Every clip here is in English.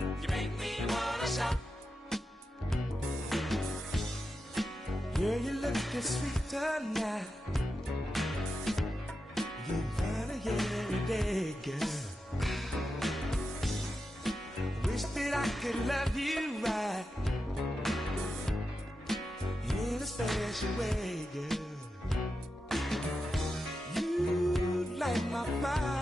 You make me wanna shout. Yeah, you lookin' sweet tonight. You find it every day, girl. Wish that I could love you right in a special way, girl. You light my fire.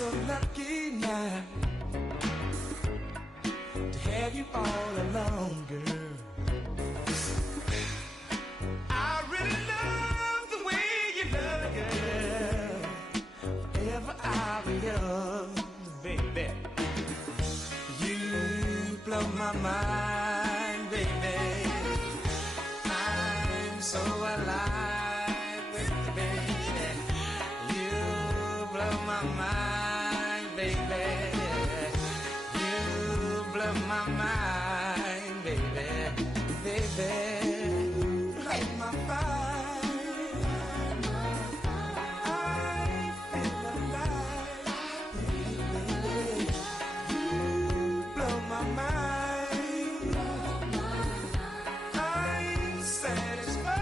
So lucky now to have you all along, girl. I really love the way you love, girl. Forever I'll be yours, baby. You blow my mind, baby. I'm so alive with you, baby. You blow my mind. My mind, baby, baby, light my fire. I feel alive, baby. You blow my mind. I'm satisfied.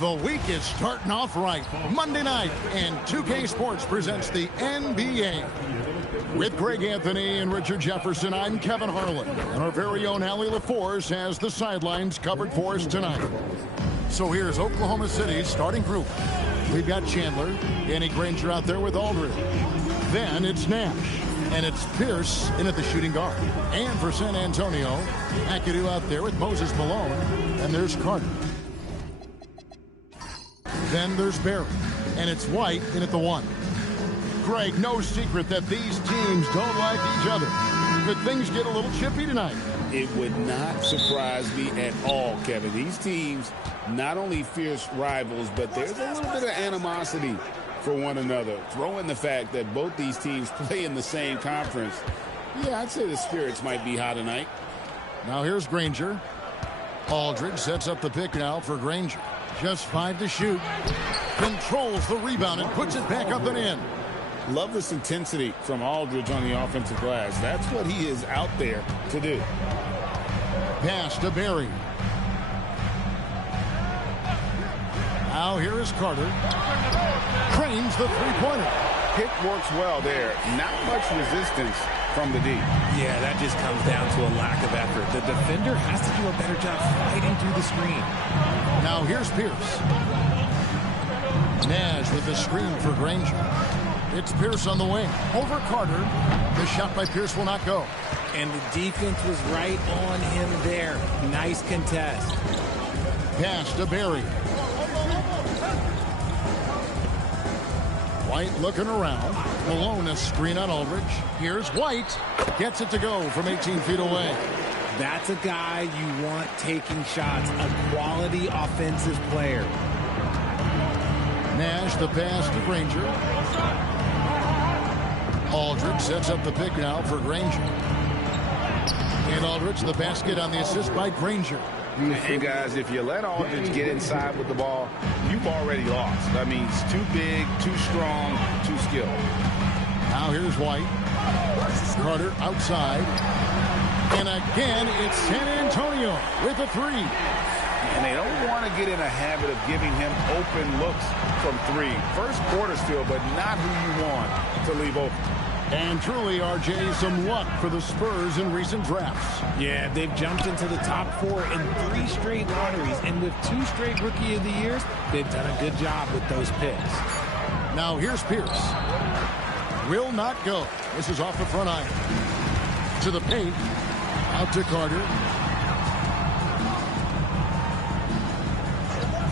The week is starting off right. Monday night, and 2K Sports presents the NBA. With Greg Anthony and Richard Jefferson, I'm Kevin Harlan. And our very own Allie LaForce has the sidelines covered for us tonight. So here's Oklahoma City's starting group. We've got Chandler, Danny Granger out there with Aldridge. Then it's Nash, and it's Pierce in at the shooting guard. And for San Antonio, McAdoo out there with Moses Malone, and there's Carter. Then there's Barry, and it's White in at the 1. Greg, no secret that these teams don't like each other. Could things get a little chippy tonight? It would not surprise me at all, Kevin. These teams, not only fierce rivals, but there's a little bit of animosity for one another. Throw in the fact that both these teams play in the same conference. Yeah, I'd say the spirits might be high tonight. Now here's Granger. Aldridge sets up the pick now for Granger. Just 5 to shoot. Controls the rebound and puts it back up and in. Love this intensity from Aldridge on the offensive glass. That's what he is out there to do. Pass to Barry. Now here is Carter. Cranes the three-pointer. Pick works well there. Not much resistance from the D. Yeah, that just comes down to a lack of effort. The defender has to do a better job fighting through the screen. Now here's Pierce. Nash with the screen for Granger. It's Pierce on the wing. Over Carter. The shot by Pierce will not go. And the defense was right on him there. Nice contest. Pass to Barry. White looking around. Malone a screen on Aldridge. Here's White. Gets it to go from 18 feet away. That's a guy you want taking shots. A quality offensive player. Nash the pass to Granger. Aldridge sets up the pick now for Granger. And Aldridge the basket on the assist by Granger. And guys, if you let Aldridge get inside with the ball, you've already lost. I mean, it's too big, too strong, too skilled. Now here's White. Carter outside. And again, it's San Antonio with a three. And they don't want to get in a habit of giving him open looks from three. First quarter still, but not who you want to leave open. And truly, RJ, some luck for the Spurs in recent drafts. Yeah, they've jumped into the top 4 in 3 straight lotteries. And with 2 straight Rookie of the Years, they've done a good job with those picks. Now here's Pierce. Will not go. This is off the front iron. To the paint. Out to Carter.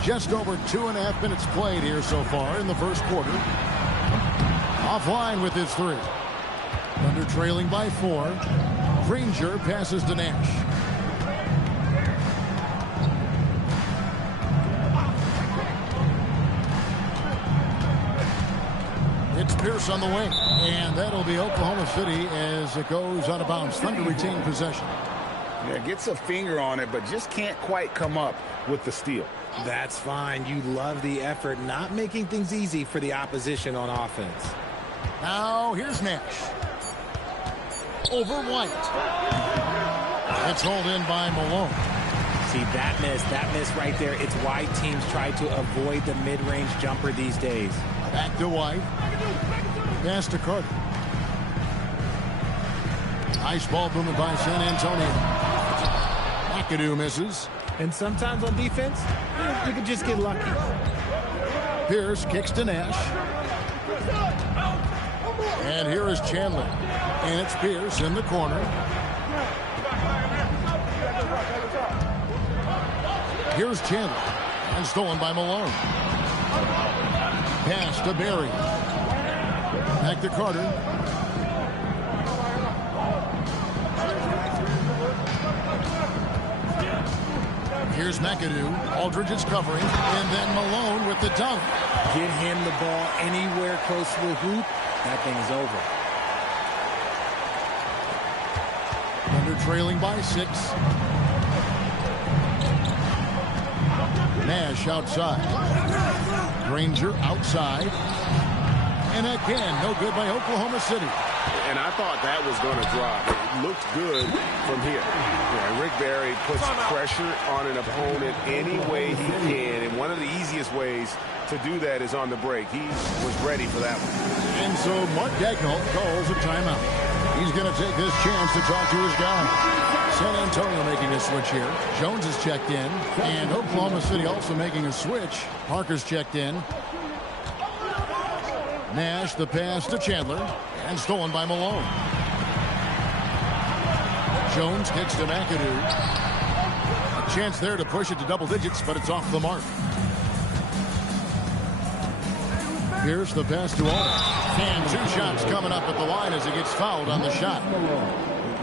Just over 2.5 minutes played here so far in the first quarter. Offline with his three. Thunder trailing by 4. Granger passes to Nash. It's Pierce on the wing. And that'll be Oklahoma City as it goes out of bounds. Thunder retain possession. Yeah, gets a finger on it, but just can't quite come up with the steal. That's fine. You love the effort, not making things easy for the opposition on offense. Now here's Nash. Over White. It's hauled in by Malone. See, that miss right there. It's why teams try to avoid the mid-range jumper these days. Back to White. Pass to Carter. Nice ball movement by San Antonio. McAdoo misses. And sometimes on defense, you can just get lucky. Pierce kicks to Nash. And here is Chandler. And it's Pierce in the corner. Here's Chandler. And stolen by Malone. Pass to Barry. Back to Carter. Here's McAdoo. Aldridge is covering. And then Malone with the dunk. Get him the ball anywhere close to the hoop. That thing is over. Thunder trailing by 6. Nash outside. Granger outside. And again, no good by Oklahoma City. And I thought that was going to drop. It looked good from here. Yeah, Rick Barry puts pressure on an opponent any way he can. And one of the easiest ways to do that is on the break. He was ready for that one. And so Mark Daigneault calls a timeout. He's going to take this chance to talk to his guy. San Antonio making a switch here. Jones is checked in. And Oklahoma City also making a switch. Parker's checked in. Nash, the pass to Chandler. And stolen by Malone. Jones kicks to McAdoo. A chance there to push it to double digits, but it's off the mark. Here's the pass to Aldridge. And 2 shots coming up at the line as he gets fouled on the shot.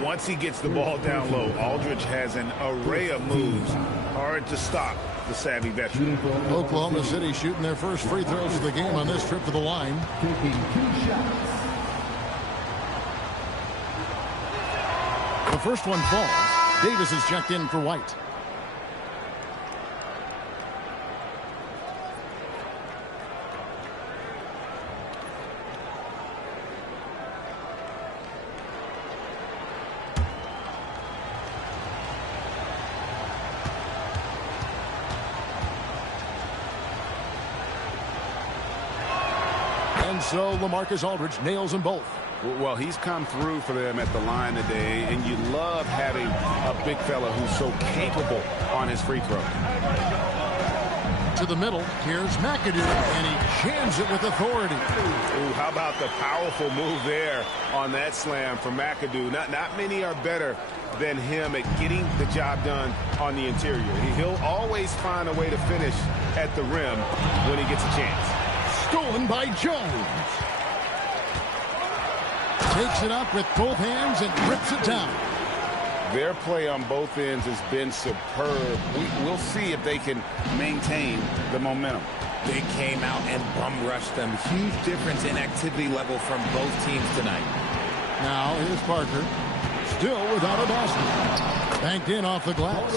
Once he gets the ball down low, Aldridge has an array of moves. Hard to stop the savvy veteran. Oklahoma City shooting their first free throws of the game on this trip to the line. The first one falls. Davis is checked in for White. And so LaMarcus Aldridge nails them both. Well, he's come through for them at the line today, and you love having a big fella who's so capable on his free throw. To the middle, here's McAdoo, and he jams it with authority. Ooh, how about the powerful move there on that slam from McAdoo? Not many are better than him at getting the job done on the interior. He'll always find a way to finish at the rim when he gets a chance. Stolen by Jones. Takes it up with both hands and rips it down. Their play on both ends has been superb. We'll see if they can maintain the momentum. They came out and bum rushed them. Huge difference in activity level from both teams tonight. Now here's Parker. Still without a basket. Banked in off the glass.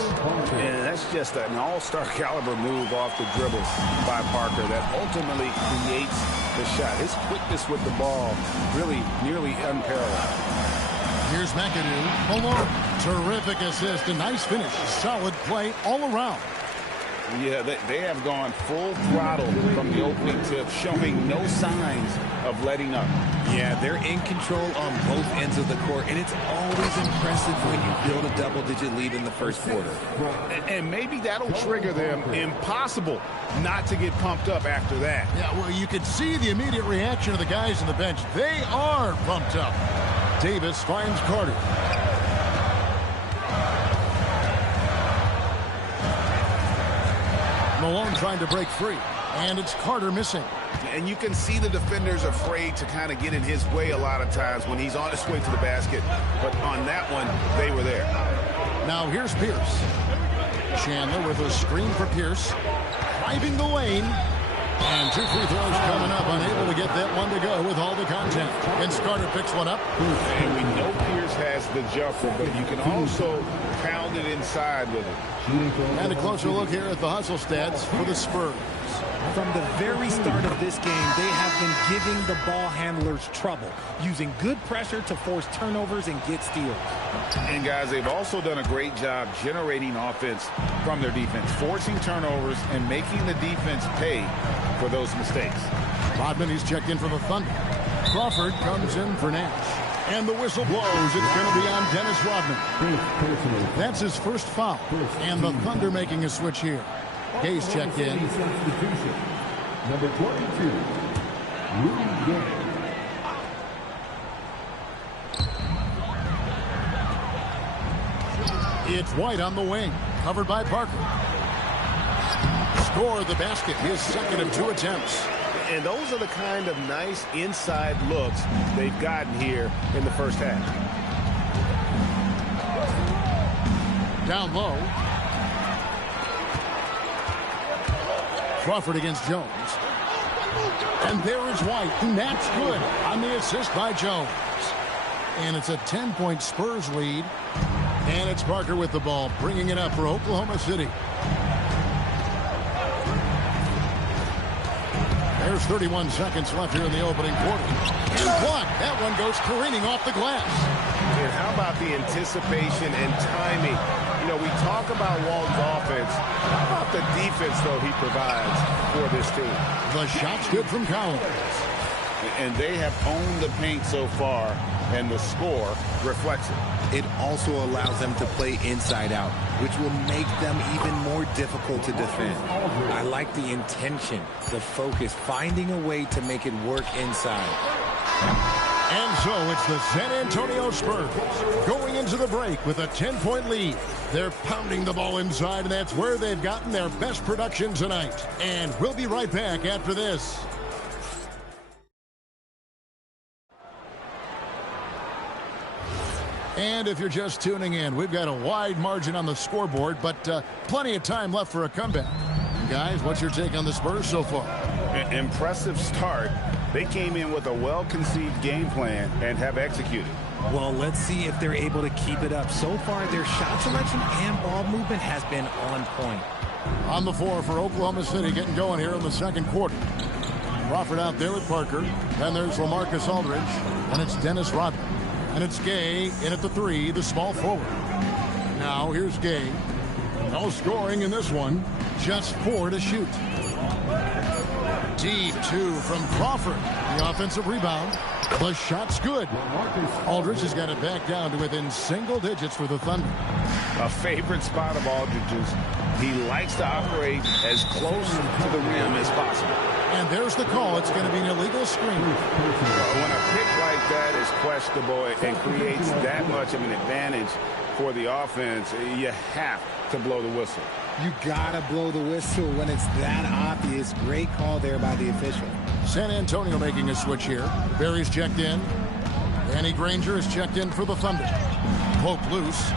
And that's just an all-star caliber move off the dribbles by Parker that ultimately creates the shot. His quickness with the ball really nearly unparalleled. Here's McAdoo. Malone. Terrific assist. A nice finish. Solid play all around. Yeah, they have gone full throttle from the opening tip, showing no signs of letting up. Yeah, they're in control on both ends of the court, and it's always impressive when you build a double-digit lead in the first quarter. And maybe that'll trigger them. Impossible not to get pumped up after that. Yeah, well, you could see the immediate reaction of the guys on the bench. They are pumped up. Davis finds Carter. Malone trying to break free, and it's Carter missing. And you can see the defenders afraid to kind of get in his way a lot of times when he's on his way to the basket. But on that one, they were there. Now here's Pierce. Chandler with a screen for Pierce. Driving the lane. And 2 free throws coming up. Unable to get that one to go with all the contact. And Carter picks one up. And we know Pierce has the jumper, but you can also pound it inside with it. And a closer look here at the hustle stats for the Spurs. From the very start of this game, they have been giving the ball handlers trouble, using good pressure to force turnovers and get steals. And guys, they've also done a great job generating offense from their defense, forcing turnovers and making the defense pay for those mistakes. Rodman, he's checked in for the Thunder. Crawford comes in for Nash. And the whistle blows. It's going to be on Dennis Rodman. That's his first foul. And the Thunder making a switch here. Gay's checked in. Number 22, Rudy Gay. It's White on the wing, covered by Parker. Score the basket, his second of 2 attempts. And those are the kind of nice inside looks they've gotten here in the first half. Down low. Crawford against Jones. And there is White, and that's good on the assist by Jones. And it's a 10-point Spurs lead. And it's Parker with the ball, bringing it up for Oklahoma City. There's 31 seconds left here in the opening quarter. And blocked. That one goes careening off the glass. And how about the anticipation and timing? You know, we talk about Walton's offense. How about the defense, though, he provides for this team? The shot's good from Collins. And they have owned the paint so far, and the score reflects it. It also allows them to play inside out, which will make them even more difficult to defend. I like the intention, the focus, finding a way to make it work inside. And so it's the San Antonio Spurs going into the break with a 10-point lead. They're pounding the ball inside, and that's where they've gotten their best production tonight. And we'll be right back after this. And if you're just tuning in, we've got a wide margin on the scoreboard, but plenty of time left for a comeback. Guys, what's your take on the Spurs so far? Impressive start. They came in with a well-conceived game plan and have executed. Well, let's see if they're able to keep it up. So far, their shot selection and ball movement has been on point. On the floor for Oklahoma City, getting going here in the second quarter. Crawford out there with Parker. Then there's LaMarcus Aldridge. And it's Dennis Rodman. And it's Gay in at the 3, the small forward. Now here's Gay. No scoring in this one. Just 4 to shoot. Deep 2 from Crawford. The offensive rebound. The shot's good. Aldridge has got it back down to within single digits for the Thunder. A favorite spot of Aldridge's. He likes to operate as close to the rim as possible. And there's the call. It's going to be an illegal screen. When a pick like that is questionable and creates that much of an advantage for the offense, you have to blow the whistle. You gotta blow the whistle when it's that obvious. Great call there by the official. San Antonio making a switch here. Barry's checked in. Danny Granger is checked in for the Thunder. Poke loose.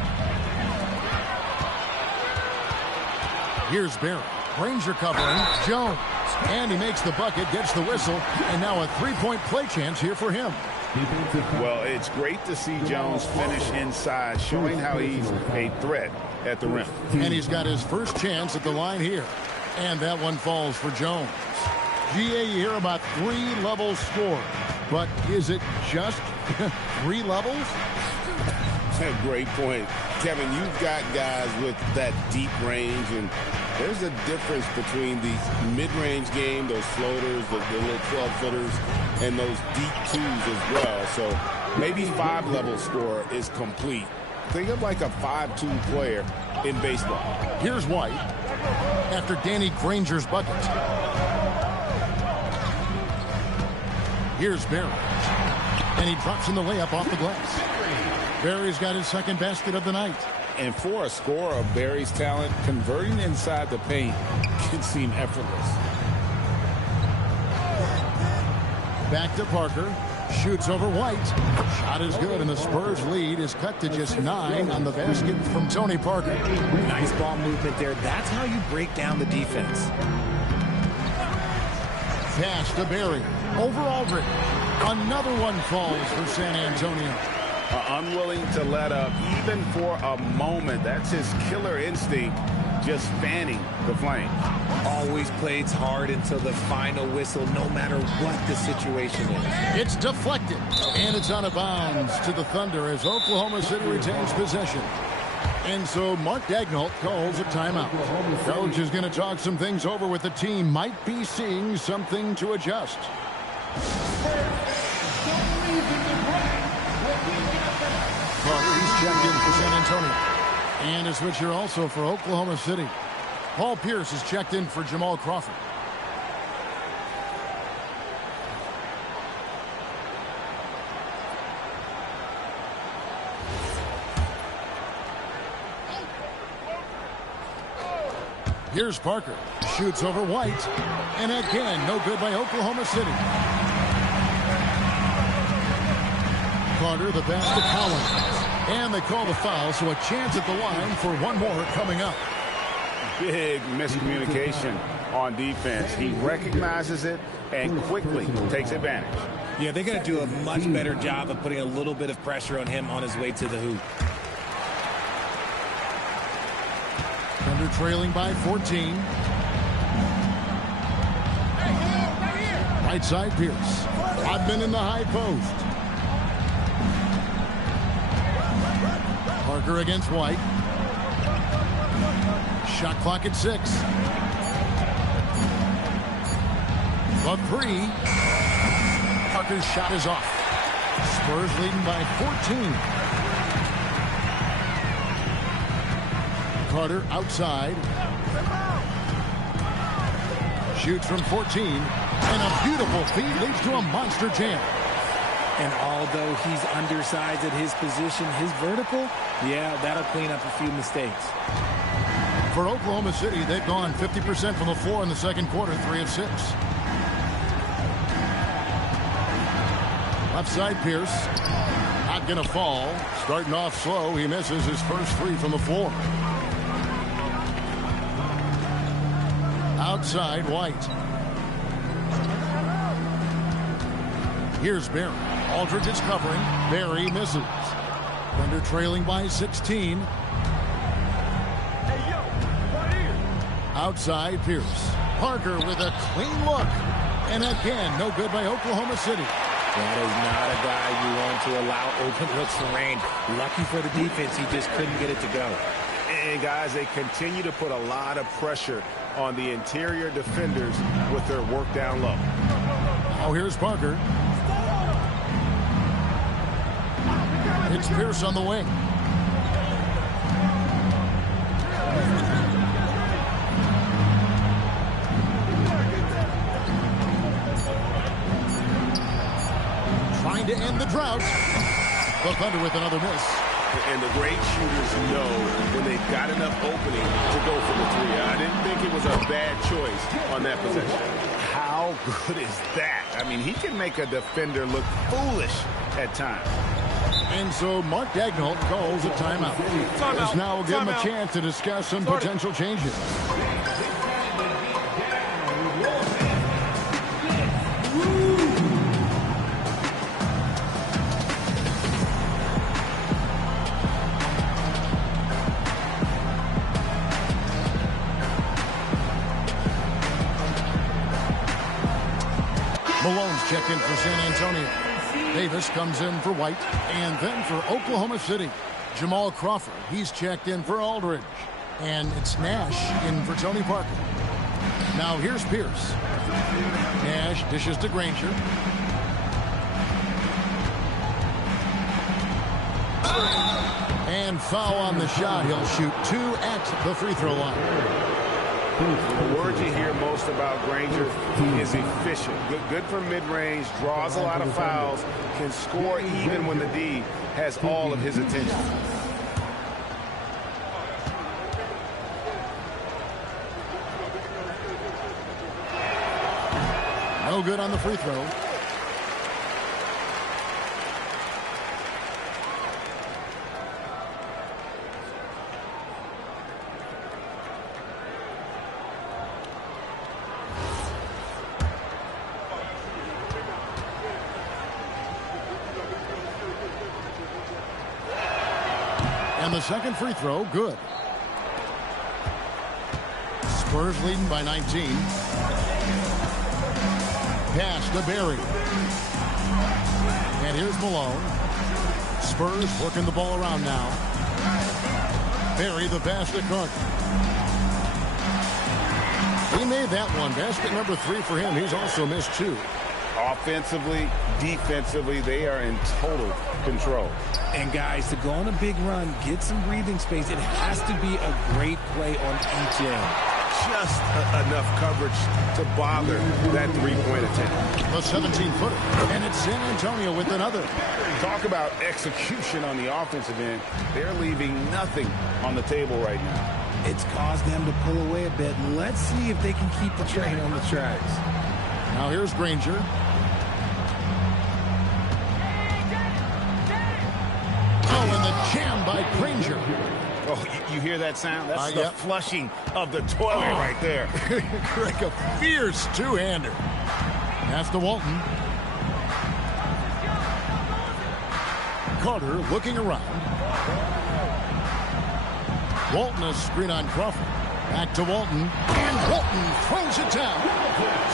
Here's Barry. Granger covering. Jones. And he makes the bucket, gets the whistle, and now a three-point play chance here for him. Well, it's great to see Jones finish inside, showing how he's a threat at the rim. And he's got his first chance at the line here. And that one falls for Jones. GA, you hear about 3 levels scored. But is it just 3 levels? Great point. Kevin, you've got guys with that deep range, and there's a difference between the mid-range game, those floaters, the little 12-footers, and those deep twos as well. So maybe 5-level score is complete. Think of like a 5-2 player in baseball. Here's White after Danny Granger's bucket. Here's Barry. And he drops in the layup off the glass. Barry's got his second basket of the night. And for a scorer of Barry's talent, converting inside the paint can seem effortless. Back to Parker. Shoots over White. Shot is good, and the Spurs lead is cut to just 9 on the basket from Tony Parker. Nice ball movement there. That's how you break down the defense. Pass to Barry. Over Aldridge. Another one falls for San Antonio. Unwilling to let up even for a moment. That's his killer instinct, just fanning the flame. Always plays hard until the final whistle, no matter what the situation is. It's deflected, and it's out of bounds to the Thunder as Oklahoma City retains possession. And so Mark Daigneault calls a timeout. Coach is going to talk some things over with the team. Might be seeing something to adjust. Carter, he's checked in for San Antonio. And a switch here also for Oklahoma City. Paul Pierce is checked in for Jamal Crawford. Here's Parker. Shoots over White. And again, no good by Oklahoma City. Carter, the pass to Collins. And they call the foul, so a chance at the line for one more coming up. Big miscommunication on defense. He recognizes it and quickly takes advantage. Yeah, they're going to do a much better job of putting a little bit of pressure on him on his way to the hoop. Thunder trailing by 14. Right side Pierce. Rodman in the high post. Parker against White. Shot clock at 6. The 3. Parker's shot is off. Spurs leading by 14. Carter outside. Shoots from 14. And a beautiful feed leads to a monster jam. And although he's undersized at his position, his vertical, yeah, that'll clean up a few mistakes. For Oklahoma City, they've gone 50% from the floor in the second quarter, 3 of 6. Left side Pierce. Not going to fall. Starting off slow, he misses his first 3 from the floor. Outside White. Here's Barry. Aldridge is covering. Barry misses. Thunder trailing by 16. Outside Pierce. Parker with a clean look. And again, no good by Oklahoma City. That is not a guy you want to allow open looks to rain. Lucky for the defense, he just couldn't get it to go. And guys, they continue to put a lot of pressure on the interior defenders with their work down low. Oh, here's Parker. It's Pierce on the wing. Trying to end the drought. The Thunder with another miss. And the great shooters know when they've got enough opening to go for the 3. I didn't think it was a bad choice on that possession. How good is that? I mean, he can make a defender look foolish at times. And so Mark Daigneault calls a timeout. This now will give him a chance to discuss some potential changes. Malone's checked in for San Antonio. Davis comes in for White and then for Oklahoma City. Jamal Crawford, he's checked in for Aldridge. And it's Nash in for Tony Parker. Now here's Pierce. Nash dishes to Granger. And foul on the shot. He'll shoot 2 at the free throw line. The word you hear most about Granger is efficient. Good from mid-range, draws a lot of fouls, can score even when the D has all of his attention. No good on the free throw. And the second free throw, good. Spurs leading by 19. Pass to Barry. And here's Malone. Spurs working the ball around now. Barry the pass to Carter. He made that one. Basket number 3 for him. He's also missed 2. Offensively, defensively, they are in total control. And guys, to go on a big run, get some breathing space, it has to be a great play on each end. Just enough coverage to bother that three-point attempt. The 17-footer. And it's San Antonio with another. Talk about execution on the offensive end. They're leaving nothing on the table right now. It's caused them to pull away a bit. Let's see if they can keep the train on the tracks. Now here's Granger. Oh, and the jam by Granger. Oh, you hear that sound? That's the yep. flushing of the toilet right there. Like a fierce two-hander. Pass to Walton. Carter looking around. Walton a screen on Crawford. Back to Walton. And Walton throws it down.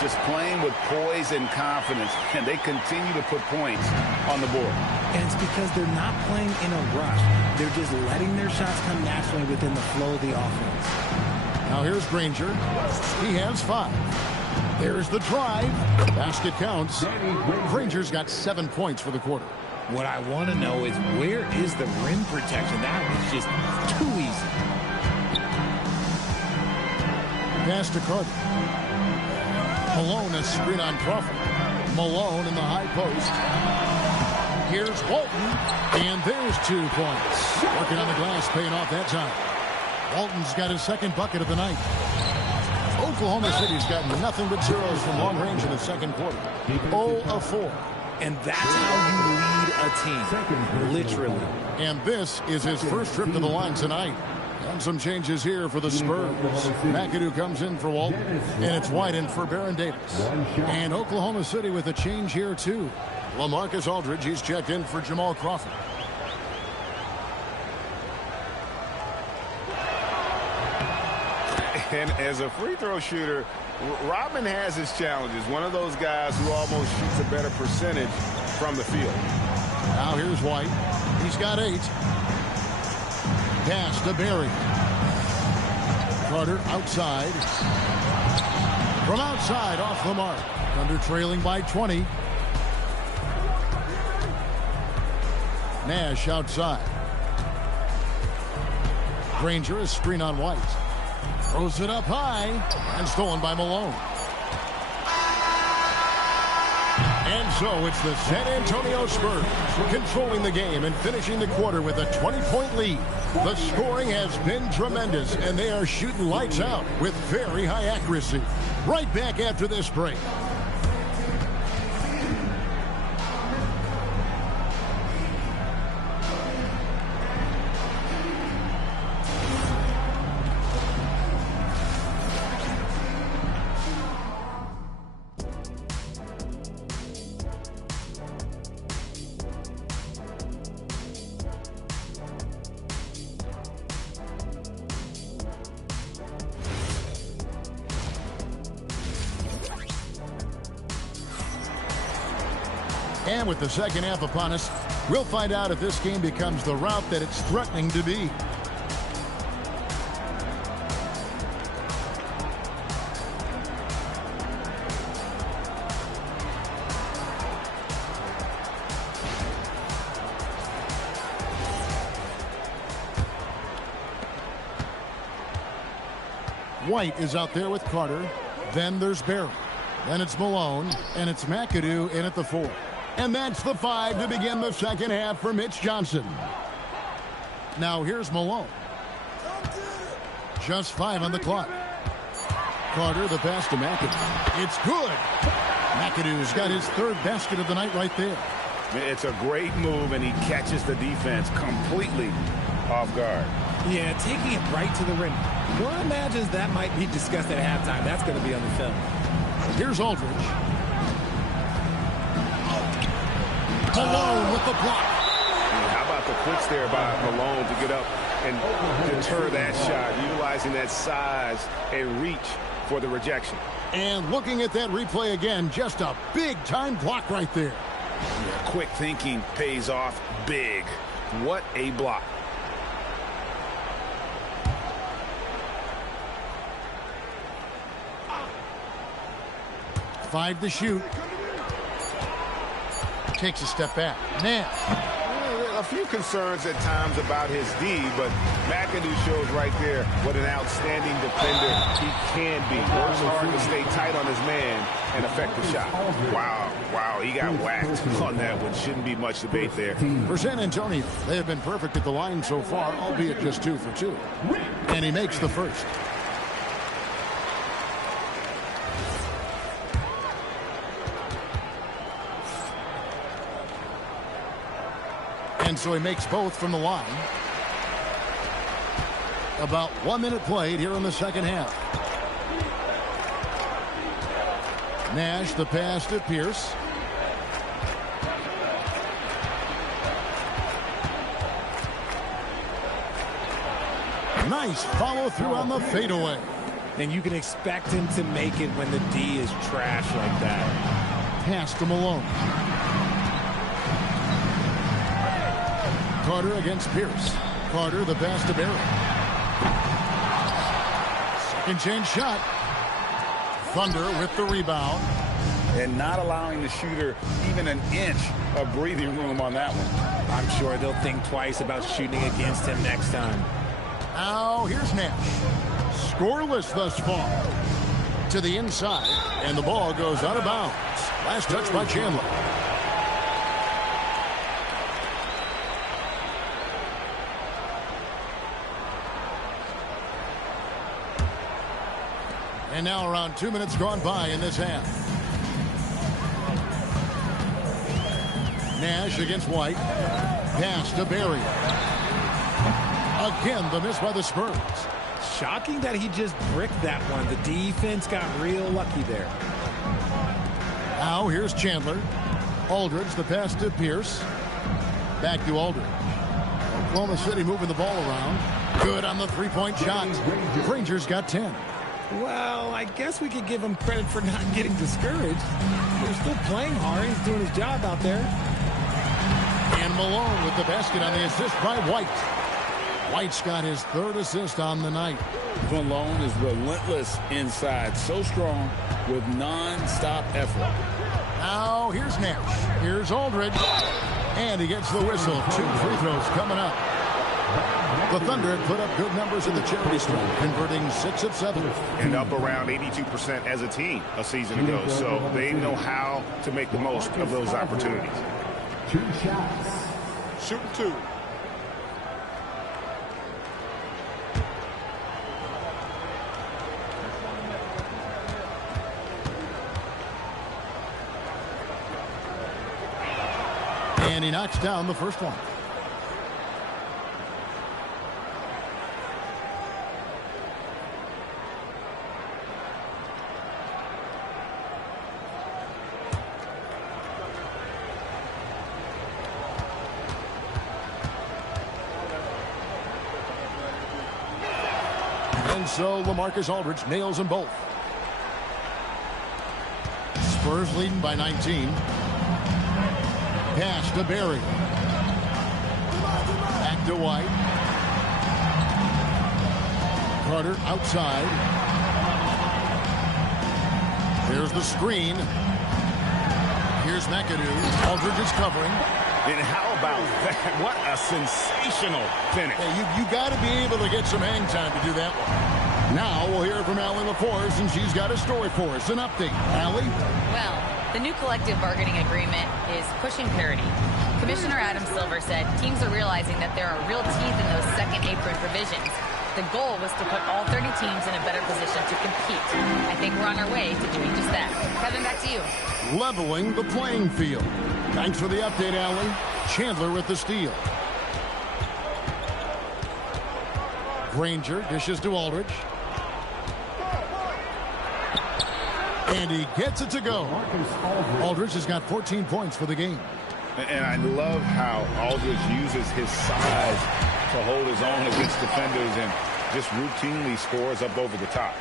Just playing with poise and confidence, and they continue to put points on the board. And it's because they're not playing in a rush. They're just letting their shots come naturally within the flow of the offense. Now here's Granger. He has 5. There's the drive. Basket counts. Granger's got 7 points for the quarter. What I want to know is, where is the rim protection? That was just too easy. Pass to Carter. Malone a screen on Crawford. Malone in the high post. Here's Walton. And there's 2 points. Working on the glass, paying off that time. Walton's got his second bucket of the night. Oklahoma City's got nothing but zeros from long range in the second quarter. 0 of 4. And that's how you lead a team, literally. And this is his first trip to the line tonight. And some changes here for the Spurs. McAdoo comes in for Walton, and it's Whiten for Baron Davis. And Oklahoma City with a change here, too. LaMarcus Aldridge, he's checked in for Jamal Crawford. And as a free throw shooter, Rodman has his challenges. One of those guys who almost shoots a better percentage from the field. Now here's White. He's got 8. Pass to Barry. Carter outside. From outside, off the mark. Thunder trailing by 20. Nash outside. Granger is screen on White. Throws it up high and stolen by Malone. And so it's the San Antonio Spurs controlling the game and finishing the quarter with a 20-point lead. The scoring has been tremendous, and they are shooting lights out with very high accuracy. Right back after this break. And with the second half upon us, We'll find out if this game becomes the route that it's threatening to be. White is out there with Carter. Then there's Barry. Then it's Malone. And it's McAdoo in at the 4. And that's the 5 to begin the second half for Mitch Johnson. Now here's Malone. Just 5 on the clock. Carter, the pass to McAdoo. It's good. McAdoo's got his 3rd basket of the night right there. It's a great move, and he catches the defense completely off guard. Yeah, taking it right to the rim. One imagines that might be discussed at halftime. That's going to be on the film. Here's Aldridge. Malone with the block. How about the quicks there by Malone to get up and deter that shot, utilizing that size and reach for the rejection. And looking at that replay again, just a big-time block right there. Yeah, quick thinking pays off big. What a block. Five to shoot. Takes a step back. Nash. A few concerns at times about his D, but McAdoo shows right there what an outstanding defender he can be. Works hard to stay tight on his man and affect the shot. Wow, he got whacked on that one. Shouldn't be much debate there. For San Antonio, they have been perfect at the line so far, albeit just 2 for 2. And he makes the first. And so he makes both from the line. About 1 minute played here in the second half. Nash, the pass to Pierce. Nice follow through on the fadeaway. And you can expect him to make it when the D is trash like that. Pass to Malone. Carter against Pierce. Carter, the pass to Barry. Second chance shot. Thunder with the rebound. And not allowing the shooter even an inch of breathing room on that one. I'm sure they'll think twice about shooting against him next time. Now here's Nash. Scoreless thus far. To the inside. And the ball goes out of bounds. Last touch by Chandler. And now around 2 minutes gone by in this half. Nash against White. Pass to Barry. Again, the miss by the Spurs. Shocking that he just bricked that one. The defense got real lucky there. Now here's Chandler. Aldridge, the pass to Pierce. Back to Aldridge. Oklahoma City moving the ball around. Good on the three-point shot. Rangers got 10. Well, I guess we could give him credit for not getting discouraged. They're still playing hard. He's doing his job out there. And Malone with the basket on the assist by White. White's got his 3rd assist on the night. Malone is relentless inside. So strong with non-stop effort. Now here's Nash. Here's Aldridge. And he gets the whistle. 2 free throws coming up. The Thunder put up good numbers in the charity stripe, converting 6 of 7. And up around 82% as a team a season ago. So they know how to make the most of those opportunities. 2 shots. Shooting 2. And he knocks down the first one. And so LaMarcus Aldridge nails them both. Spurs leading by 19. Pass to Barry. to White. Carter outside. There's the screen. Here's McAdoo. Aldridge is covering. And how about that? What a sensational finish. Hey, you got to be able to get some hang time to do that one. Now we'll hear from Allie LaForce, and she's got a story for us. An update. Allie? Well, the new collective bargaining agreement is pushing parity. Commissioner Adam Silver said teams are realizing that there are real teeth in those second apron provisions. The goal was to put all 30 teams in a better position to compete. I think we're on our way to doing just that. Kevin, back to you. Leveling the playing field. Thanks for the update, Allie. Chandler with the steal. Granger dishes to Aldridge. And he gets it to go. Aldridge has got 14 points for the game. And I love how Aldridge uses his size to hold his own against defenders and just routinely scores up over the top.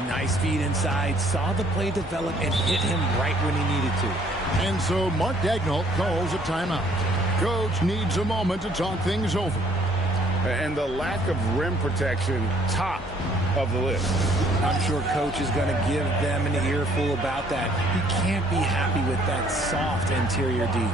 Nice feed inside, saw the play develop and hit him right when he needed to. And so Mark Daigneault calls a timeout. Coach needs a moment to talk things over. And the lack of rim protection, top of the list. I'm sure Coach is going to give them an earful about that. He can't be happy with that soft interior D.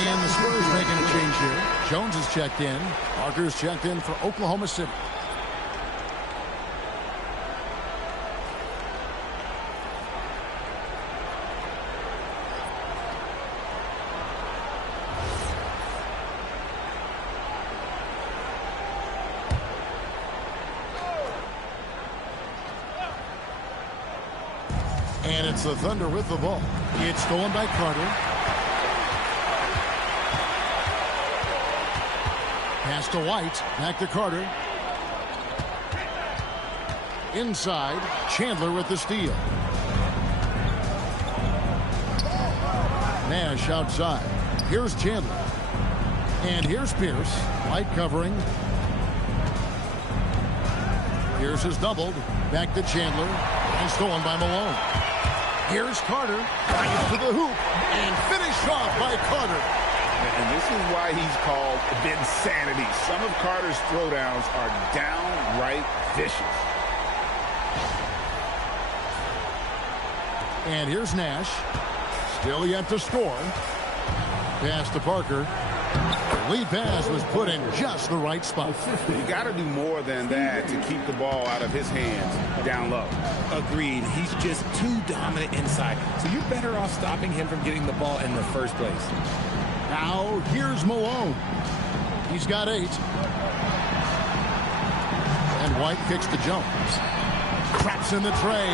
And the Spurs making a change here. Jones is checked in. Parker's checked in for Oklahoma City. And it's the Thunder with the ball. It's stolen by Carter. Pass to White. Back to Carter. Inside. Chandler with the steal. Nash outside. Here's Chandler. And here's Pierce. White covering. Pierce is doubled. Back to Chandler. And stolen by Malone. Here's Carter. Drives to the hoop. And finished off by Carter. And this is why he's called Vinsanity. Some of Carter's throwdowns are downright vicious. And here's Nash. Still yet to score. Pass to Parker. The lead pass was put in just the right spot. You got to do more than that to keep the ball out of his hands down low. Agreed. He's just too dominant inside. So you're better off stopping him from getting the ball in the first place. Now, here's Malone. He's got 8. And White kicks to Jones. Traps in the tray.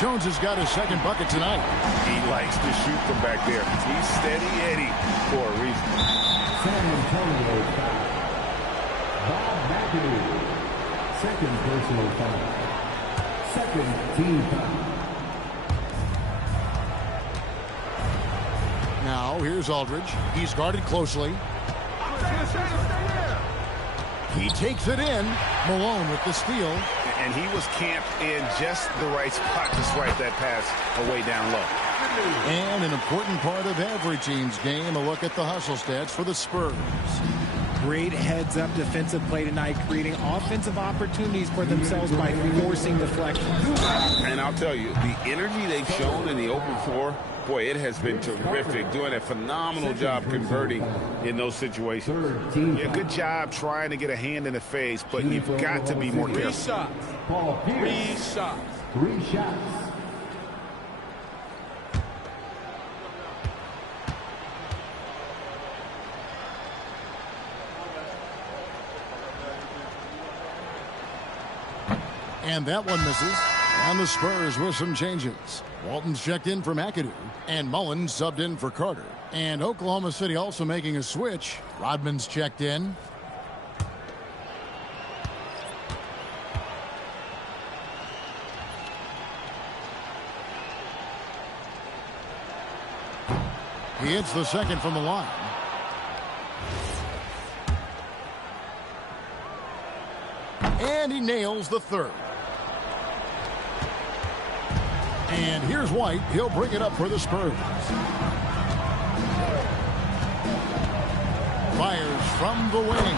Jones has got his second bucket tonight. He likes to shoot from back there. He's steady Eddie for a reason. San Antonio foul. Bob McAdoo. Second personal foul. Second team foul. Now, here's Aldridge. He's guarded closely. He takes it in. Malone with the steal. And he was camped in just the right spot to swipe that pass away down low. And an important part of every team's game, a look at the hustle stats for the Spurs. Great heads-up defensive play tonight, creating offensive opportunities for themselves by forcing deflection. And I'll tell you, the energy they've shown in the open floor, boy, it has been terrific, doing a phenomenal job converting in those situations. Yeah, good job trying to get a hand in the face, but you've got to be more careful. Paul Pierce. 3 shots. 3 shots. And that one misses. And the Spurs with some changes. Walton's checked in for McAdoo, and Mullins subbed in for Carter. And Oklahoma City also making a switch. Rodman's checked in. He hits the second from the line. And he nails the third. And here's White. He'll bring it up for the Spurs. Fires from the wing.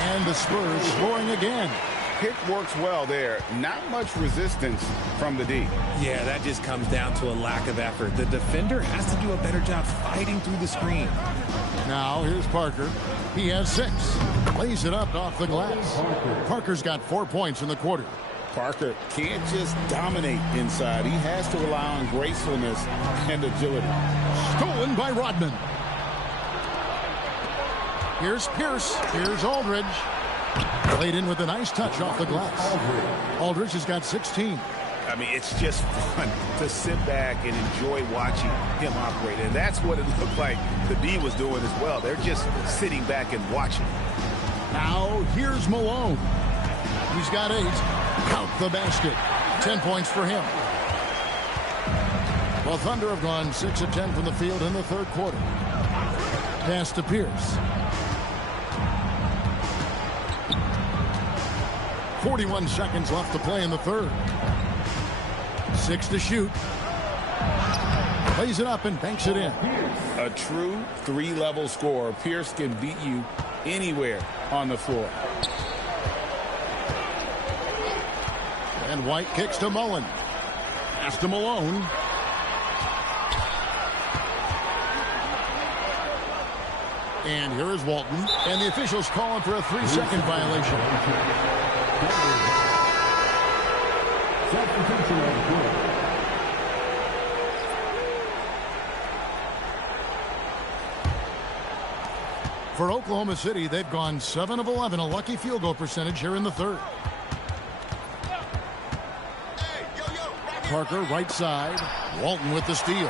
And the Spurs scoring again. Pick works well there. Not much resistance from the D. Yeah, that just comes down to a lack of effort. The defender has to do a better job fighting through the screen. Now here's Parker. He has 6. Lays it up off the glass. Parker's got 4 points in the quarter. Parker can't just dominate inside. He has to rely on gracefulness and agility. Stolen by Rodman. Here's Pierce. Here's Aldridge. Played in with a nice touch off the glass. Aldridge has got 16. I mean, it's just fun to sit back and enjoy watching him operate. And that's what it looked like the D was doing as well. They're just sitting back and watching. Now here's Malone. He's got 8. Count the basket. 10 points for him. Well, Thunder have gone 6 of 10 from the field in the third quarter. Pass to Pierce. 41 seconds left to play in the third. 6 to shoot. Plays it up and banks it in. A true 3-level scorer. Pierce can beat you anywhere on the floor. And White kicks to Mullen. Pass to Malone. And here is Walton. And the officials calling for a 3-second violation. Substitution on the court. For Oklahoma City, they've gone 7 of 11, a lucky field goal percentage here in the third. Parker right side. Walton with the steal.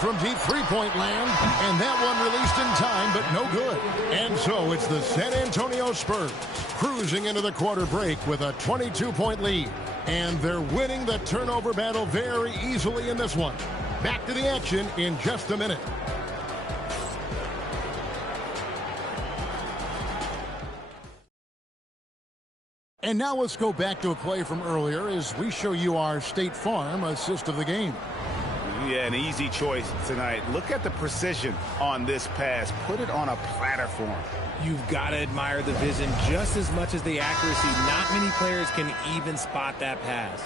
From deep three-point land, and that one released in time, but no good. And so it's the San Antonio Spurs cruising into the quarter break with a 22-point lead. And they're winning the turnover battle very easily in this one. Back to the action in just a minute. And now let's go back to a play from earlier as we show you our State Farm assist of the game. Yeah, an easy choice tonight. Look at the precision on this pass. Put it on a platter for him. You've got to admire the vision just as much as the accuracy. Not many players can even spot that pass.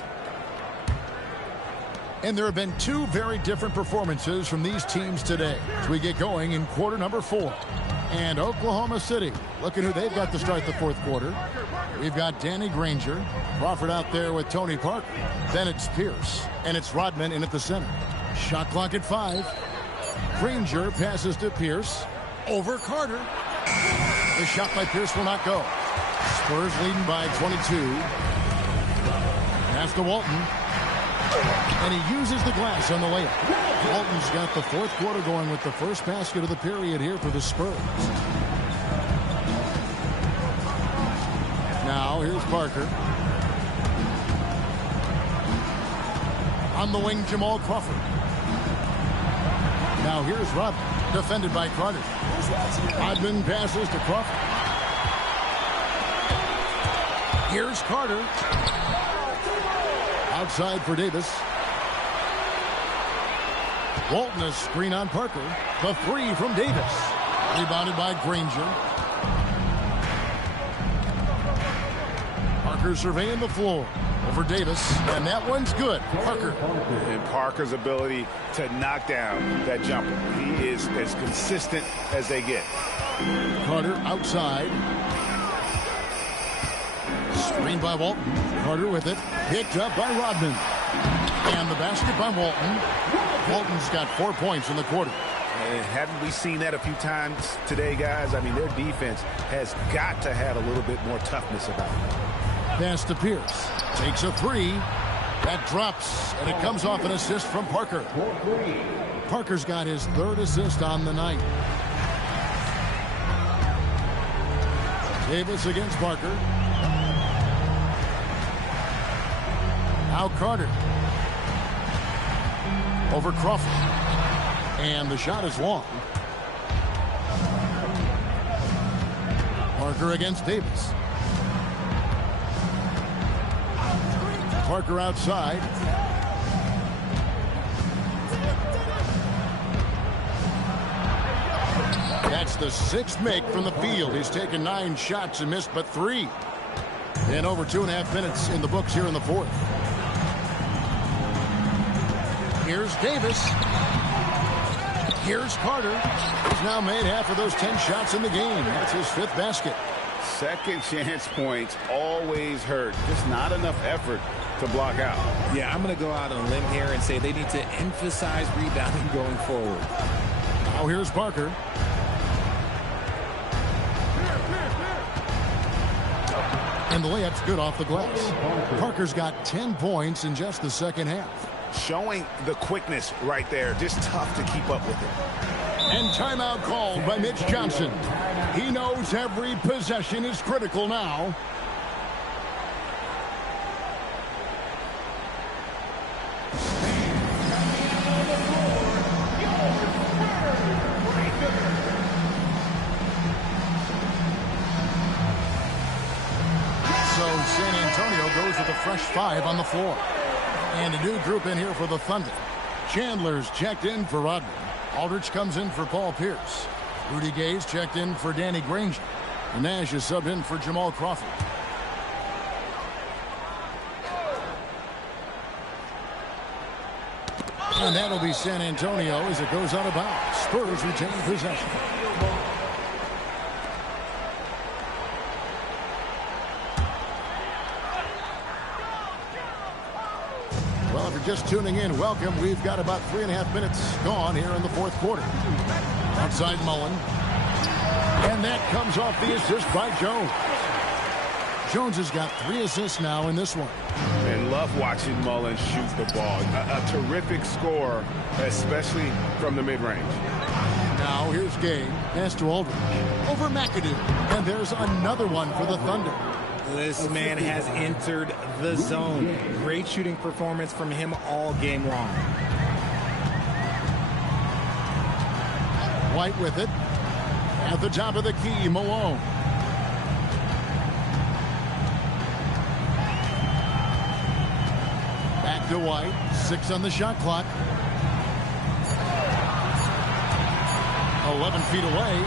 And there have been 2 very different performances from these teams today as we get going in quarter number 4. And Oklahoma City, look at who they've got to start the fourth quarter. We've got Danny Granger, Crawford out there with Tony Parker. Then it's Pierce, and it's Rodman in at the center. Shot clock at 5. Granger passes to Pierce. Over Carter. The shot by Pierce will not go. Spurs leading by 22. Pass to Walton. And he uses the glass on the layup. Walton's got the fourth quarter going with the first basket of the period here for the Spurs. Now here's Parker. On the wing, Jamal Crawford. Now here's Rodman, defended by Carter. Rodman passes to Crawford. Here's Carter. Outside for Davis. Walton a screen on Parker. The 3 from Davis. Rebounded by Granger. Parker surveying the floor. Over Davis, and that one's good. Parker. And Parker's ability to knock down that jumper. He is as consistent as they get. Carter outside. Screen by Walton. Carter with it. Picked up by Rodman. And the basket by Walton. Walton's got 4 points in the quarter. And haven't we seen that a few times today, guys? I mean, their defense has got to have a little bit more toughness about it. Pass to Pierce. Takes a three. That drops, and it comes off an assist from Parker. Parker's got his third assist on the night. Davis against Parker. Now Carter. Over Crawford. And the shot is long. Parker against Davis. Parker outside. That's the sixth make from the field. He's taken 9 shots and missed but 3. And over 2.5 minutes in the books here in the fourth. Here's Davis. Here's Carter. He's now made half of those 10 shots in the game. That's his 5th basket. Second chance points always hurt. Just not enough effort to block out. Yeah, I'm going to go out on a limb here and say they need to emphasize rebounding going forward. Now here's Parker. And the layup's good off the glass. Parker's got 10 points in just the second half. Showing the quickness right there. Just tough to keep up with it. And timeout called by Mitch Johnson. He knows every possession is critical now. So San Antonio goes with a fresh 5 on the floor. And a new group in here for the Thunder. Chandler's checked in for Rodman. Aldridge comes in for Paul Pierce. Rudy Gay's checked in for Danny Granger. And Nash is subbed in for Jamal Crawford. And that'll be San Antonio as it goes out of bounds. Spurs retain possession. Well, if you're just tuning in, welcome. We've got about 3.5 minutes gone here in the fourth quarter. Outside Mullen. And that comes off the assist by Jones. Jones has got 3 assists now in this one. And love watching Mullen shoot the ball. A terrific score, especially from the mid-range. Now here's Gay. Pass to Aldridge. Over McAdoo. And there's another one for the Thunder. This man has entered the zone. Great shooting performance from him all game long. White with it. At the top of the key, Malone. Back to White. 6 on the shot clock. 11 feet away.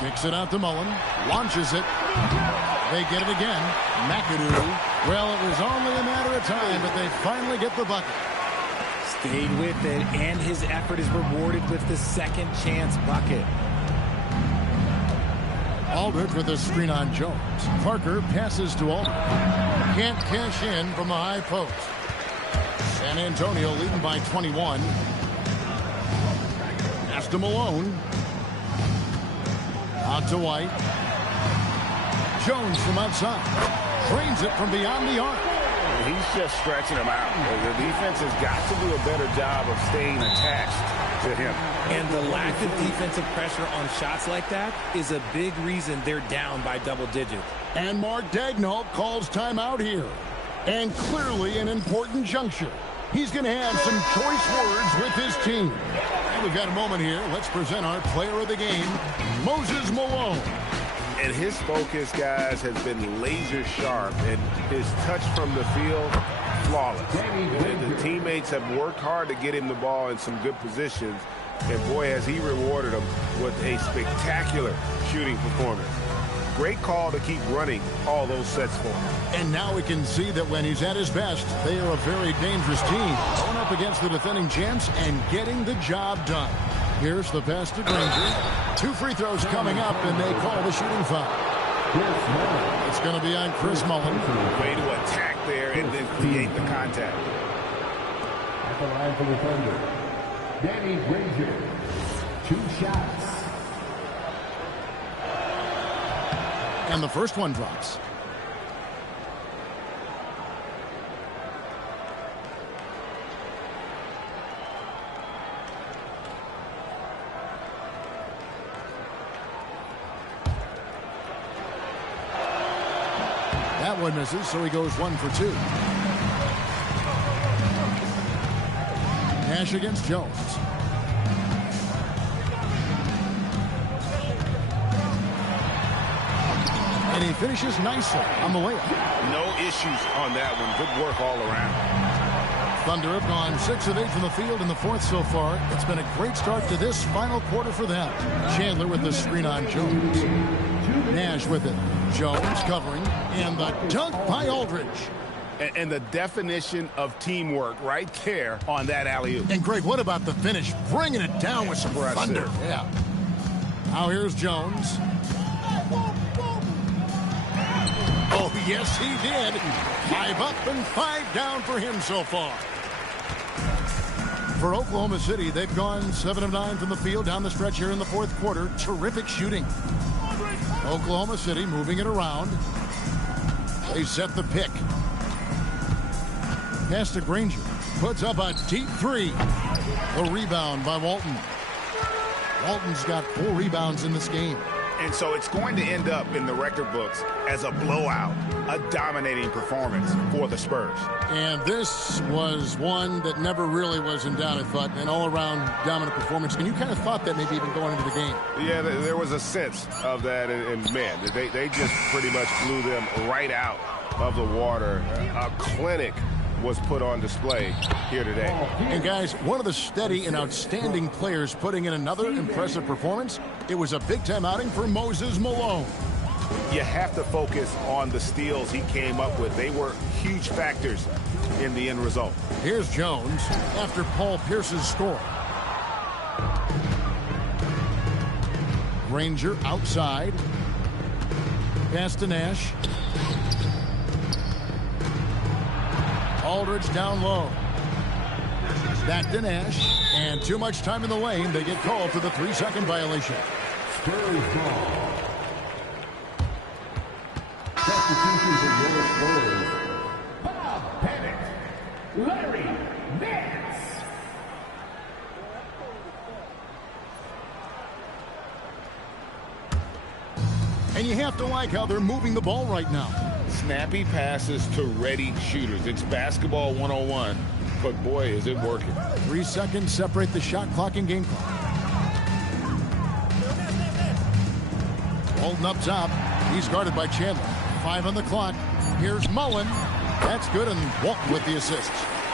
Kicks it out to Mullen. Launches it. They get it again. McAdoo. Well, it was only a matter of time, but they finally get the bucket. Stayed with it, and his effort is rewarded with the second chance bucket. Aldridge with a screen on Jones. Parker passes to Aldridge. Can't cash in from the high post. San Antonio leading by 21. Pass to Malone. Out to White. Jones from outside. Drains it from beyond the arc. He's just stretching him out. The defense has got to do a better job of staying attached to him. And the lack of defensive pressure on shots like that is a big reason they're down by double digits. And Mark Daigneault calls timeout here. And clearly an important juncture. He's going to have some choice words with his team. And we've got a moment here. Let's present our player of the game, Moses Malone. And his focus, guys, has been laser sharp, and his touch from the field, flawless. The teammates have worked hard to get him the ball in some good positions, and boy, has he rewarded them with a spectacular shooting performance. Great call to keep running all those sets for him. And now we can see that when he's at his best, they are a very dangerous team, going up against the defending champs and getting the job done. Here's the pass to Granger. 2 free throws coming up, and they call the shooting foul. It's going to be on Chris Mullen. Way to attack there and then create the contact. At the line for the Thunder, Danny Granger. 2 shots. And the first one drops. one misses, so he goes 1 for 2. Nash against Jones. And he finishes nicely on the layup. No issues on that one. Good work all around. Thunder have gone 6 of 8 from the field in the fourth so far. It's been a great start to this final quarter for them. Chandler with the screen on Jones. Nash with it. Jones covering. And the dunk by Aldridge. And the definition of teamwork right there on that alley-oop. And Greg, what about the finish? Bringing it down with some thunder. Yeah. Now here's Jones. Oh, yes, he did. 5 up and 5 down for him so far. For Oklahoma City, they've gone 7 of 9 from the field down the stretch here in the fourth quarter. Terrific shooting. Oklahoma City moving it around. They set the pick. Pass to Granger. Puts up a deep 3. A rebound by Walton. Walton's got 4 rebounds in this game. And so it's going to end up in the record books as a blowout, a dominating performance for the Spurs. And this was one that never really was in doubt, I thought, an all-around dominant performance. And you kind of thought that maybe even going into the game. Yeah, there was a sense of that, and man, they just pretty much blew them right out of the water. A clinic was put on display here today. And guys, one of the steady and outstanding players putting in another impressive performance. It was a big-time outing for Moses Malone. You have to focus on the steals he came up with. They were huge factors in the end result. Here's Jones after Paul Pierce's score. Granger outside. Pass to Nash. Aldridge down low. Back to Nash. And too much time in the lane. They get called for the 3-second violation. Spurs ball. Substitution for your Spurs. Bob Bennett. Larry Nance. And you have to like how they're moving the ball right now. Snappy passes to ready shooters. It's basketball 101, but boy, is it working. 3 seconds separate the shot clock and game clock. Walton up top. He's guarded by Chandler. 5 on the clock. Here's Mullen. That's good, and Walton with the assist.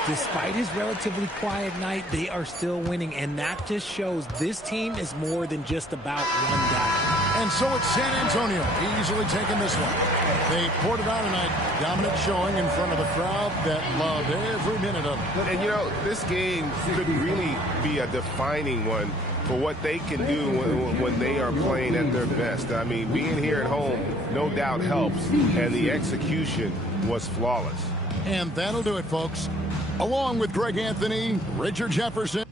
Despite his relatively quiet night, they are still winning, and that just shows this team is more than just about one guy. And so it's San Antonio easily taking this one. They poured it out tonight. Dominant showing in front of a crowd that loved every minute of it. And, you know, this game could really be a defining one for what they can do when they are playing at their best. I mean, being here at home no doubt helps, and the execution was flawless. And that'll do it, folks. Along with Greg Anthony, Richard Jefferson.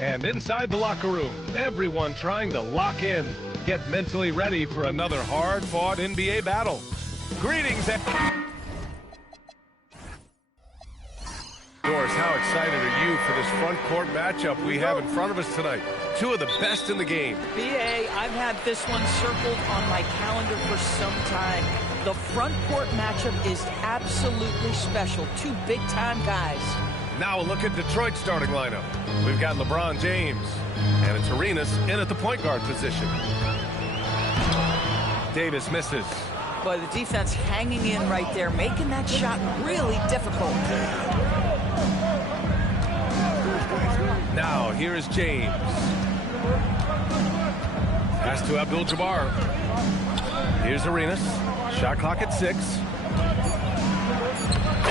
And inside the locker room, everyone trying to lock in, get mentally ready for another hard-fought NBA battle. Greetings. Doris, how excited are you for this front court matchup we have in front of us tonight? Two of the best in the game. BA, I've had this one circled on my calendar for some time. The front court matchup is absolutely special. Two big-time guys. Now a look at Detroit's starting lineup. We've got LeBron James, and it's Arenas in at the point guard position. Davis misses. Boy, the defense hanging in right there, making that shot really difficult. Now, here is James. Pass to Abdul-Jabbar. Here's Arenas. Shot clock at 6.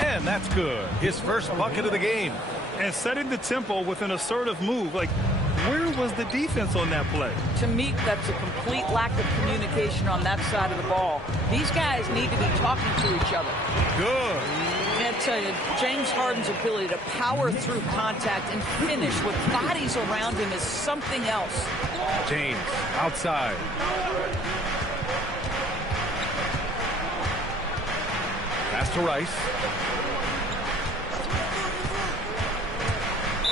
And that's good. His first bucket of the game. And setting the tempo with an assertive move. Like, where was the defense on that play? To me, that's a complete lack of communication on that side of the ball. These guys need to be talking to each other. Good. I tell you, James Harden's ability to power through contact and finish with bodies around him is something else. James outside. Pass to Rice.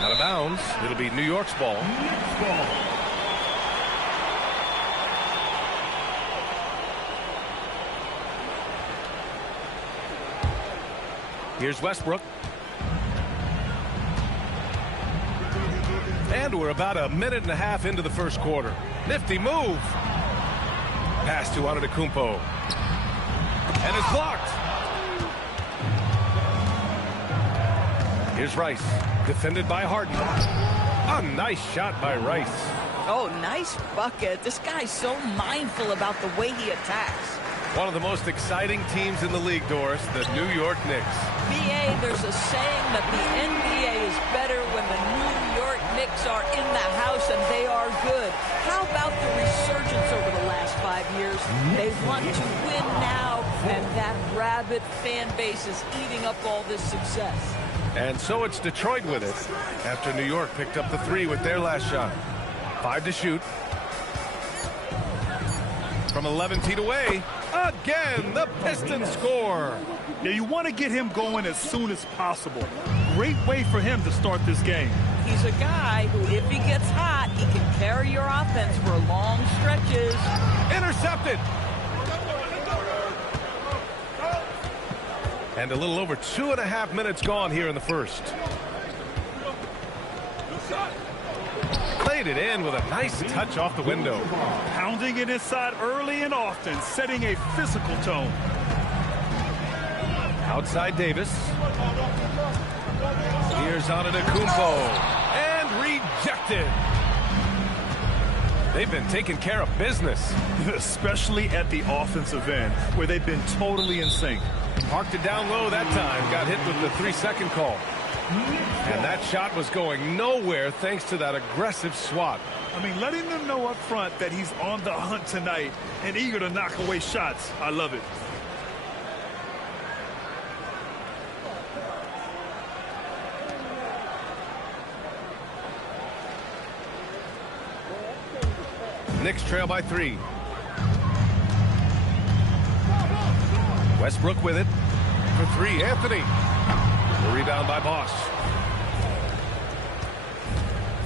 Out of bounds. It'll be New York's ball. Here's Westbrook. And we're about a minute and a half into the first quarter. Nifty move. Pass to Antetokounmpo. And it's blocked. Here's Rice. Defended by Harden. A nice shot by Rice. Oh, nice bucket. This guy's so mindful about the way he attacks. One of the most exciting teams in the league, Doris, the New York Knicks. BA, there's a saying that the NBA is better when the New York Knicks are in the house and they are good. How about the resurgence over the last 5 years? They want to win now, and that rabid fan base is eating up all this success. And so it's Detroit with it after New York picked up the 3 with their last shot. 5 to shoot. From 11 feet away. Again, the Pistons score. Yeah, you want to get him going as soon as possible. Great way for him to start this game. He's a guy who, if he gets hot, he can carry your offense for long stretches. Intercepted. And a little over 2.5 minutes gone here in the first. Played it in with a nice touch off the window. Pounding it inside early and often, setting a physical tone. Outside Davis. Here's Antetokounmpo. And rejected. They've been taking care of business. Especially at the offensive end, where they've been totally in sync. Parked it down low that time. Got hit with the 3-second call. And that shot was going nowhere thanks to that aggressive swat. I mean, letting them know up front that he's on the hunt tonight and eager to knock away shots. I love it. Knicks trail by 3. Westbrook with it. For 3, Anthony. The rebound by Boss.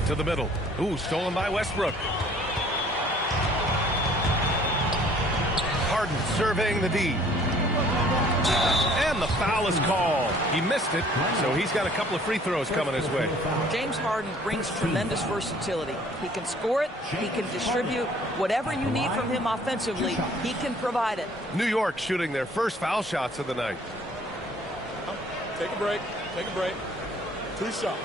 To the middle. Ooh, stolen by Westbrook. Harden surveying the D. And the foul is called. He missed it, so he's got a couple of free throws coming his way. James Harden brings tremendous versatility. He can score it, he can distribute. Whatever you need from him offensively, he can provide it. New York shooting their first foul shots of the night. Take a break. Take a break. 2 shots.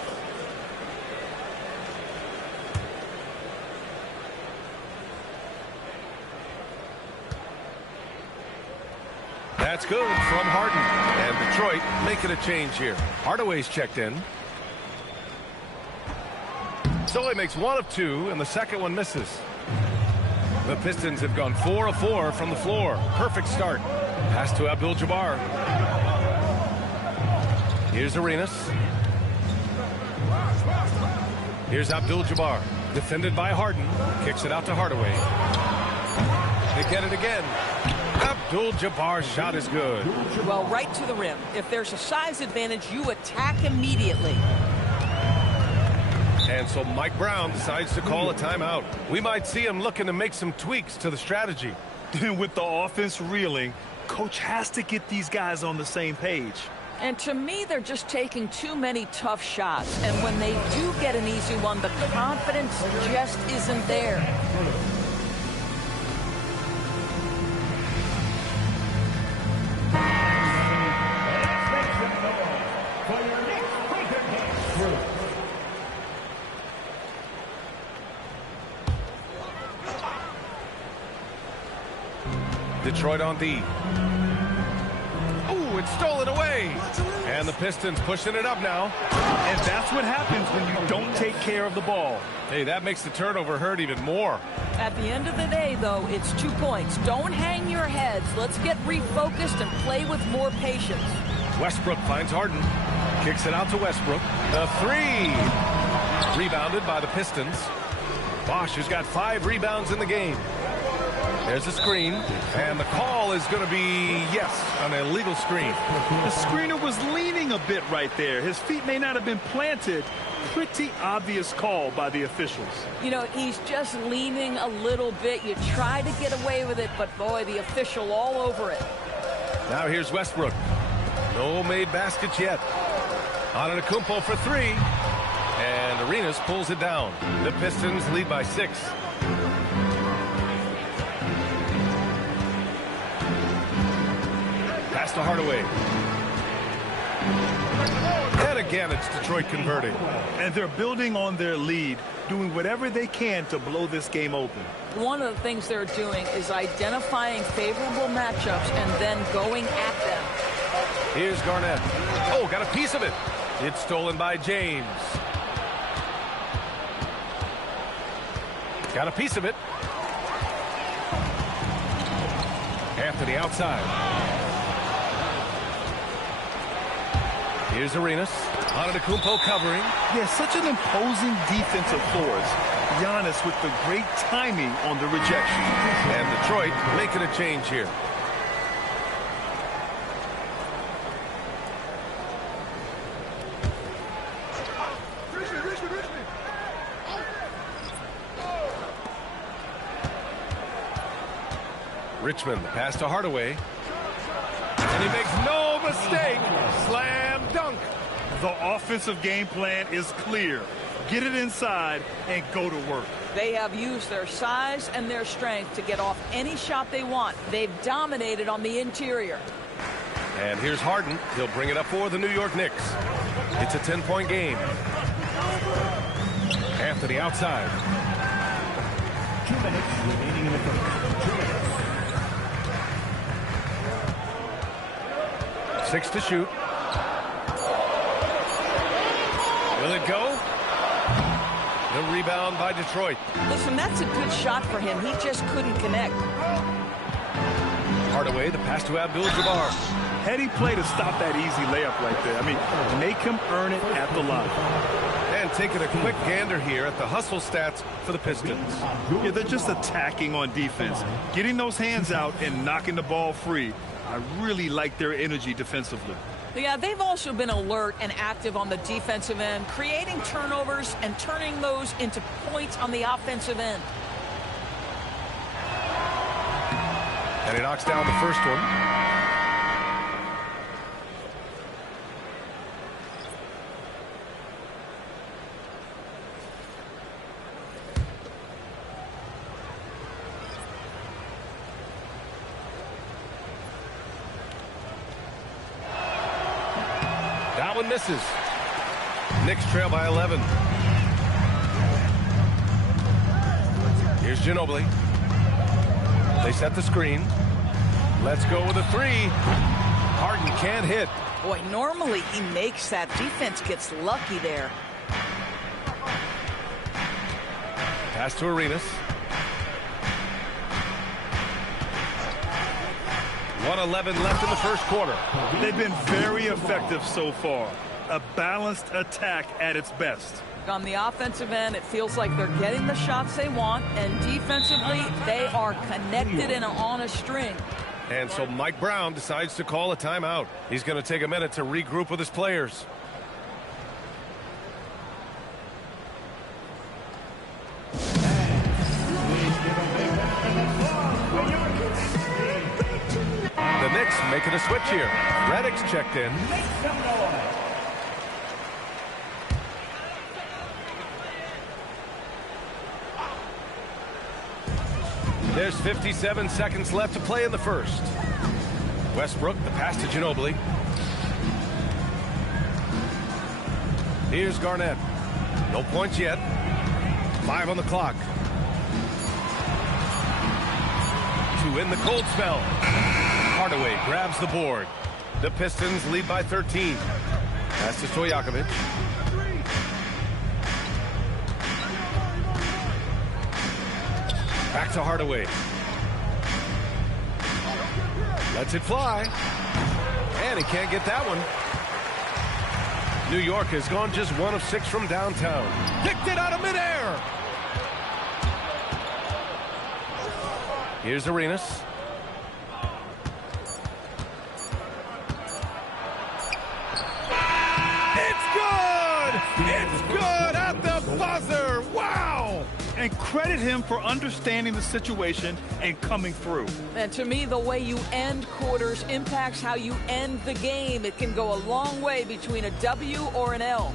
That's good from Harden. And Detroit making a change here. Hardaway's checked in. So he makes 1 of 2, and the second one misses. The Pistons have gone 4 of 4 from the floor. Perfect start. Pass to Abdul-Jabbar. Here's Arenas. Here's Abdul-Jabbar, defended by Harden. Kicks it out to Hardaway. They get it again. Abdul-Jabbar's shot is good. Well, right to the rim. If there's a size advantage, you attack immediately. And so Mike Brown decides to call a timeout. We might see him looking to make some tweaks to the strategy. With the offense reeling, coach has to get these guys on the same page. And to me, they're just taking too many tough shots. And when they do get an easy one, the confidence just isn't there. Detroit on D. Ooh, it's stolen away. And the Pistons pushing it up now. And that's what happens when you don't take care of the ball. Hey, that makes the turnover hurt even more. At the end of the day, though, it's 2 points. Don't hang your heads. Let's get refocused and play with more patience. Westbrook finds Harden. Kicks it out to Westbrook. The three. Rebounded by the Pistons. Bosch has got 5 rebounds in the game. There's a screen, and the call is going to be, yes, an illegal screen. The screener was leaning a bit right there. His feet may not have been planted. Pretty obvious call by the officials. You know, he's just leaning a little bit. You try to get away with it, but boy, the official all over it. Now here's Westbrook. No made baskets yet. Antetokounmpo for 3. And Arenas pulls it down. The Pistons lead by 6. Pass to Hardaway. And again, it's Detroit converting. And they're building on their lead, doing whatever they can to blow this game open. One of the things they're doing is identifying favorable matchups and then going at them. Here's Garnett. Oh, got a piece of it. It's stolen by James. Got a piece of it. Anthony outside. Here's Arenas. Antetokounmpo covering. Yeah, such an imposing defensive force. Giannis with the great timing on the rejection. And Detroit making a change here. Richmond, the pass to Hardaway. And he makes no mistake. Slam dunk. The offensive game plan is clear. Get it inside and go to work. They have used their size and their strength to get off any shot they want. They've dominated on the interior. And here's Harden. He'll bring it up for the New York Knicks. It's a 10-point game. Anthony outside. 2 minutes remaining in the first. 2 minutes. 6 to shoot. Will it go? The rebound by Detroit. Listen, that's a good shot for him. He just couldn't connect. Hardaway, the pass to Abdul-Jabbar. Heady play to stop that easy layup right there. I mean, make him earn it at the line. And taking a quick gander here at the hustle stats for the Pistons. Yeah, they're just attacking on defense. Getting those hands out and knocking the ball free. I really like their energy defensively. Yeah, they've also been alert and active on the defensive end, creating turnovers and turning those into points on the offensive end. And he knocks down the first one. That one misses. Knicks trail by 11. Here's Ginobili. They set the screen. Let's go with a 3. Harden can't hit. Boy, normally he makes that. Defense gets lucky there. Pass to Arenas. 1:11 left in the first quarter. They've been very effective so far. a balanced attack at its best. On the offensive end, it feels like they're getting the shots they want, and defensively, they are connected and on a string. And so Mike Brown decides to call a timeout. He's going to take a minute to regroup with his players. The Knicks making a switch here. Redick's checked in. There's 57 seconds left to play in the first. Westbrook, the pass to Ginobili. Here's Garnett. No points yet. 5 on the clock. To end the cold spell. Hardaway grabs the board. The Pistons lead by 13. Pass to Stojakovic. Back to Hardaway. Lets it fly. And he can't get that one. New York has gone just 1 of 6 from downtown. Picked it out of midair. Here's Arenas. It's good! It's good at the buzzer! Wow! And credit him for understanding the situation and coming through. And to me, the way you end quarters impacts how you end the game. It can go a long way between a W or an L.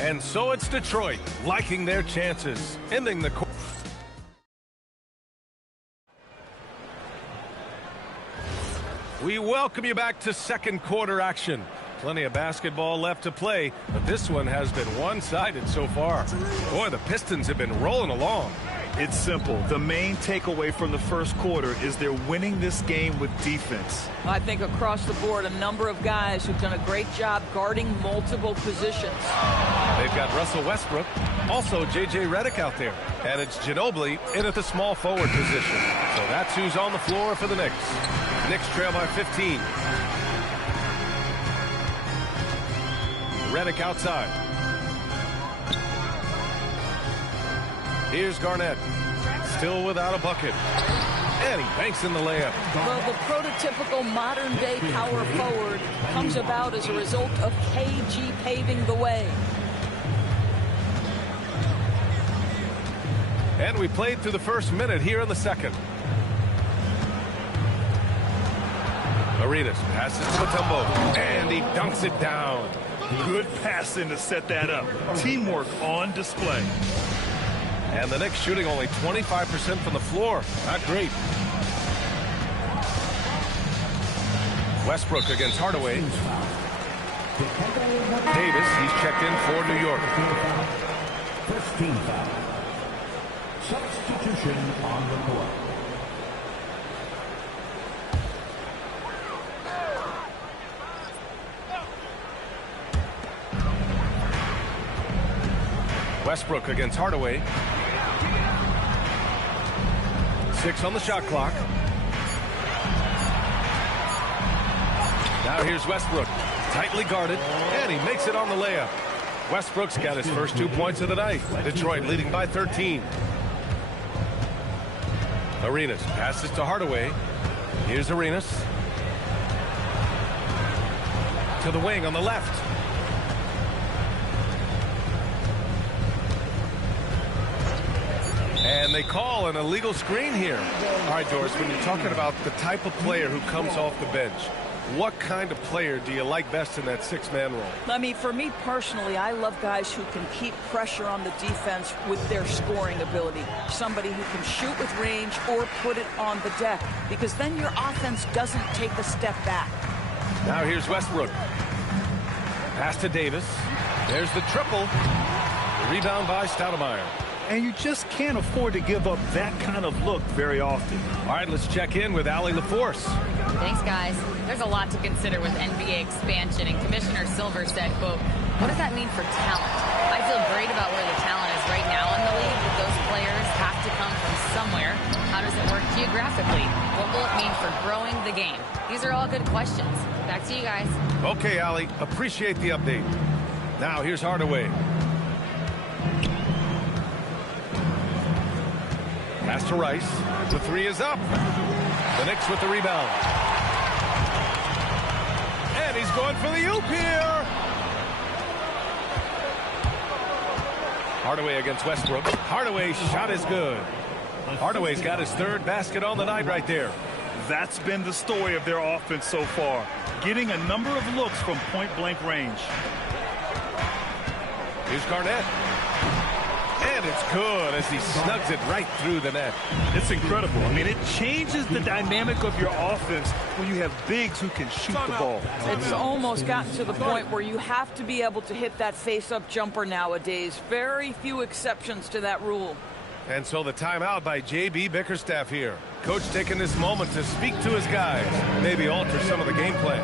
And so it's Detroit liking their chances, ending the quarter. We welcome you back to second quarter action. Plenty of basketball left to play, but this one has been one-sided so far. Boy, the Pistons have been rolling along. It's simple. The main takeaway from the first quarter is they're winning this game with defense. I think across the board, a number of guys who've done a great job guarding multiple positions. They've got Russell Westbrook, also J.J. Redick out there. And it's Ginobili in at the small forward position. So that's who's on the floor for the Knicks. Knicks trail by 15. Redick outside. Here's Garnett. Still without a bucket. And he banks in the layup. Well, the prototypical modern-day power forward comes about as a result of KG paving the way. And we played through the first minute here in the second. Arenas passes to Mutombo. And he dunks it down. Good passing to set that up. Teamwork on display. And the Knicks shooting only 25% from the floor. Not great. Westbrook against Hardaway. Davis, he's checked in for New York. First team foul. Substitution on the court. Westbrook against Hardaway. 6 on the shot clock. Now here's Westbrook. Tightly guarded. And he makes it on the layup. Westbrook's got his first 2 points of the night. Detroit leading by 13. Arenas passes to Hardaway. Here's Arenas. To the wing on the left. And they call an illegal screen here. All right, Doris, when you're talking about the type of player who comes off the bench, what kind of player do you like best in that 6-man role? I mean, for me personally, I love guys who can keep pressure on the defense with their scoring ability. Somebody who can shoot with range or put it on the deck, because then your offense doesn't take a step back. Now here's Westbrook. Pass to Davis. There's the triple. The rebound by Stoudemire. And you just can't afford to give up that kind of look very often. All right, let's check in with Allie LaForce. Thanks, guys. There's a lot to consider with NBA expansion, and Commissioner Silver said, quote, what does that mean for talent? I feel great about where the talent is right now in the league, but those players have to come from somewhere. How does it work geographically? What will it mean for growing the game? These are all good questions. Back to you guys. Okay, Allie. Appreciate the update. Now here's Hardaway. Pass to Rice. The three is up. The Knicks with the rebound. And he's going for the oop here. Hardaway against Westbrook. Hardaway's shot is good. Hardaway's got his third basket on the night right there. That's been the story of their offense so far. Getting a number of looks from point-blank range. Here's Garnett. And it's good as he snugs it right through the net. It's incredible. I mean, it changes the dynamic of your offense when you have bigs who can shoot the ball. It's almost gotten to the point where you have to be able to hit that face-up jumper nowadays. Very few exceptions to that rule. And so the timeout by J.B. Bickerstaff here. Coach taking this moment to speak to his guys. Maybe alter some of the game plan.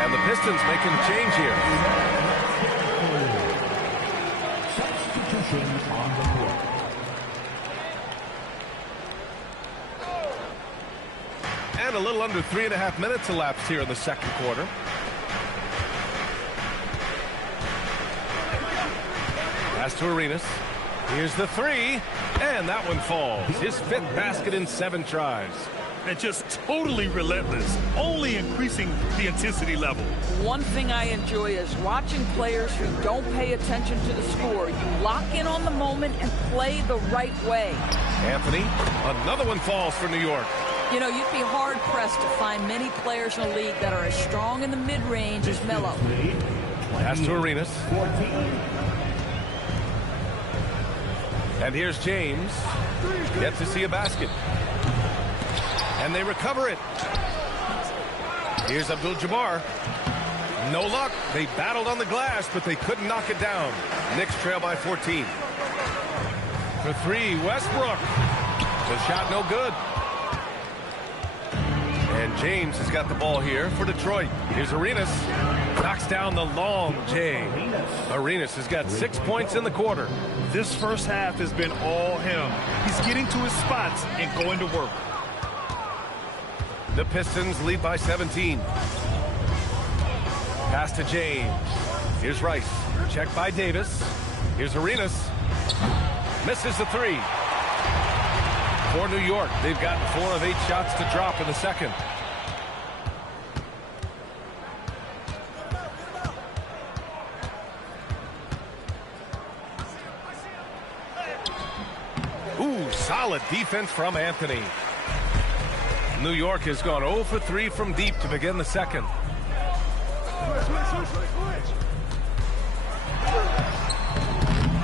And the Pistons making a change here. On the court. And a little under 3.5 minutes elapsed here in the second quarter. Pass to Arenas. Here's the three, and that one falls. His fifth basket in 7 tries. And just totally relentless, only increasing the intensity level. One thing I enjoy is watching players who don't pay attention to the score. You lock in on the moment and play the right way. Anthony, another one falls for New York. You know, you'd be hard-pressed to find many players in the league that are as strong in the mid-range as Melo. Pass to Arenas. 14. And here's James. Yet to see a basket. And they recover it. Here's Abdul-Jabbar. No luck. They battled on the glass, but they couldn't knock it down. Knicks trail by 14. For three, Westbrook. The shot no good. And James has got the ball here for Detroit. Here's Arenas. Knocks down the long J. Arenas has got 6 points in the quarter. This first half has been all him. He's getting to his spots and going to work. The Pistons lead by 17. Pass to James. Here's Rice. Checked by Davis. Here's Arenas. Misses the three. For New York, they've gotten 4 of 8 shots to drop in the second. Ooh, solid defense from Anthony. New York has gone 0 for 3 from deep to begin the second.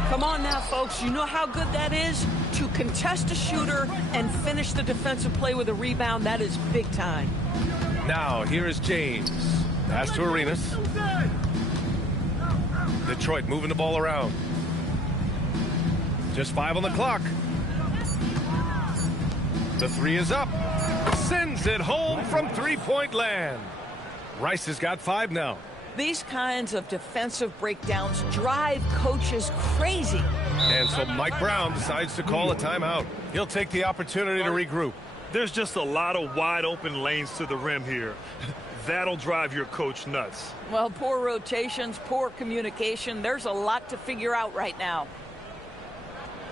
Come on now, folks. You know how good that is? To contest a shooter and finish the defensive play with a rebound, that is big time. Now, here is James. Pass to Arenas. Detroit moving the ball around. Just 5 on the clock. The three is up. Sends it home from three-point land. Rice has got 5 now. These kinds of defensive breakdowns drive coaches crazy. And so Mike Brown decides to call a timeout. He'll take the opportunity to regroup. There's just a lot of wide open lanes to the rim here. That'll drive your coach nuts. Well, poor rotations, poor communication. There's a lot to figure out right now.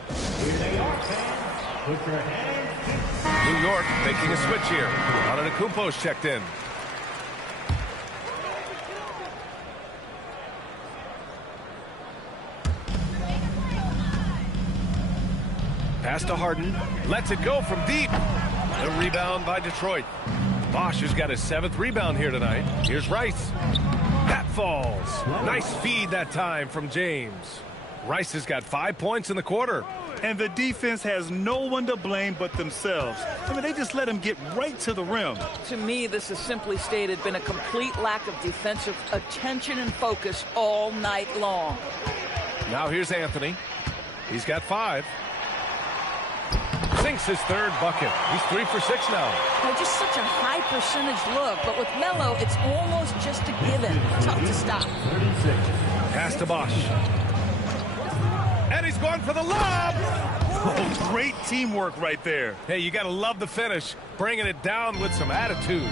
Here they are, fans. Put your hands. New York making a switch here. Antetokounmpo's checked in. Pass to Harden. Lets it go from deep. The rebound by Detroit. Bosch has got his 7th rebound here tonight. Here's Rice. That falls. Nice feed that time from James. Rice has got 5 points in the quarter. And the defense has no one to blame but themselves. I mean, they just let him get right to the rim. To me, this has simply stated been a complete lack of defensive attention and focus all night long. Now here's Anthony. He's got 5. Sinks his 3rd bucket. He's 3 for 6 now. They're just such a high percentage look, but with Melo, it's almost just a given. Tough to stop. 36. Pass to Bosch. And he's going for the lob. Oh, great teamwork right there. Hey, you got to love the finish. Bringing it down with some attitude.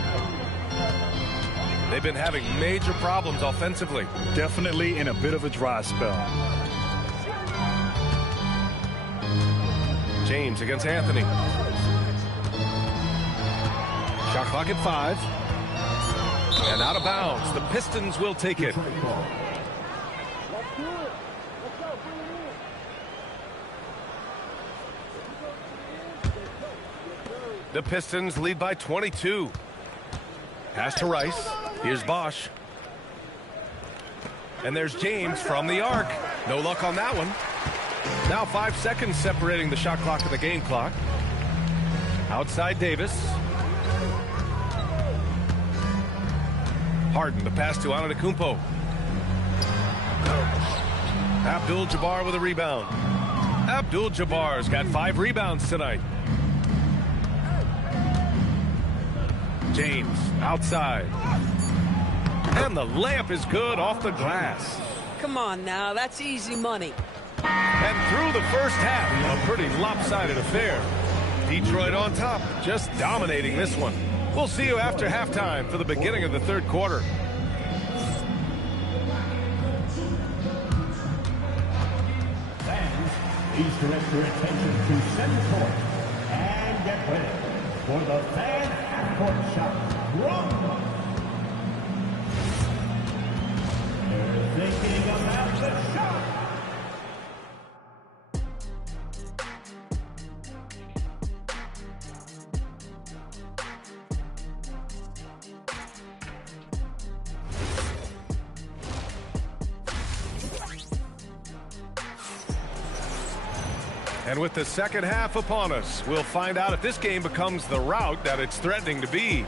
They've been having major problems offensively. Definitely in a bit of a dry spell. James against Anthony. Shot clock at 5. And out of bounds. The Pistons will take it. The Pistons lead by 22. Pass to Rice. Here's Bosch. And there's James from the arc. No luck on that one. Now 5 seconds separating the shot clock and the game clock. Outside Davis. Harden, the pass to Antetokounmpo. Abdul-Jabbar with a rebound. Abdul-Jabbar's got 5 rebounds tonight. James outside. And the layup is good off the glass. Come on now, that's easy money. And through the first half, a pretty lopsided affair. Detroit on top, just dominating this one. We'll see you after halftime for the beginning of the third quarter. Fans, please direct your attention to center court and get ready for the fan half-court shot. Wrong. They're thinking about the shot. And with the second half upon us, we'll find out if this game becomes the rout that it's threatening to be.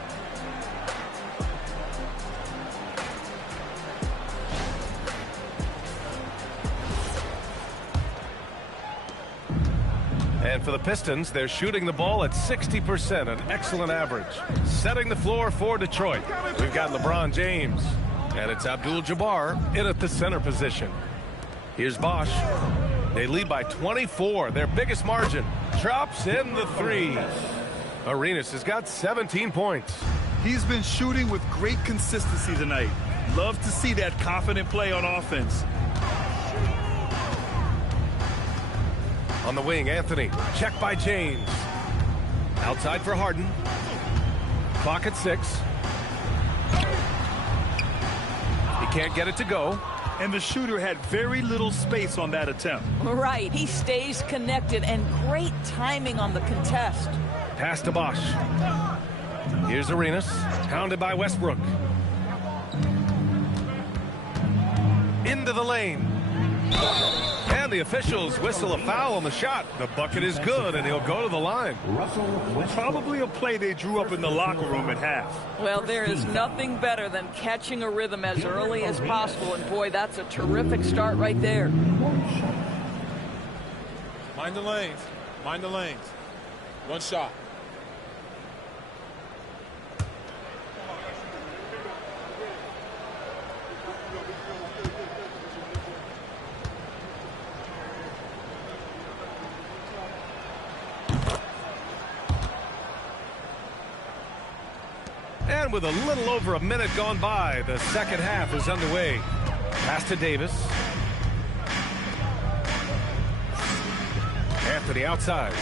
And for the Pistons, they're shooting the ball at 60%, an excellent average. Setting the floor for Detroit, we've got LeBron James, and it's Abdul-Jabbar in at the center position. Here's Bosch. They lead by 24, their biggest margin. Drops in the 3. Arenas has got 17 points. He's been shooting with great consistency tonight. Love to see that confident play on offense. On the wing, Anthony. Check by James. Outside for Harden. Clock at 6. He can't get it to go. And the shooter had very little space on that attempt. Right, he stays connected and great timing on the contest. Pass to Bosch. Here's Arenas, pounded by Westbrook. Into the lane. And the officials whistle a foul on the shot. The bucket is good, and he'll go to the line. Probably a play they drew up in the locker room at half. Well, there is nothing better than catching a rhythm as early as possible, and boy, that's a terrific start right there. Mind the lanes. Mind the lanes. One shot. And with a little over a minute gone by, the second half is underway. Pass to Davis. Anthony outside.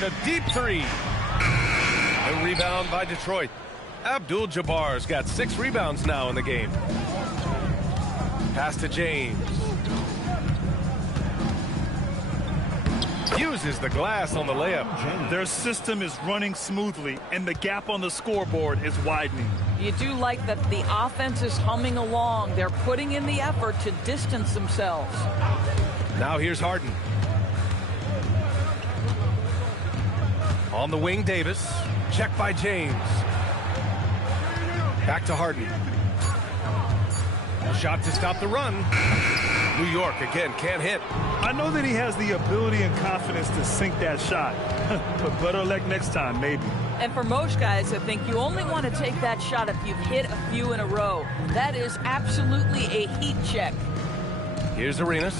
The deep 3. A rebound by Detroit. Abdul-Jabbar's got 6 rebounds now in the game. Pass to James. Uses the glass on the layup. Their system is running smoothly, and the gap on the scoreboard is widening. You do like that the offense is humming along. They're putting in the effort to distance themselves. Now here's Harden. On the wing, Davis. Check by James. Back to Harden. A shot to stop the run. New York, again, can't hit. I know that he has the ability and confidence to sink that shot. But better luck next time, maybe. And for most guys, I think you only want to take that shot if you've hit a few in a row. That is absolutely a heat check. Here's Arenas.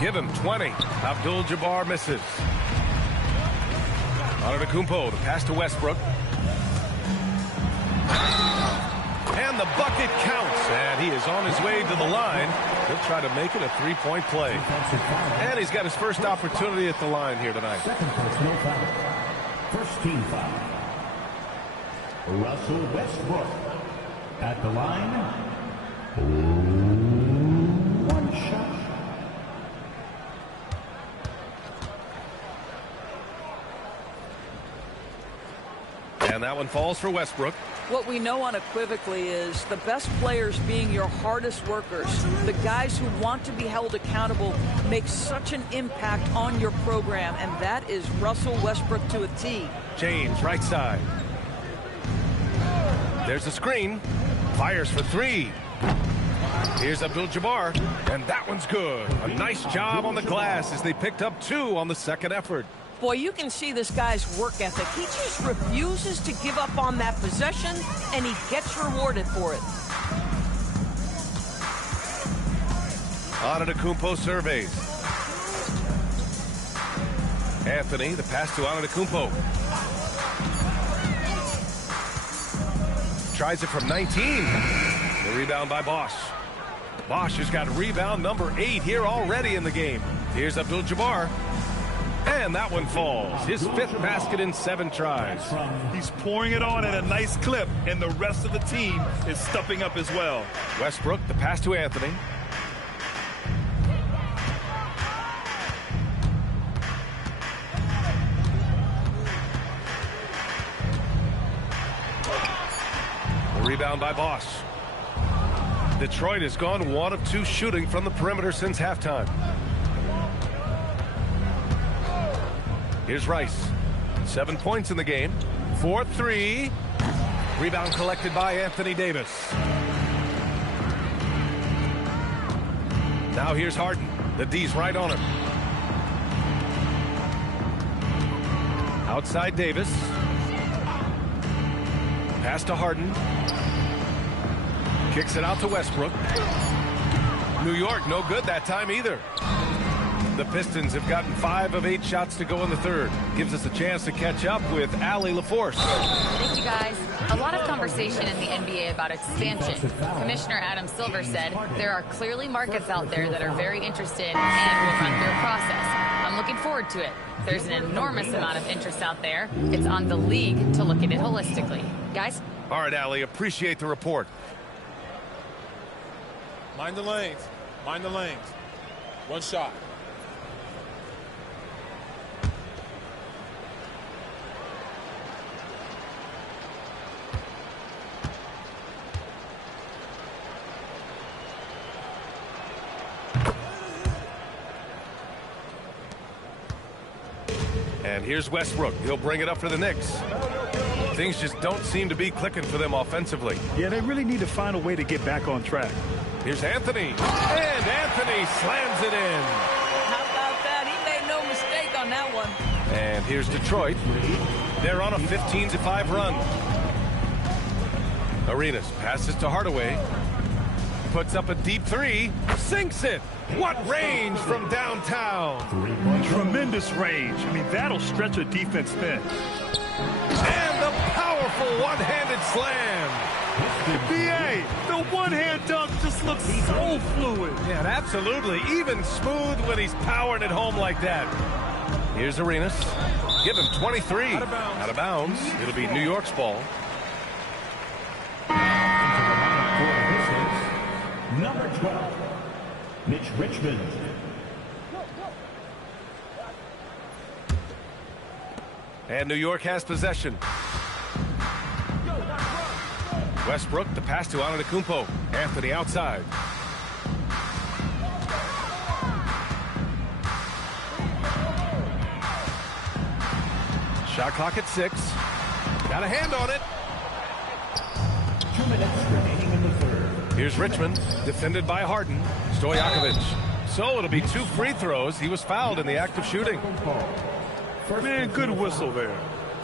Give him 20. Abdul-Jabbar misses. Antetokounmpo, the pass to Westbrook. And the bucket counts. And he is on his way to the line. He'll try to make it a three-point play. And he's got his first opportunity at the line here tonight. Second personal foul. First team foul. Russell Westbrook at the line. One shot. And that one falls for Westbrook. What we know unequivocally is the best players being your hardest workers, the guys who want to be held accountable, make such an impact on your program, and that is Russell Westbrook to a T. James, right side. There's a screen. Fires for three. Here's Abdul-Jabbar, and that one's good. A nice job on the glass as they picked up 2 on the second effort. Boy, you can see this guy's work ethic. He just refuses to give up on that possession, and he gets rewarded for it. Antetokounmpo surveys. Anthony, the pass to Antetokounmpo. Tries it from 19. The rebound by Bosch. Bosch has got rebound number 8 here already in the game. Here's Abdul-Jabbar. And that one falls. His 5th basket in 7 tries. He's pouring it on at a nice clip, and the rest of the team is stepping up as well. Westbrook, the pass to Anthony. The rebound by Bosch. Detroit has gone 1 of 2 shooting from the perimeter since halftime. Here's Rice. 7 points in the game. 4-3. Rebound collected by Anthony Davis. Now here's Harden. The D's right on him. Outside Davis. Pass to Harden. Kicks it out to Westbrook. New York, no good that time either. The Pistons have gotten 5 of 8 shots to go in the third. Gives us a chance to catch up with Allie LaForce. Thank you, guys. A lot of conversation in the NBA about expansion. Commissioner Adam Silver said there are clearly markets out there that are very interested and will run through a process. I'm looking forward to it. There's an enormous amount of interest out there. It's on the league to look at it holistically. Guys? All right, Allie, appreciate the report. Mind the lanes. Mind the lanes. One shot. And here's Westbrook. He'll bring it up for the Knicks. Things just don't seem to be clicking for them offensively. Yeah, they really need to find a way to get back on track. Here's Anthony. And Anthony slams it in. How about that? He made no mistake on that one. And here's Detroit. They're on a 15-5 run. Arenas passes to Hardaway. Puts up a deep 3. Sinks it. What range from downtown. Tremendous range. I mean, that'll stretch a defense thin. And the powerful one-handed slam. BA, the one-hand dunk just looks so fluid. Yeah, absolutely. Even smooth when he's powering it home like that. Here's Arenas. Give him 23. Out of bounds. It'll be New York's ball. Number 12, Mitch Richmond. And New York has possession. Westbrook, the pass to Antetokounmpo. Anthony outside. Shot clock at 6. Got a hand on it. 2 minutes remaining in the third. Here's Richmond, defended by Harden. Stojakovic. So it'll be 2 free throws. He was fouled in the act of shooting. Man, good whistle there.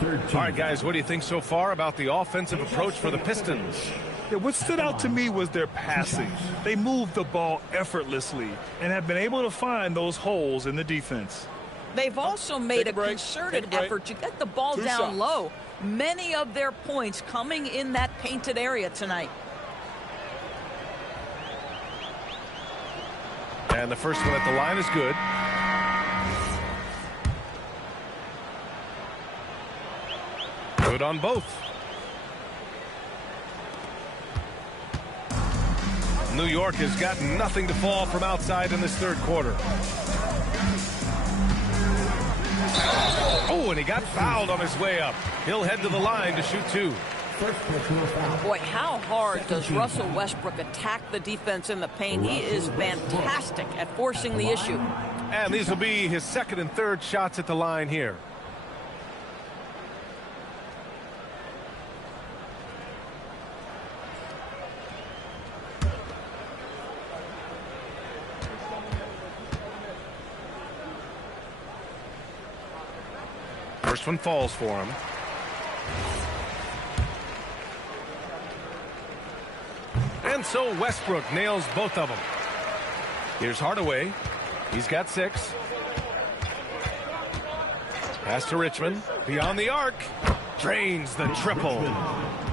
All right, guys, what do you think so far about the offensive approach for the Pistons? Yeah, what stood out to me was their passing. They moved the ball effortlessly and have been able to find those holes in the defense. They've also made a concerted effort to get the ball down low. Many of their points coming in that painted area tonight. And the first one at the line is good. Good on both. New York has got nothing to fall from outside in this third quarter. Oh, and he got fouled on his way up. He'll head to the line to shoot two. Boy, how hard does Russell Westbrook attack the defense in the paint? He is fantastic at forcing the issue. And these will be his second and third shots at the line here. First one falls for him. And so Westbrook nails both of them. Here's Hardaway. He's got 6. Pass to Richmond. Beyond the arc. Drains the triple.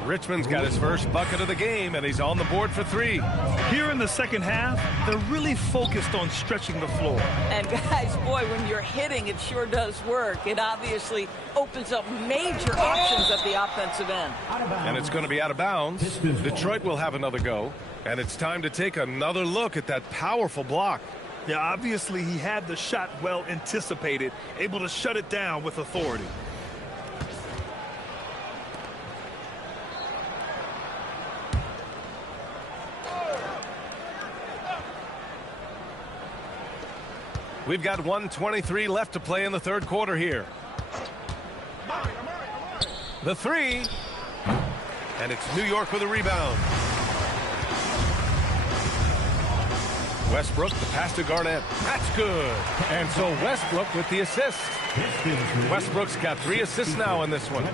Richmond's got his first bucket of the game, and he's on the board for 3. Here in the second half, they're really focused on stretching the floor. And guys, boy, when you're hitting, it sure does work. It obviously opens up major options at the offensive end. And it's going to be out of bounds. Detroit will have another go. And it's time to take another look at that powerful block. Yeah, obviously he had the shot well anticipated, able to shut it down with authority. We've got 1:23 left to play in the third quarter here. The 3. And it's New York with a rebound. Westbrook, the pass to Garnett. That's good. And so Westbrook with the assist. Westbrook's got 3 assists now in this one.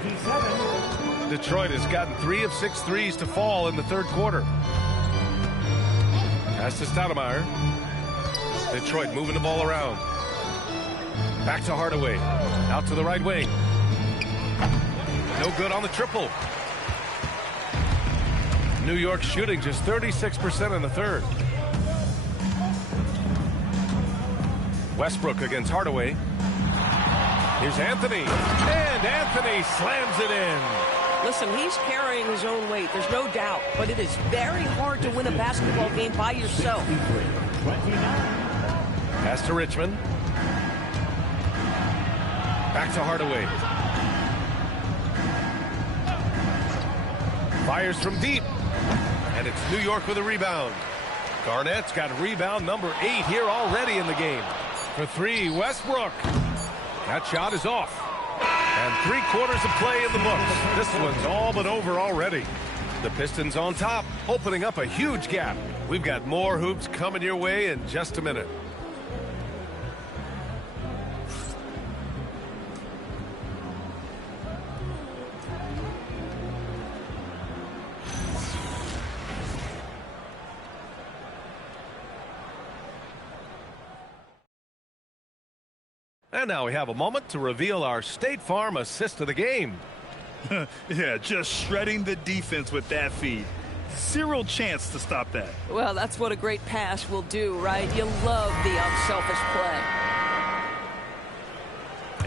Detroit has gotten 3 of 6 threes to fall in the third quarter. Pass to Stoudemire. Detroit moving the ball around. Back to Hardaway. Out to the right wing. No good on the triple. New York shooting just 36% in the third. Westbrook against Hardaway. Here's Anthony. And Anthony slams it in. Listen, he's carrying his own weight. There's no doubt. But it is very hard to win a basketball game by yourself. Pass to Richmond. Back to Hardaway. Fires from deep. And it's New York with a rebound. Garnett's got rebound number 8 here already in the game. For 3, Westbrook. That shot is off. And 3 quarters of play in the books. This one's all but over already. The Pistons on top, opening up a huge gap. We've got more hoops coming your way in just a minute. And now we have a moment to reveal our State Farm assist of the game. Yeah, just shredding the defense with that feed. Zero chance to stop that. Well, that's what a great pass will do, right? You love the unselfish play.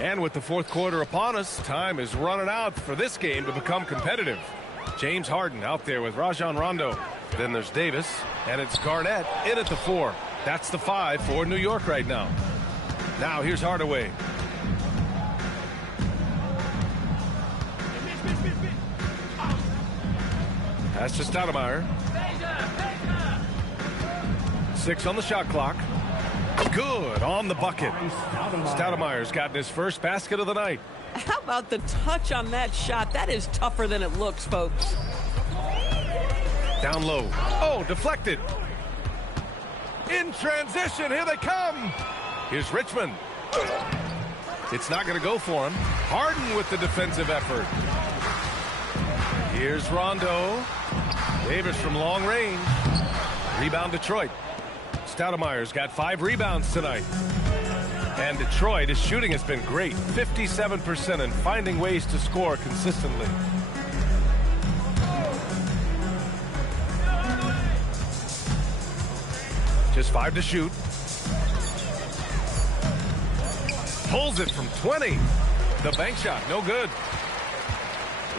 And with the fourth quarter upon us, time is running out for this game to become competitive. James Harden out there with Rajon Rondo. Then there's Davis, and it's Garnett in at the 4. That's the 5 for New York right now. Now here's Hardaway. Pass to Stoudemire. 6 on the shot clock. Good on the bucket. Stoudemire's gotten his first basket of the night. How about the touch on that shot? That is tougher than it looks, folks. Down low. Oh, deflected. In transition, here they come. Here's Richmond. It's not going to go for him. Harden with the defensive effort. Here's Rondo. Davis from long range. Rebound Detroit. Stoudemire's got 5 rebounds tonight. And Detroit, his shooting has been great. 57% and finding ways to score consistently. Just 5 to shoot. Pulls it from 20. The bank shot, no good.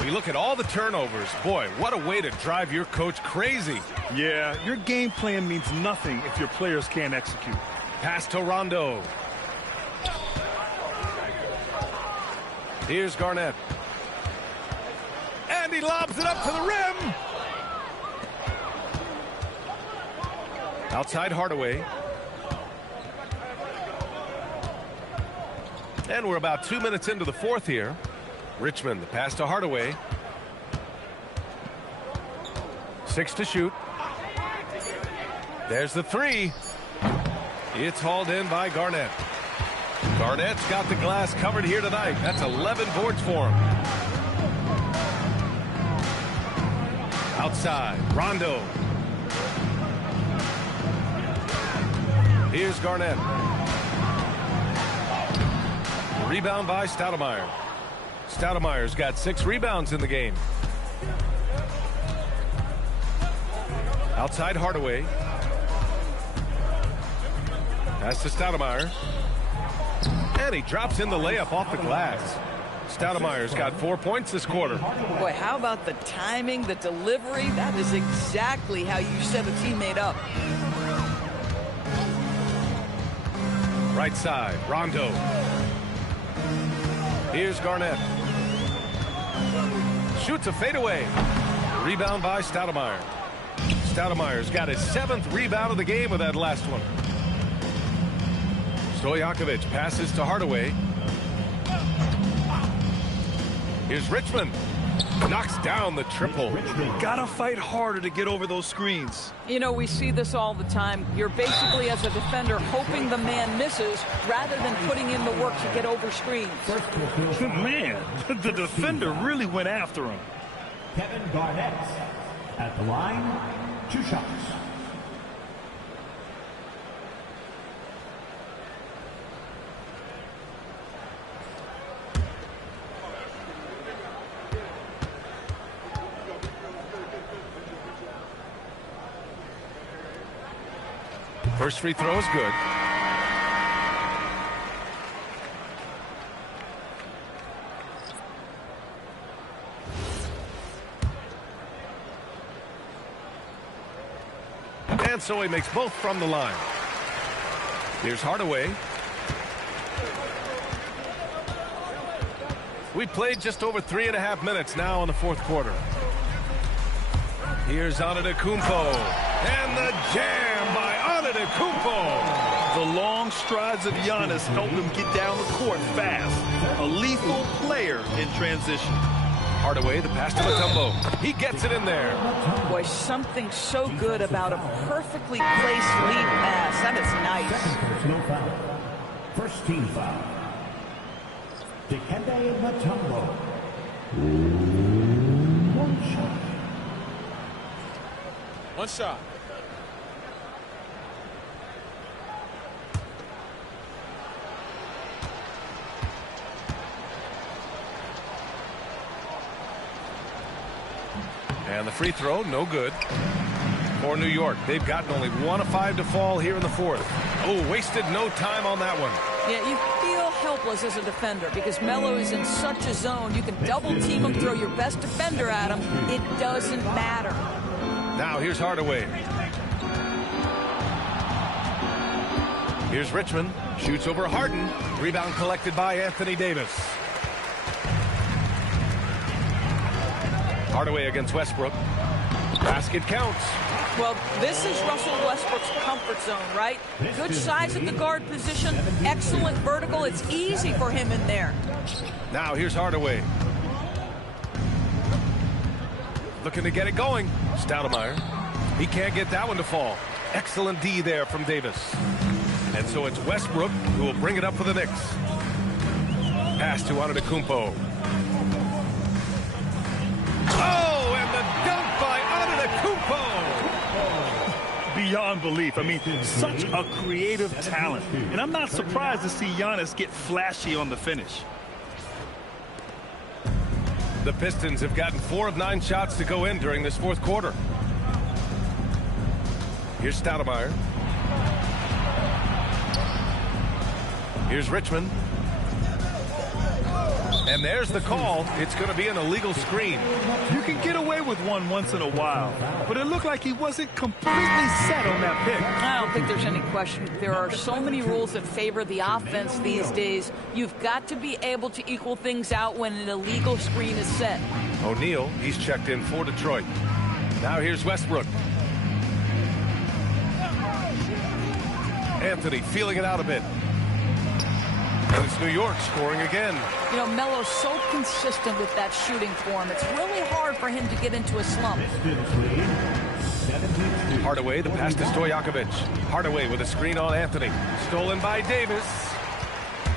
We look at all the turnovers. Boy, what a way to drive your coach crazy. Yeah, your game plan means nothing if your players can't execute. Pass to Rondo. Here's Garnett. And he lobs it up to the rim. Outside Hardaway. And we're about 2 minutes into the fourth here. Richmond, the pass to Hardaway. 6 to shoot. There's the 3. It's hauled in by Garnett. Garnett's got the glass covered here tonight. That's 11 boards for him. Outside, Rondo. Here's Garnett. Rebound by Stoudemire. Stoudemire's got 6 rebounds in the game. Outside Hardaway. Pass to Stoudemire. And he drops in the layup off the glass. Stoudemire's got 4 points this quarter. Boy, how about the timing, the delivery? That is exactly how you set a teammate up. Right side, Rondo. Here's Garnett. Shoots a fadeaway. Rebound by Stoudemire. Stoudemire's got his 7th rebound of the game with that last one. Stojakovic passes to Hardaway. Here's Richmond. Knocks down the triple. Gotta fight harder to get over those screens. You know, we see this all the time. You're basically, as a defender, hoping the man misses rather than putting in the work to get over screens. Man, the defender really went after him. Kevin Garnett at the line, 2 shots. First free throw is good. And so he makes both from the line. Here's Hardaway. We played just over 3.5 minutes now in the fourth quarter. Here's Antetokounmpo. And the jam by Antetokounmpo. The long strides of Giannis help him get down the court fast. A lethal player in transition. Hardaway, the pass to Mutombo. He gets it in there. Boy, something so good about a perfectly placed lead pass. That is nice. Personal foul. First team foul. Dikembe Mutombo. 1 shot. 1 shot. And the free throw, no good. For New York, they've gotten only 1 of 5 to fall here in the fourth. Oh, wasted no time on that one. Yeah, you feel helpless as a defender because Melo is in such a zone. You can double team him, throw your best defender at him. It doesn't matter. Now here's Hardaway. Here's Richmond. Shoots over Harden. Rebound collected by Anthony Davis. Hardaway against Westbrook. Basket counts. Well, this is Russell Westbrook's comfort zone, right? Good size at the guard position, excellent vertical. It's easy for him in there. Now here's Hardaway. Looking to get it going. Stoudemire. He can't get that one to fall. Excellent D there from Davis. And so it's Westbrook who will bring it up for the Knicks. Pass to Antetokounmpo. Oh, and the dunk by Antetokounmpo. beyond belief. I mean, such a creative talent. And I'm not surprised to see Giannis get flashy on the finish. The Pistons have gotten 4 of 9 shots to go in during this fourth quarter. Here's Stoudemire. Here's Richmond. And there's the call. It's going to be an illegal screen. You can get away with one once in a while, but it looked like he wasn't completely set on that pick. I don't think there's any question. There are so many rules that favor the offense these days. You've got to be able to equal things out when an illegal screen is set. O'Neal, he's checked in for Detroit. Now here's Westbrook. Anthony feeling it out a bit. And it's New York scoring again. You know, Melo's so consistent with that shooting form. It's really hard for him to get into a slump. Hardaway, the pass to Stojakovic. Hardaway with a screen on Anthony. Stolen by Davis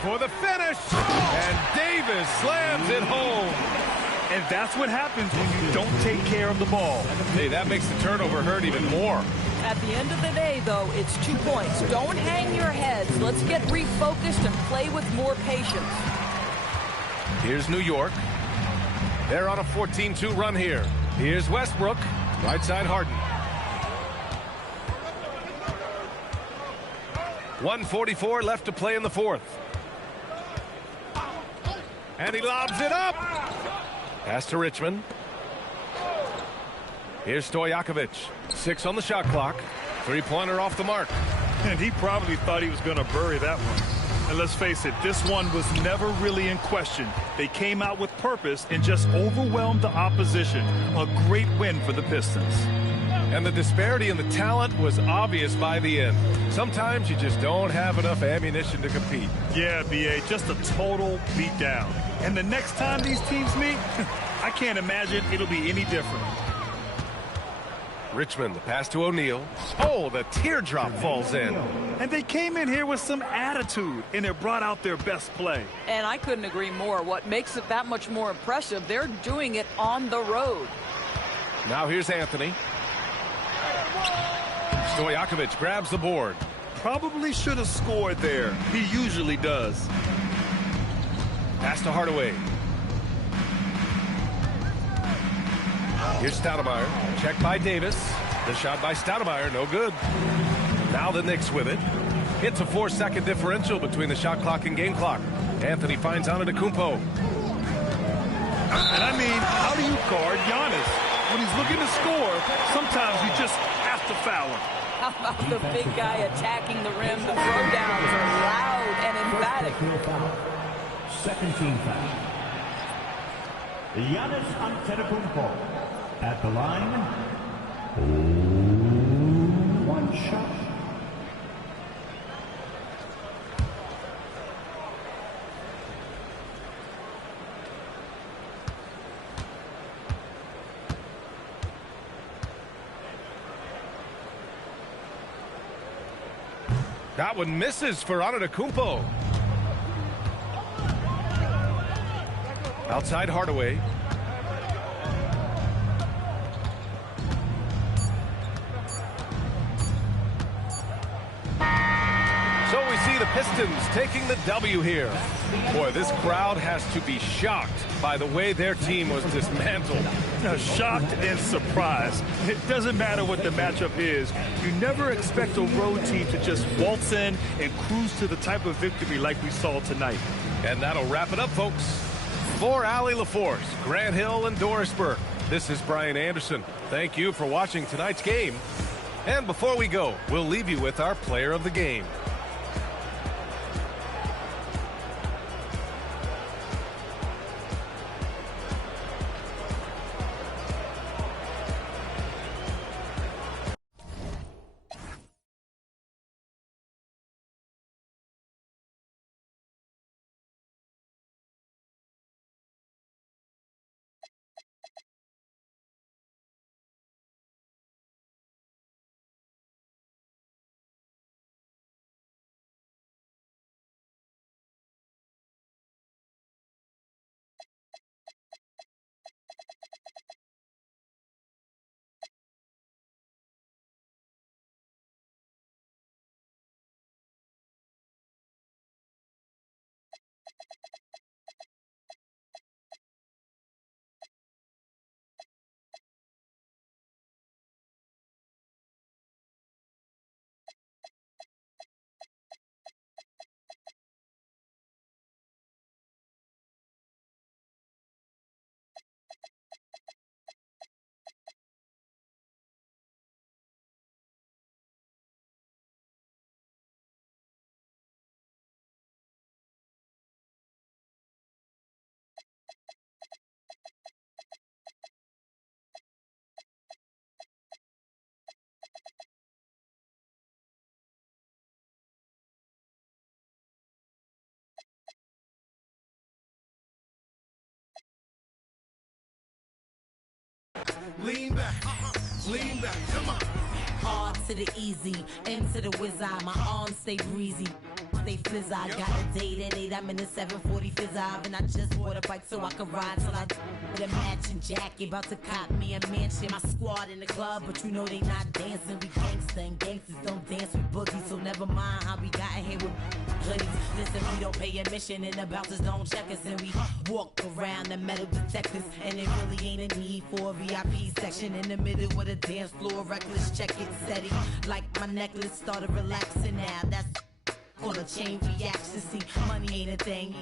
for the finish. And Davis slams it home. And that's what happens when you don't take care of the ball. Hey, that makes the turnover hurt even more. At the end of the day, though, it's 2 points. Don't hang your heads. Let's get refocused and play with more patience. Here's New York. They're on a 14-2 run here. Here's Westbrook. Right side Harden. 1:44 left to play in the fourth. And he lobs it up. Pass to Richmond. Here's Stojakovic. 6 on the shot clock. 3-pointer off the mark. And he probably thought he was going to bury that one. And let's face it, this one was never really in question. They came out with purpose and just overwhelmed the opposition. A great win for the Pistons. And the disparity in the talent was obvious by the end. Sometimes you just don't have enough ammunition to compete. Yeah, B.A., just a total beatdown. And the next time these teams meet, I can't imagine it'll be any different. Richmond, the pass to O'Neal. Oh, the teardrop falls in. And they came in here with some attitude, and it brought out their best play. And I couldn't agree more. What makes it that much more impressive, they're doing it on the road. Now here's Anthony. Stojakovic grabs the board. Probably should have scored there. He usually does. Pass to Hardaway. Here's Stoudemire. Checked by Davis. The shot by Stoudemire, no good. Now the Knicks with it. It's a 4-second differential between the shot clock and game clock. Anthony finds Antetokounmpo. And I mean, how do you guard Giannis? When he's looking to score, sometimes you just have to foul him. How about the big guy attacking the rim? The throwdowns are loud and emphatic. Second team foul. Giannis Antetokounmpo at the line. 1 shot. That one misses for Antetokounmpo. Outside Hardaway. So we see the Pistons taking the W here. Boy, this crowd has to be shocked by the way their team was dismantled. Shocked and surprised. It doesn't matter what the matchup is. You never expect a road team to just waltz in and cruise to the type of victory like we saw tonight. And that'll wrap it up, folks. For Allie LaForce, Grant Hill, and Doris Burke, this is Brian Anderson. Thank you for watching tonight's game. And before we go, we'll leave you with our player of the game. lean back, come on. Hard to the easy, into the wizard. My arms stay breezy, stay fizz. I got a date at 8, I'm in the 740 fizz. And I just bought a bike so I can ride till I with a matching jacket. About to cop me a mansion. My squad in the club, but you know they not dancing. We gangsta and gangsters don't dance with boogies. So never mind how we got in here with hoodies. Listen, we don't pay admission and the bouncers don't check us. And we walk around the metal detectors. And it really ain't a need for a VIP section in the middle with a dance floor. Reckless, check it, steady. Like my necklace started relaxing now. That's all the chain reaction. See, money ain't a thing.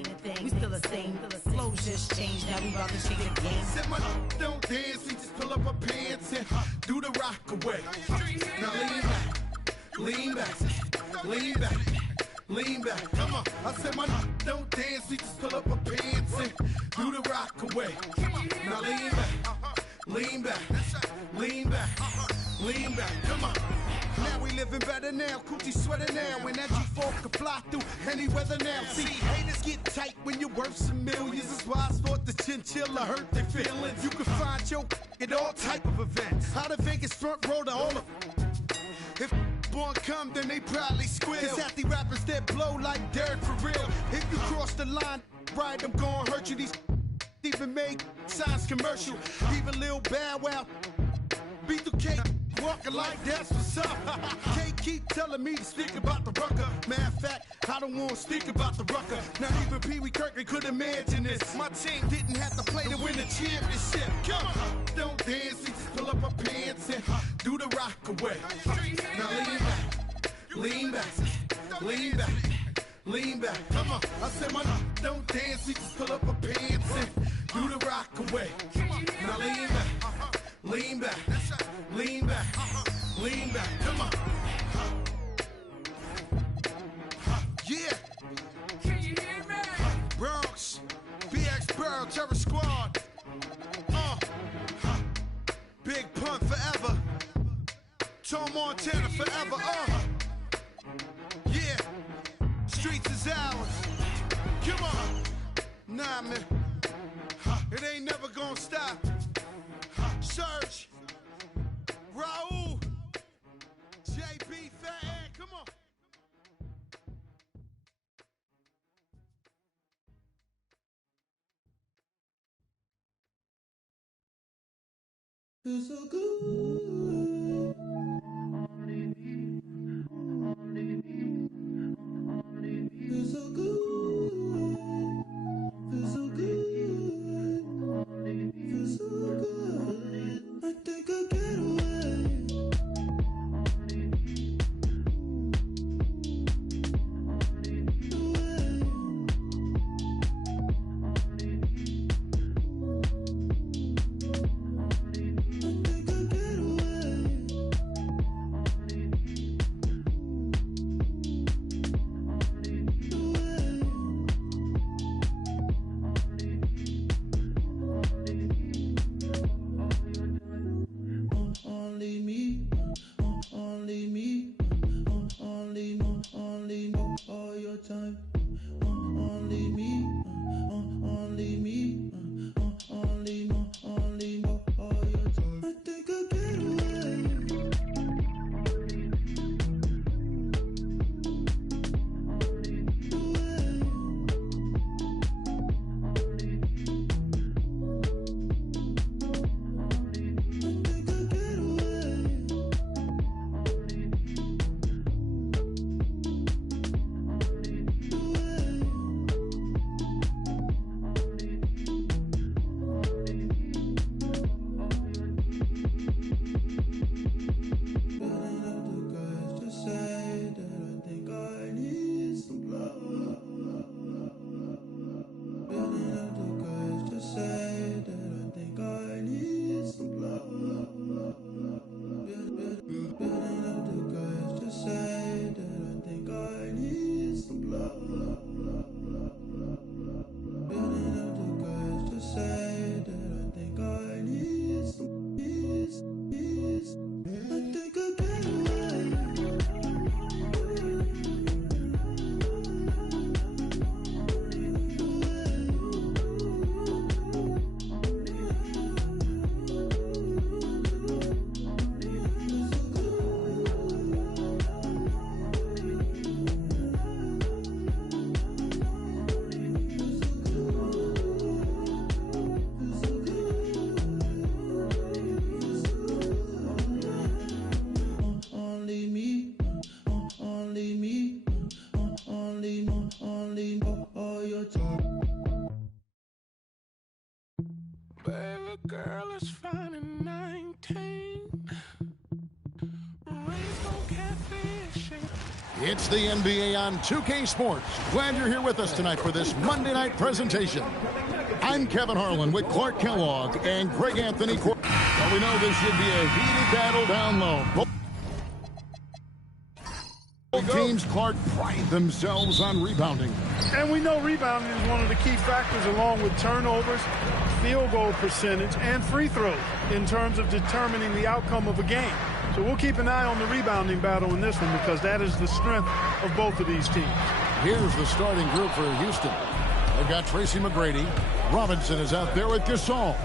We still the same. Flows just changed. Now we about to change the game. Said my don't dance, we just pull up our pants and do the rock away. Now lean back, come on. I said my don't dance, we just pull up our pants and do the rock away. Now lean back, come on. Now we living better now, coochie sweater now, and that G4 can fly through any weather now. See, haters get tight when you're worth some millions. That's why I thought the chinchilla hurt their feelings. You can find your at all type of events. Out of Vegas front row to all of. If born come, then they probably squeal. Cause half the rappers that blow like dirt for real. If you cross the line, right, I'm gonna hurt you. These even make signs commercial. Even Lil Bow Wow beat the cake. Walking like that's what's up. Can't keep telling me to speak about the rucker. Matter of fact, I don't want to speak about the rucker. Not even Pee Wee Kirkland could imagine this. My team didn't have to play to win the championship. Come on, don't dance, we just pull up our pants and do the rock away. Now lean back, come on. I said my don't dance, we just pull up our pants and do the rock away. Now lean back, come on. Yeah. Can you hear me? Bronx, BX Burrow, Terror Squad. Big Pun forever. Tom Montana forever. Yeah. Streets is ours. Come on. Nah, man. It ain't never gonna stop. Surge. Raul. JB, Fat Ed, come on. Feels so good. Feels so good. Feels so good. Feels so good. I think I'll get away. I think I'll get away. a girl is fine and 19. Raised on catfishing. It's the NBA on 2K Sports. Glad you're here with us tonight for this Monday night presentation. I'm Kevin Harlan with Clark Kellogg and Greg Anthony. Well, we know this should be a heated battle down low. Both teams, Clark, pride themselves on rebounding. And we know rebounding is one of the key factors along with turnovers, field goal percentage, and free throws in terms of determining the outcome of a game. So we'll keep an eye on the rebounding battle in this one because that is the strength of both of these teams. Here's the starting group for Houston. They've got Tracy McGrady. Robinson is out there with Gasol.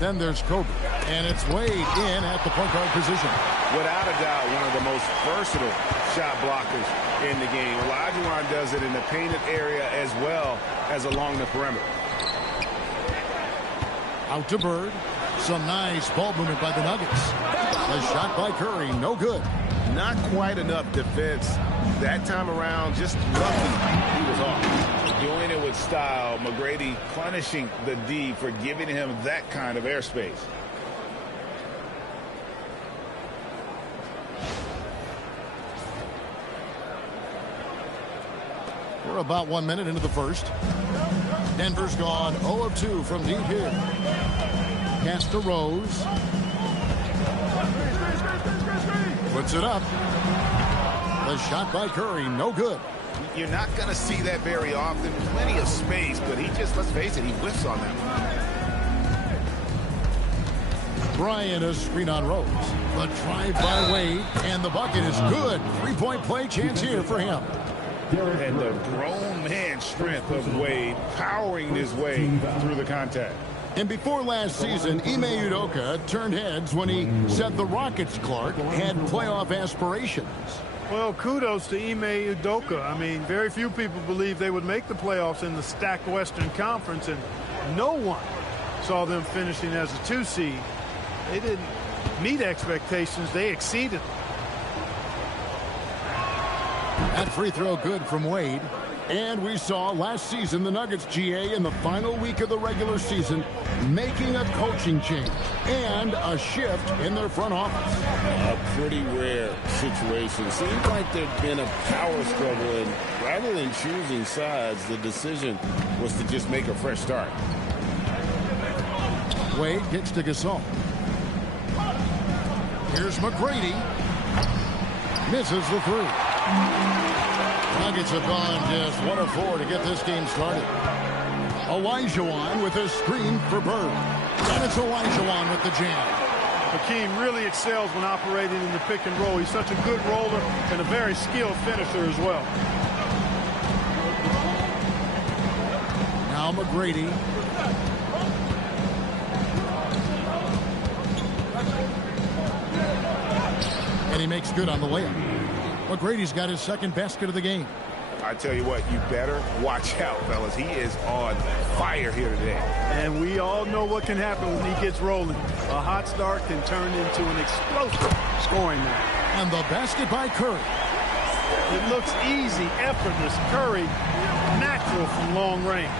Then there's Kobe. And it's Wade in at the point guard position. Without a doubt, one of the most versatile shot blockers in the game. Olajuwon does it in the painted area as well as along the perimeter. Out to Bird. Some nice ball movement by the Nuggets. A shot by Curry, no good. Not quite enough defense that time around. Just lucky he was off. Doing it with style. McGrady punishing the D for giving him that kind of airspace. We're about 1 minute into the first. Denver's gone 0 of 2 from deep here. Pass to Rose. Puts it up. The shot by Curry, no good. You're not going to see that very often. Plenty of space, but he just, let's face it, he whiffs on that one. Bryant a screen on Rose. The drive by Wade, and the bucket is good. Three-point play chance here for him. And the grown man strength of Wade powering his way through the contact. And before last season, Ime Udoka turned heads when he said the Rockets, Clark, had playoff aspirations. Well, kudos to Ime Udoka. I mean, very few people believe they would make the playoffs in the stacked Western Conference, and no one saw them finishing as a 2 seed. They didn't meet expectations. They exceeded them. That free throw good from Wade. And we saw last season the Nuggets, GA, in the final week of the regular season, making a coaching change and a shift in their front office. A pretty rare situation. Seems like there'd been a power struggle, and rather than choosing sides, the decision was to just make a fresh start. Wade gets to Gasol. Here's McGrady. Misses the three. Nuggets have gone just 1 of 4 to get this game started. Olajuwon with a screen for Bird. And it's Olajuwon with the jam. Hakeem really excels when operating in the pick and roll. He's such a good roller and a very skilled finisher as well. Now McGrady. And he makes good on the layup. McGrady's got his second basket of the game. I tell you what, you better watch out, fellas. He is on fire here today. And we all know what can happen when he gets rolling. A hot start can turn into an explosive scoring night. And the basket by Curry. It looks easy, effortless. Curry, natural from long range.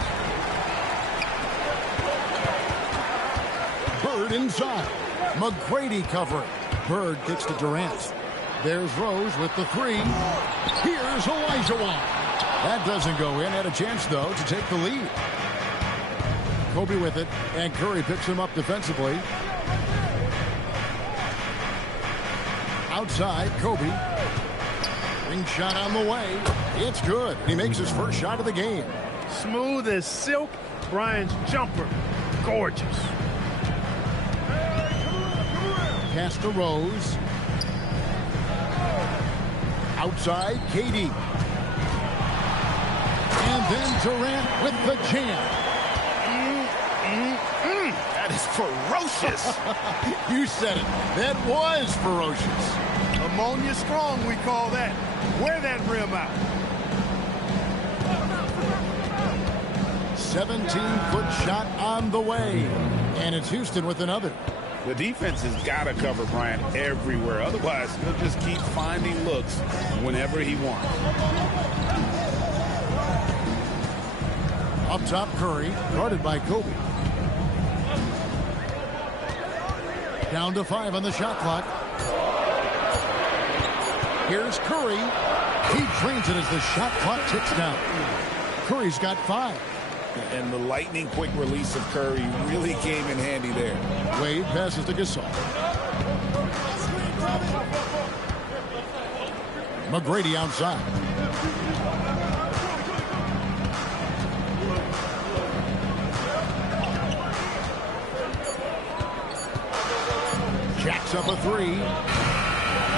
Bird inside. McGrady covering. Bird kicks to Durant. There's Rose with the three. Here's Olajuwon. That doesn't go in. Had a chance, though, to take the lead. Kobe with it, and Curry picks him up defensively. Outside, Kobe. Ring shot on the way. It's good. He makes his first shot of the game. Smooth as silk. Bryant's jumper. Gorgeous. Pass to Rose. Outside, KD. And then Durant with the jam. That is ferocious. You said it. That was ferocious. Ammonia strong, we call that. Wear that rim out. 17-foot shot on the way. And it's Houston with another. The defense has got to cover Bryant everywhere. Otherwise, he'll just keep finding looks whenever he wants. Up top, Curry, guarded by Kobe. Down to 5 on the shot clock. Here's Curry. He drains it as the shot clock ticks down. Curry's got 5. And the lightning quick release of Curry really came in handy there. Wade passes to Gasol. McGrady outside. Jacks up a 3.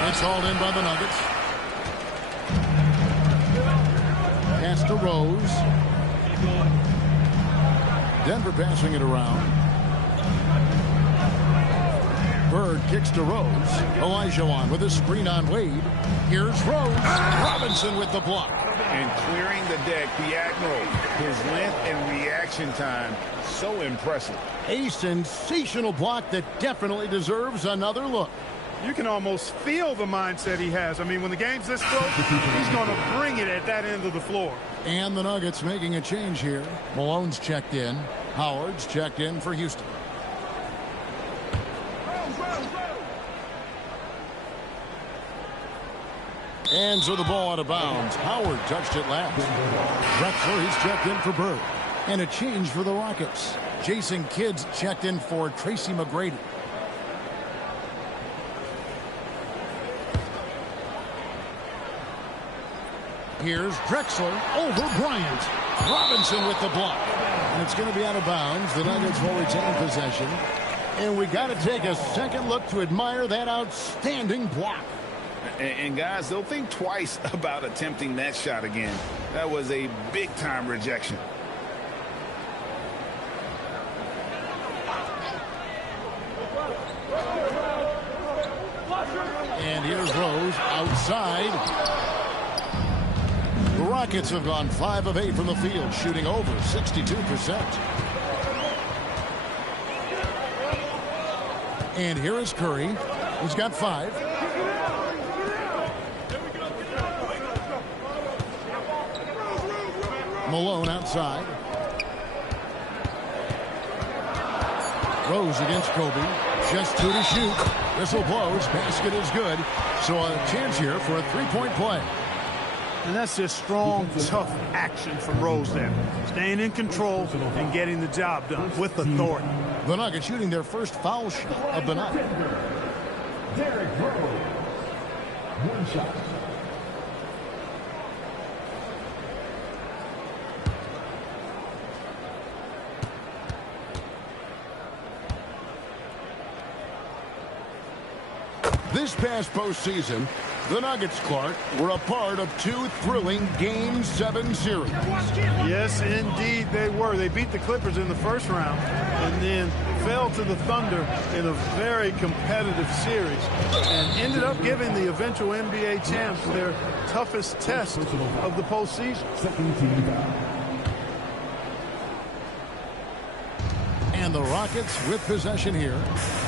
It's hauled in by the Nuggets. Pass to Rose. Denver passing it around. Bird kicks to Rose. Olajuwon with a screen on Wade. Here's Rose. Robinson with the block. And clearing the deck, the Admiral. His length and reaction time, so impressive. A sensational block that definitely deserves another look. You can almost feel the mindset he has. I mean, when the game's this close, he's going to bring it at that end of the floor. And the Nuggets making a change here. Malone's checked in. Howard's checked in for Houston. And so the ball out of bounds. Howard touched it last. Drexler, he's checked in for Bird. And a change for the Rockets. Jason Kidd's checked in for Tracy McGrady. Here's Drexler over Bryant. Robinson with the block. And it's going to be out of bounds. The Nuggets will retain possession. And we got to take a second look to admire that outstanding block. And guys, they'll think twice about attempting that shot again. That was a big-time rejection. And here's Rose outside. The Rockets have gone 5 of 8 from the field, shooting over 62%. And here is Curry. He's got 5. Malone outside. Rose against Kobe. Just 2 to shoot. Whistle blows. Basket is good. So a chance here for a 3-point play. And that's just strong, tough action from Rose there. Staying in control and getting the job done with authority. The Nuggets shooting their first foul shot of the night. Derrick Rose. 1 shot. This past postseason, the Nuggets, Clark, were a part of 2 thrilling Game 7 series. Yes, indeed they were. They beat the Clippers in the first round and then fell to the Thunder in a very competitive series and ended up giving the eventual NBA champs their toughest test of the postseason. And the Rockets with possession here.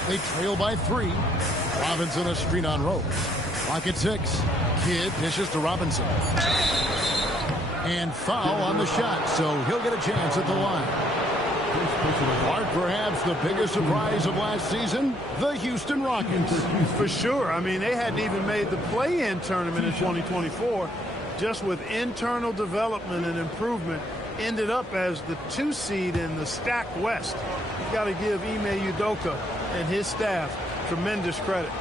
They trail by 3. Robinson a screen on Rose. Clock at 6. Kidd dishes to Robinson. And foul on the shot, so he'll get a chance at the line. Clark, perhaps the biggest surprise of last season, the Houston Rockets. For sure. I mean, they hadn't even made the play-in tournament in 2024. Just with internal development and improvement, ended up as the 2 seed in the stacked West. You've got to give Ime Udoka and his staff tremendous credit.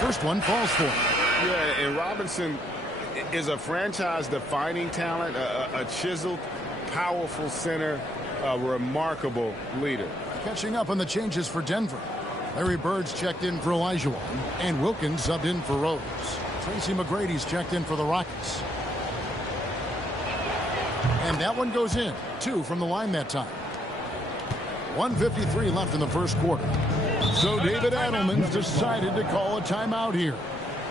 First one falls for him. Yeah, and Robinson is a franchise-defining talent, a chiseled, powerful center, a remarkable leader. Catching up on the changes for Denver. Larry Bird's checked in for Olajuwon, and Wilkins subbed in for Rose. Tracy McGrady's checked in for the Rockets. And that one goes in. 2 from the line that time. 1:53 left in the first quarter. So David Adelman's decided to call a timeout here.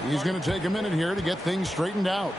He's going to take a minute here to get things straightened out.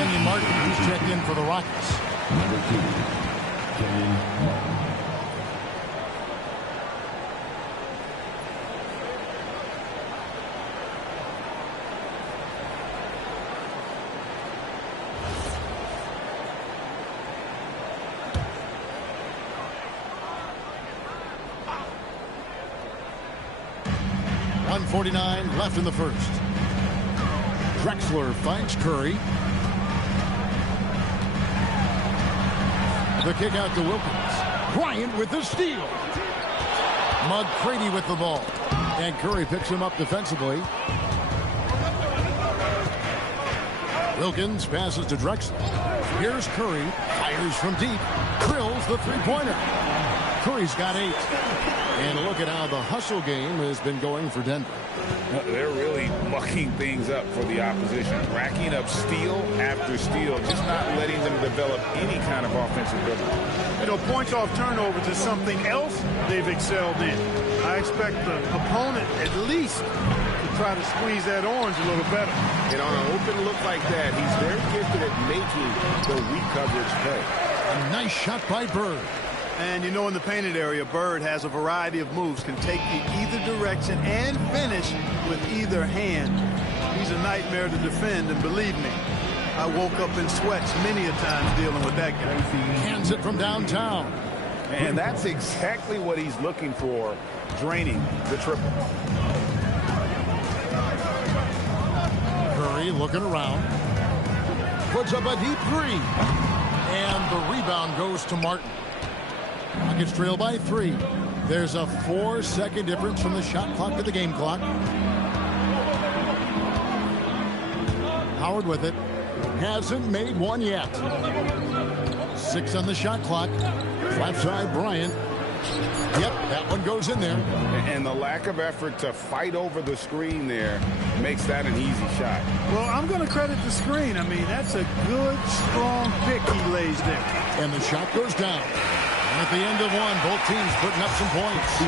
Kenyon Martin, who's checked in for the Rockets. Number 2, Kenyon Martin. .149 left in the first. Drexler finds Curry. The kick out to Wilkins. Bryant with the steal. McGrady with the ball. And Curry picks him up defensively. Wilkins passes to Drexler. Here's Curry. Fires from deep. Drills the three-pointer. Curry's got 8. And look at how the hustle game has been going for Denver. They're really mucking things up for the opposition, racking up steal after steal, just not letting them develop any kind of offensive rhythm. You know, points off turnovers is something else they've excelled in. I expect the opponent at least to try to squeeze that orange a little better. And on an open look like that, he's very gifted at making the weak coverage play. A nice shot by Bird. And you know, in the painted area, Bird has a variety of moves, can take you either direction and finish with either hand. He's a nightmare to defend, and believe me, I woke up in sweats many a time dealing with that guy. Hands it from downtown. And that's exactly what he's looking for, draining the triple. Curry looking around. Puts up a deep 3. And the rebound goes to Martin. Rockets trail by 3. There's a 4-second difference from the shot clock to the game clock. Howard with it. Hasn't made one yet. 6 on the shot clock. Left side, Bryant. Yep, that one goes in there. And the lack of effort to fight over the screen there makes that an easy shot. Well, I'm going to credit the screen. I mean, that's a good, strong pick he lays there. And the shot goes down. And at the end of one, both teams putting up some points.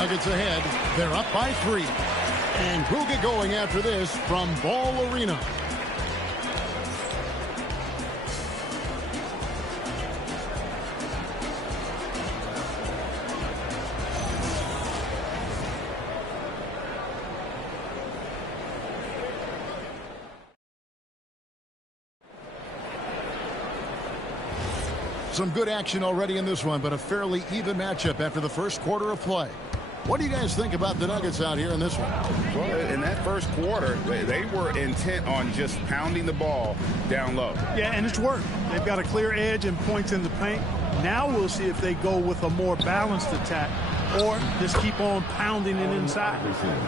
Nuggets ahead. They're up by 3. And who'll get going after this from Ball Arena? Some good action already in this one, but a fairly even matchup after the first quarter of play. What do you guys think about the Nuggets out here in this one? Well, in that first quarter, they were intent on just pounding the ball down low. Yeah, and it's worked. They've got a clear edge and points in the paint. Now we'll see if they go with a more balanced attack or just keep on pounding it inside.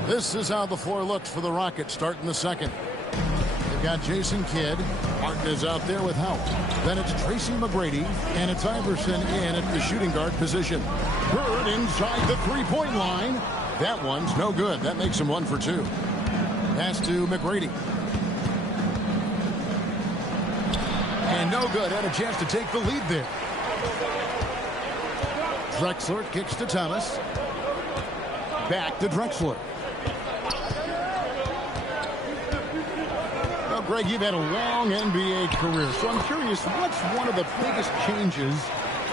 This is how the floor looks for the Rockets starting the second. They've got Jason Kidd. Martin is out there with Howard. Then it's Tracy McGrady, and it's Iverson in at the shooting guard position. Bird inside the three-point line. That one's no good. That makes him 1 for 2. Pass to McGrady. And no good. Had a chance to take the lead there. Drexler kicks to Thomas. Back to Drexler. Well, Greg, you've had a long NBA career, so I'm curious, what's one of the biggest changes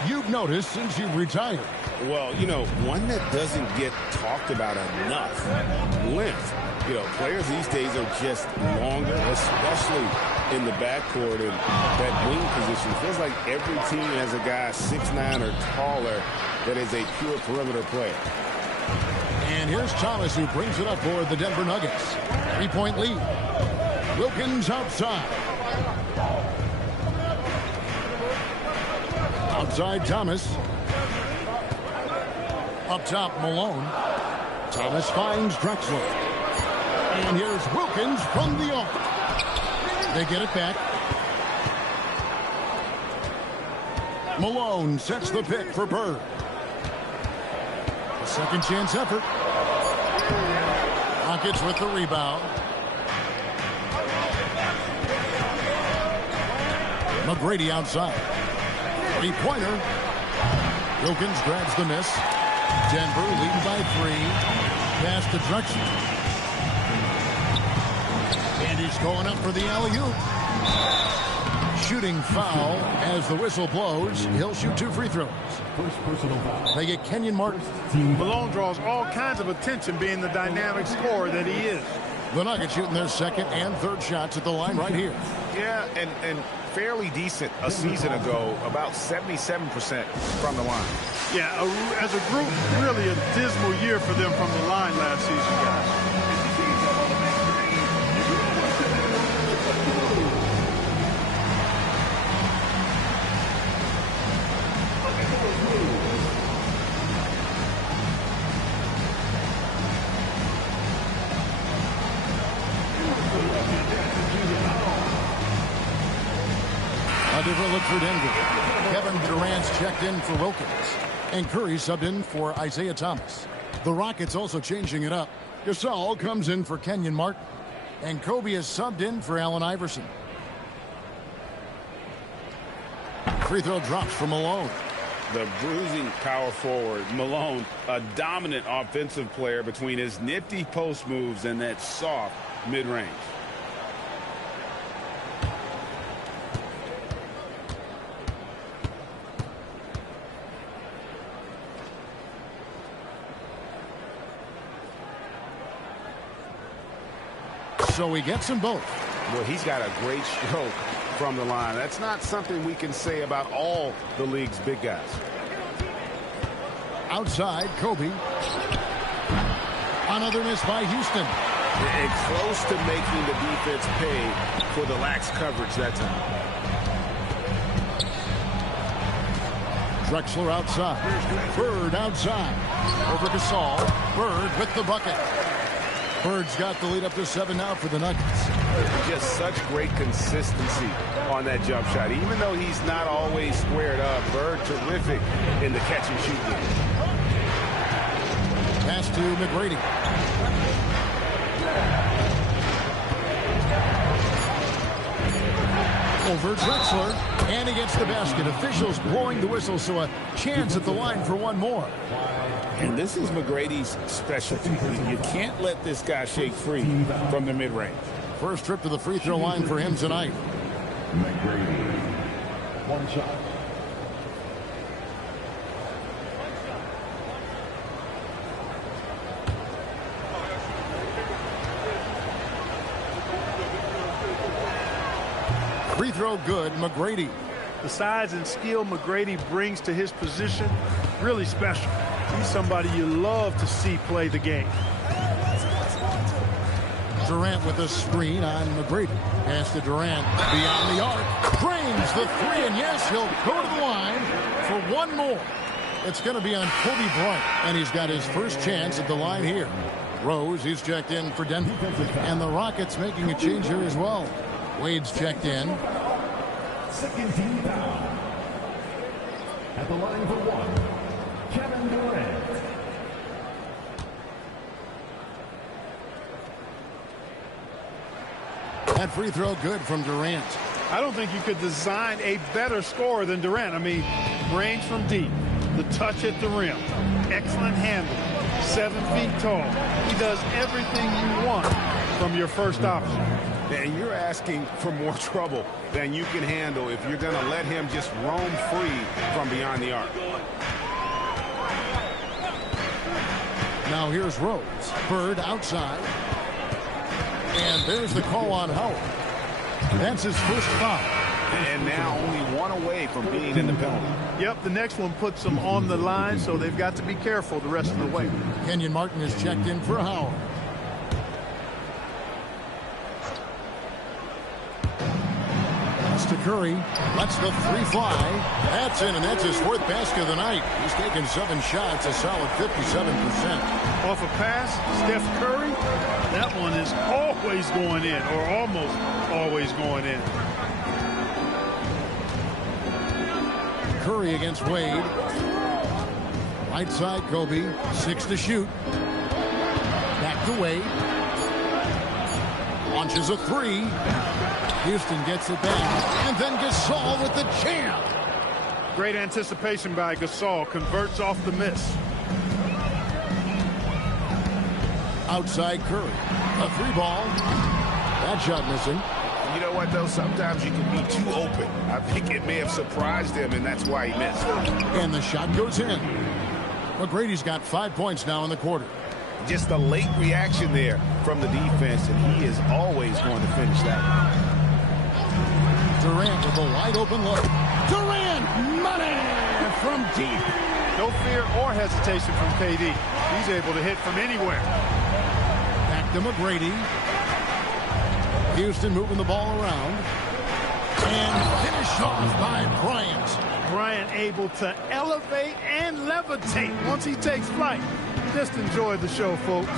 you've noticed since you've retired? Well, you know, one that doesn't get talked about enough, length. You know, players these days are just longer, especially in the backcourt and that wing position. It feels like every team has a guy 6'9" or taller that is a pure perimeter player. And here's Thomas, who brings it up for the Denver Nuggets. 3-point lead. Wilkins outside. Outside Thomas. Up top Malone. Thomas finds Drexler. And here's Wilkins from the arc. They get it back. Malone sets the pick for Bird. A second chance effort. Rockets with the rebound. McGrady outside. Three-pointer. Wilkins grabs the miss. Denver leading by 3. Pass to Drexler. And he's going up for the alley-oop. shooting foul as the whistle blows. He'll shoot 2 free throws. They get Kenyon Martin. Malone draws all kinds of attention being the dynamic scorer that he is. The Nuggets shooting their second and third shots at the line right here. Yeah, and fairly decent a season ago, about 77% from the line. Yeah, as a group, really a dismal year for them from the line last season, guys. A different look for Denver. Kevin Durant's checked in for Wilkins. And Curry subbed in for Isaiah Thomas. The Rockets also changing it up. Gasol comes in for Kenyon Martin. And Kobe is subbed in for Allen Iverson. Free throw drops for Malone. The bruising power forward, Malone, a dominant offensive player between his nifty post moves and that soft mid-range. So he gets them both. Well, he's got a great stroke from the line. That's not something we can say about all the league's big guys. Outside, Kobe. Another miss by Houston. And close to making the defense pay for the lax coverage that time. Drexler outside. Bird outside. Over Gasol. Bird with the bucket. Bird's got the lead up to 7 now for the Nuggets. Just such great consistency on that jump shot. Even though he's not always squared up, Bird terrific in the catch and shoot game. Pass to McGrady. Over Drexler, and he gets the basket. Officials blowing the whistle, so a chance at the line for one more. And this is McGrady's specialty. You can't let this guy shake free from the mid-range. First trip to the free throw line for him tonight. McGrady. One shot. Free throw good, McGrady. The size and skill McGrady brings to his position, really special. He's somebody you love to see play the game. Durant with a screen on McGrady. Pass to Durant beyond the arc. Drains the 3, and yes, he'll go to the line for one more. It's going to be on Kobe Bryant, and he's got his first chance at the line here. Rose, he's checked in for Denver. And the Rockets making a change here as well. Wade's checked in. Second team foul. At the line for one, Kevin Durant. That free throw good from Durant. I don't think you could design a better scorer than Durant. I mean, range from deep, the touch at the rim, excellent handle, 7 feet tall. He does everything you want from your first option. And you're asking for more trouble than you can handle if you're going to let him just roam free from beyond the arc. Now here's Rose. Bird outside. And there's the call on Howard. That's his first foul. And now only one away from being in the penalty. Yep, the next one puts them on the line, so they've got to be careful the rest of the way. Kenyon Martin is checked in for Howard. To Curry, lets the 3 fly. That's in, and that's his 4th basket of the night. He's taken 7 shots, a solid 57%. Off a pass, Steph Curry, that one is always going in, or almost always going in. Curry against Wade. Right side, Kobe, 6 to shoot. Back to Wade. Launches a 3. Houston gets it back, and then Gasol with the jam. Great anticipation by Gasol, converts off the miss. Outside Curry, a 3 ball. That shot missing. You know what, though? Sometimes you can be too open. I think it may have surprised him, and that's why he missed. And the shot goes in. McGrady's got 5 points now in the quarter. Just a late reaction there from the defense, and he is always going to finish that one. Durant with a wide open look. Durant, money from deep. No fear or hesitation from KD. He's able to hit from anywhere. Back to McGrady. Houston moving the ball around. And finished off by Bryant. Bryant able to elevate and levitate once he takes flight. Just enjoy the show, folks.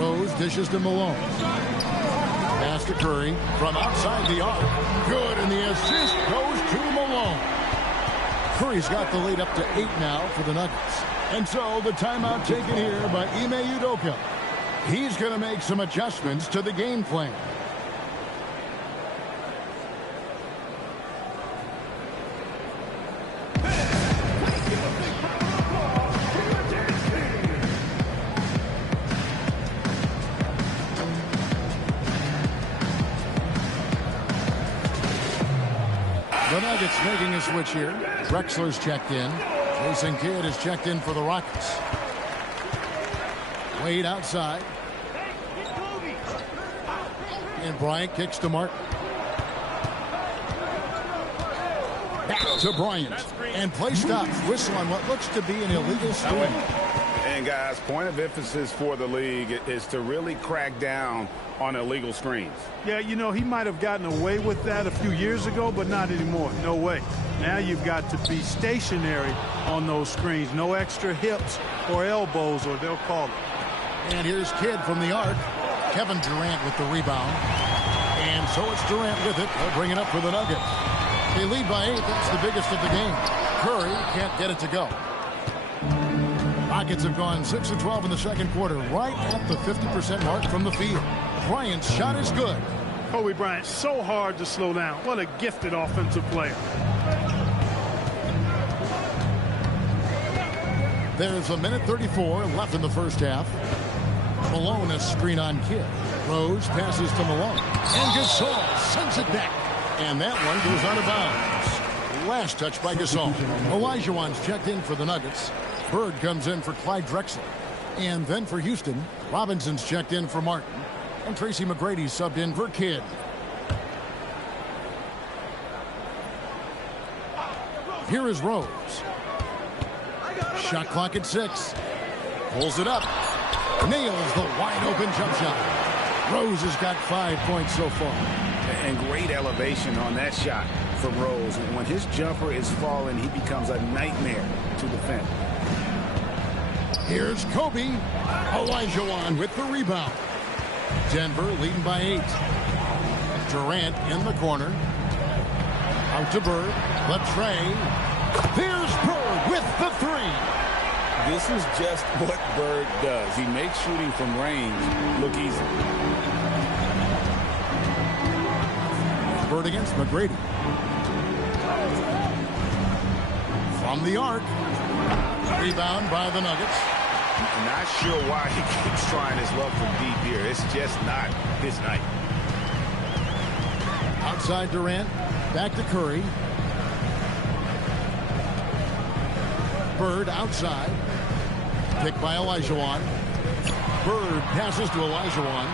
Rose dishes to Malone. Pass to Curry from outside the arc. Good, and the assist goes to Malone. Curry's got the lead up to 8 now for the Nuggets. And so the timeout taken here by Ime Udoka. He's going to make some adjustments to the game plan. The Nuggets making a switch here. Drexler's checked in. Jason Kidd is checked in for the Rockets. Wade outside. And Bryant kicks to Martin. Back to Bryant. And play stops. Whistle on what looks to be an illegal screen. And guys, point of emphasis for the league is to really crack down on illegal screens. Yeah, you know, he might have gotten away with that a few years ago, but not anymore. No way. Now you've got to be stationary on those screens. No extra hips or elbows, or they'll call it. And here's Kidd from the arc. Kevin Durant with the rebound. And so it's Durant with it. They'll bring it up for the Nuggets. They lead by 8. That's the biggest of the game. Curry can't get it to go. Rockets have gone 6 of 12 in the second quarter, right at the 50% mark from the field. Bryant's shot is good. Kobe Bryant, so hard to slow down. What a gifted offensive player. There's a minute 34 left in the first half. Malone a screen on Kidd. Rose passes to Malone. And Gasol sends it back. And that one goes out of bounds. Last touch by Gasol. Olajuwon's checked in for the Nuggets. Bird comes in for Clyde Drexler. And then for Houston, Robinson's checked in for Martin. And Tracy McGrady subbed in for Kidd. Here is Rose. Shot clock at 6. Pulls it up. Nails the wide open jump shot. Rose has got 5 points so far. And great elevation on that shot from Rose. When his jumper is falling, he becomes a nightmare to defend. Here's Kobe. Olajuwon with the rebound. Denver leading by 8. Durant in the corner. Out to Bird. Latrey. There's Bird with the 3. This is just what Bird does. He makes shooting from range look easy. Bird against McGrady. From the arc. Rebound by the Nuggets. I'm not sure why he keeps trying his luck from deep here. It's just not his night. Outside Durant. Back to Curry. Bird outside. Picked by Olajuwon. Bird passes to Olajuwon.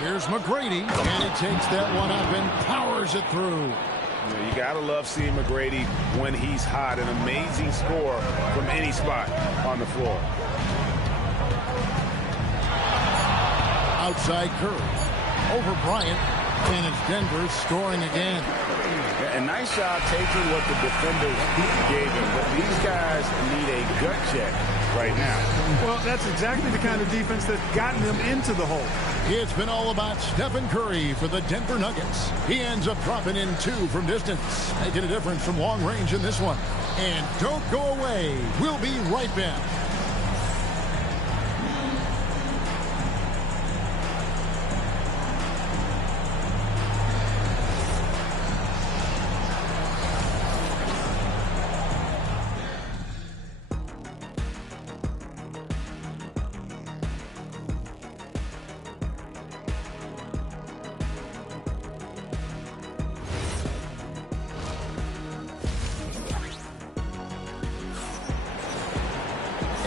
Here's McGrady. And he takes that one up and powers it through. You got to love seeing McGrady when he's hot. An amazing score from any spot on the floor. Outside Curry. Over Bryant. And it's Denver scoring again. A nice job taking what the defenders gave him. But these guys need a gut check right now. Well, that's exactly the kind of defense that's gotten them into the hole. It's been all about Stephen Curry for the Denver Nuggets. He ends up dropping in 2 from distance, making a difference from long range in this one. And don't go away. We'll be right back.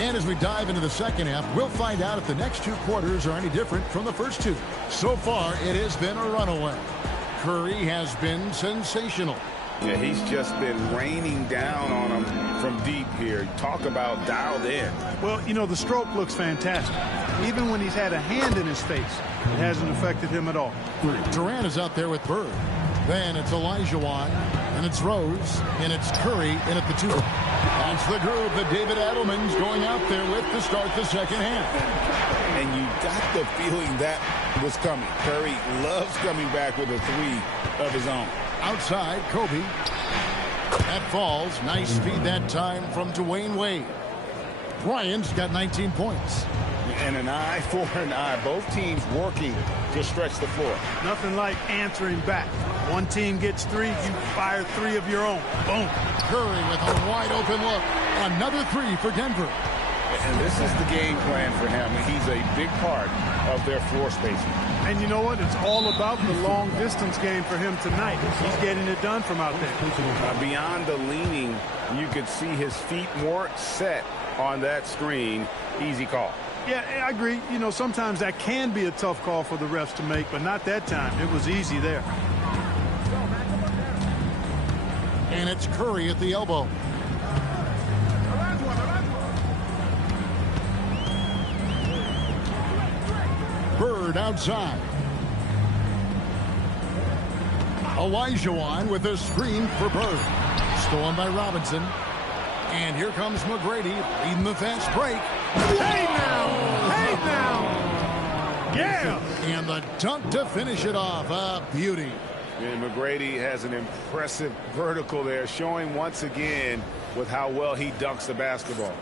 And as we dive into the second half, we'll find out if the next 2 quarters are any different from the first 2. So far, it has been a runaway. Curry has been sensational. Yeah, he's just been raining down on him from deep here. Talk about dialed in. Well, you know, the stroke looks fantastic. Even when he's had a hand in his face, it hasn't affected him at all. Durant is out there with Bird. Then it's Olajuwon, and it's Rose, and it's Curry in at the 2. That's the group that David Adelman's going out there with to start the second half. And you got the feeling that was coming. Curry loves coming back with a 3 of his own. Outside, Kobe. That falls. Nice speed that time from Dwayne Wade. Bryant's got 19 points. And an eye for an eye. Both teams working to stretch the floor. Nothing like answering back. One team gets 3, you fire 3 of your own. Boom. Curry with a wide open look. Another 3 for Denver. And this is the game plan for him. He's a big part of their floor spacing. And you know what? It's all about the long distance game for him tonight. He's getting it done from out there. Beyond the leaning, you could see his feet more set on that screen. Easy call. Yeah, I agree. You know, sometimes that can be a tough call for the refs to make, but not that time. It was easy there. And it's Curry at the elbow. Bird outside. Olajuwon with a screen for Bird. Stolen by Robinson. And here comes McGrady leading the fast break. Hey now! Hey now! Yeah! And the dunk to finish it off. A beauty. And McGrady has an impressive vertical there, showing once again with how well he dunks the basketball.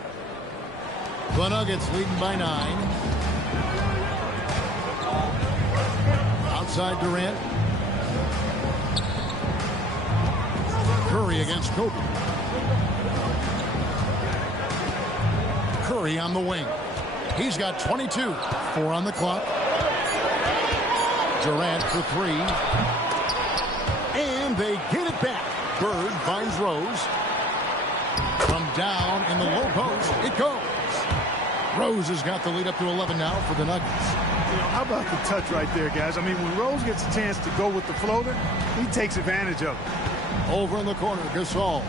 The Nuggets leading by 9. Outside Durant. Curry against Kobe. Curry on the wing. He's got 22. 4 on the clock. Durant for 3. And they get it back. Bird finds Rose. From down in the low post, it goes. Rose has got the lead up to 11 now for the Nuggets. You know, how about the touch right there, guys? I mean, when Rose gets a chance to go with the floater, he takes advantage of it. Over in the corner, Gasol.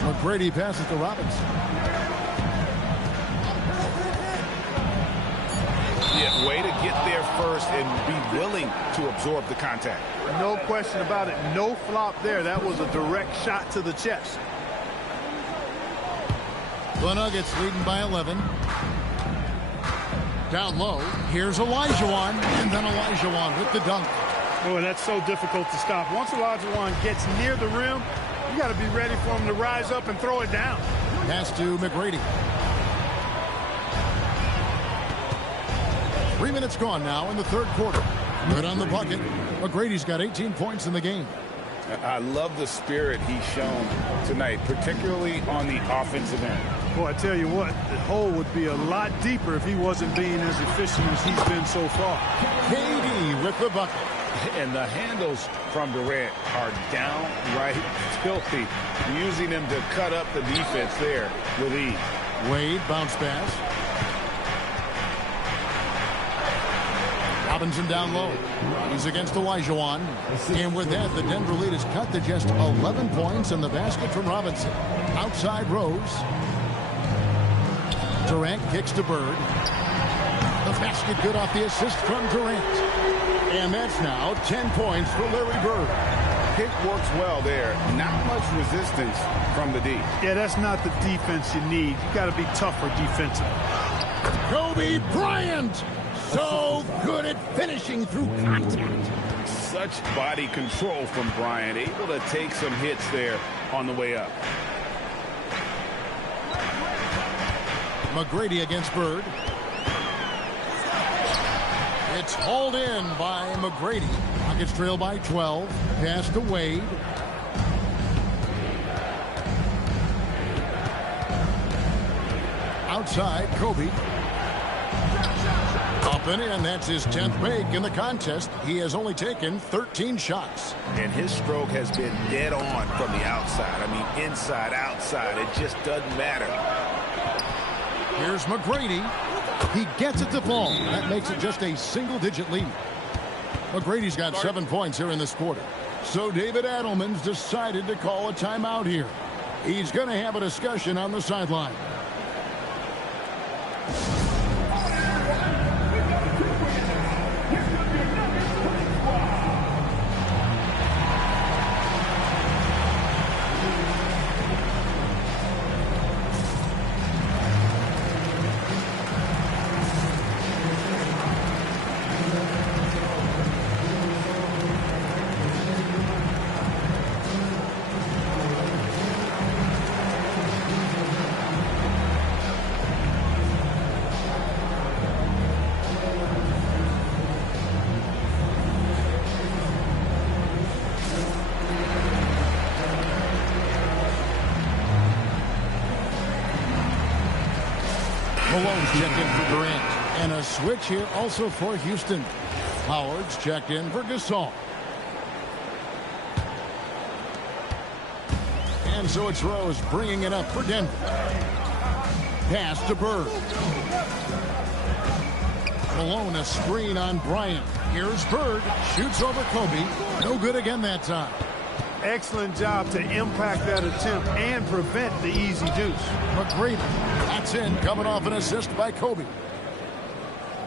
McGrady passes to Robinson. Yeah, way to get there first and be willing to absorb the contact. No question about it. No flop there. That was a direct shot to the chest. The Nuggets leading by 11. Down low. Here's Olajuwon. And then Olajuwon with the dunk. Boy, that's so difficult to stop. Once Olajuwon gets near the rim, you got to be ready for him to rise up and throw it down. Pass to McGrady. 3 minutes gone now in the third quarter. Good on the bucket. McGrady's got 18 points in the game. I love the spirit he's shown tonight, particularly on the offensive end. Boy, I tell you what, the hole would be a lot deeper if he wasn't being as efficient as he's been so far. KD with the bucket. And the handles from Durant are downright filthy, using them to cut up the defense there with ease. Wade, bounce pass. Robinson down low. He's against Olajuwon. And with that, the Denver lead is cut to just 11 points in the basket from Robinson. Outside Rose. Durant kicks to Bird. The basket good off the assist from Durant. And that's now 10 points for Larry Bird. Pick works well there. Not much resistance from the D. Yeah, that's not the defense you need. You got to be tougher defensively. Kobe Bryant. So good at finishing through contact. Such body control from Bryant. Able to take some hits there on the way up. McGrady against Bird. It's hauled in by McGrady. Rockets trail by 12. Pass to Wade. Outside, Kobe. Up and in, that's his 10th make in the contest. He has only taken 13 shots. And his stroke has been dead on from the outside. I mean, inside, outside, it just doesn't matter. Here's McGrady. He gets it to fall. That makes it just a single-digit lead. McGrady's got 7 points here in this quarter. So David Adelman's decided to call a timeout here. He's going to have a discussion on the sideline. Malone's checked in for Durant. And a switch here also for Houston. Howard's checked in for Gasol. And so it's Rose bringing it up for Denver. Pass to Bird. Malone a screen on Bryant. Here's Bird. Shoots over Kobe. No good again that time. Excellent job to impact that attempt and prevent the easy deuce. McGrady, that's in, coming off an assist by Kobe.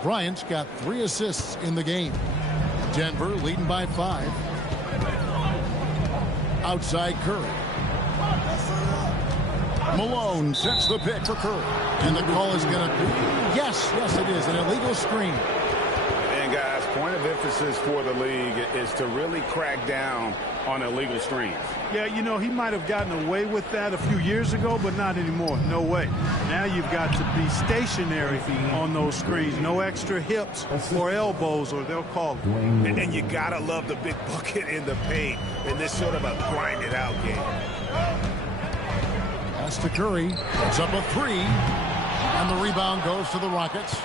Bryant's got 3 assists in the game. Denver leading by 5. Outside Curry. Malone sets the pick for Curry. And the call is going to be, yes, it is, an illegal screen. And guys, point of emphasis for the league is to really crack down on illegal screens. Yeah, you know, he might have gotten away with that a few years ago, but not anymore. No way. Now you've got to be stationary on those screens. No extra hips or elbows, or they'll call it. And you got to love the big bucket in the paint in this sort of a grinded out game. Pass to Curry. It's up a 3. And the rebound goes to the Rockets.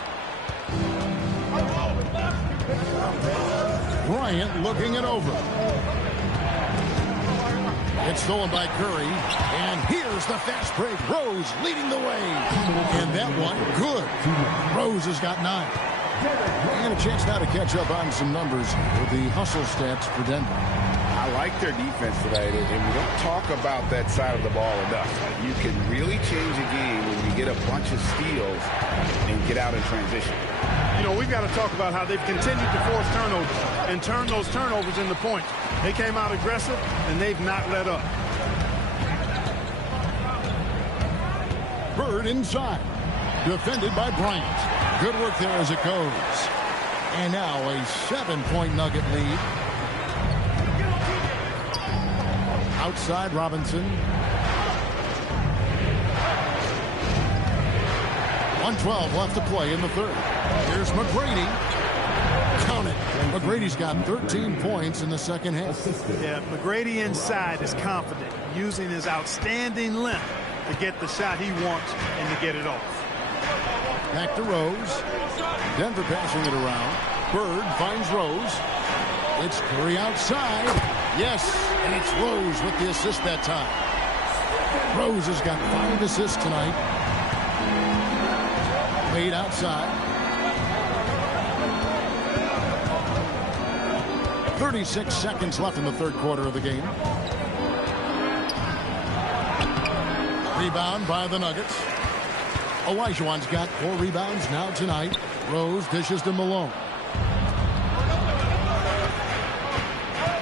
Bryant looking it over. It's stolen by Curry. And here's the fast break. Rose leading the way. And that one, good. Rose has got 9. And a chance now to catch up on some numbers with the hustle stats for Denver. I like their defense today, and we don't talk about that side of the ball enough. You can really change a game when you get a bunch of steals and get out in transition. You know, we've got to talk about how they've continued to force turnovers and turn those turnovers into points. They came out aggressive, and they've not let up. Bird inside. Defended by Bryant. Good work there as it goes. And now a 7-point Nugget lead. Outside Robinson. 1:12 left to play in the third. Here's McGrady. Count it. McGrady's got 13 points in the second half. Yeah, McGrady inside is confident, using his outstanding length to get the shot he wants and to get it off. Back to Rose. Denver passing it around. Bird finds Rose. It's Curry outside. Yes, and it's Rose with the assist that time. Rose has got 5 assists tonight. Made outside. 36 seconds left in the third quarter of the game. Rebound by the Nuggets. Olajuwon's got 4 rebounds now tonight. Rose dishes to Malone.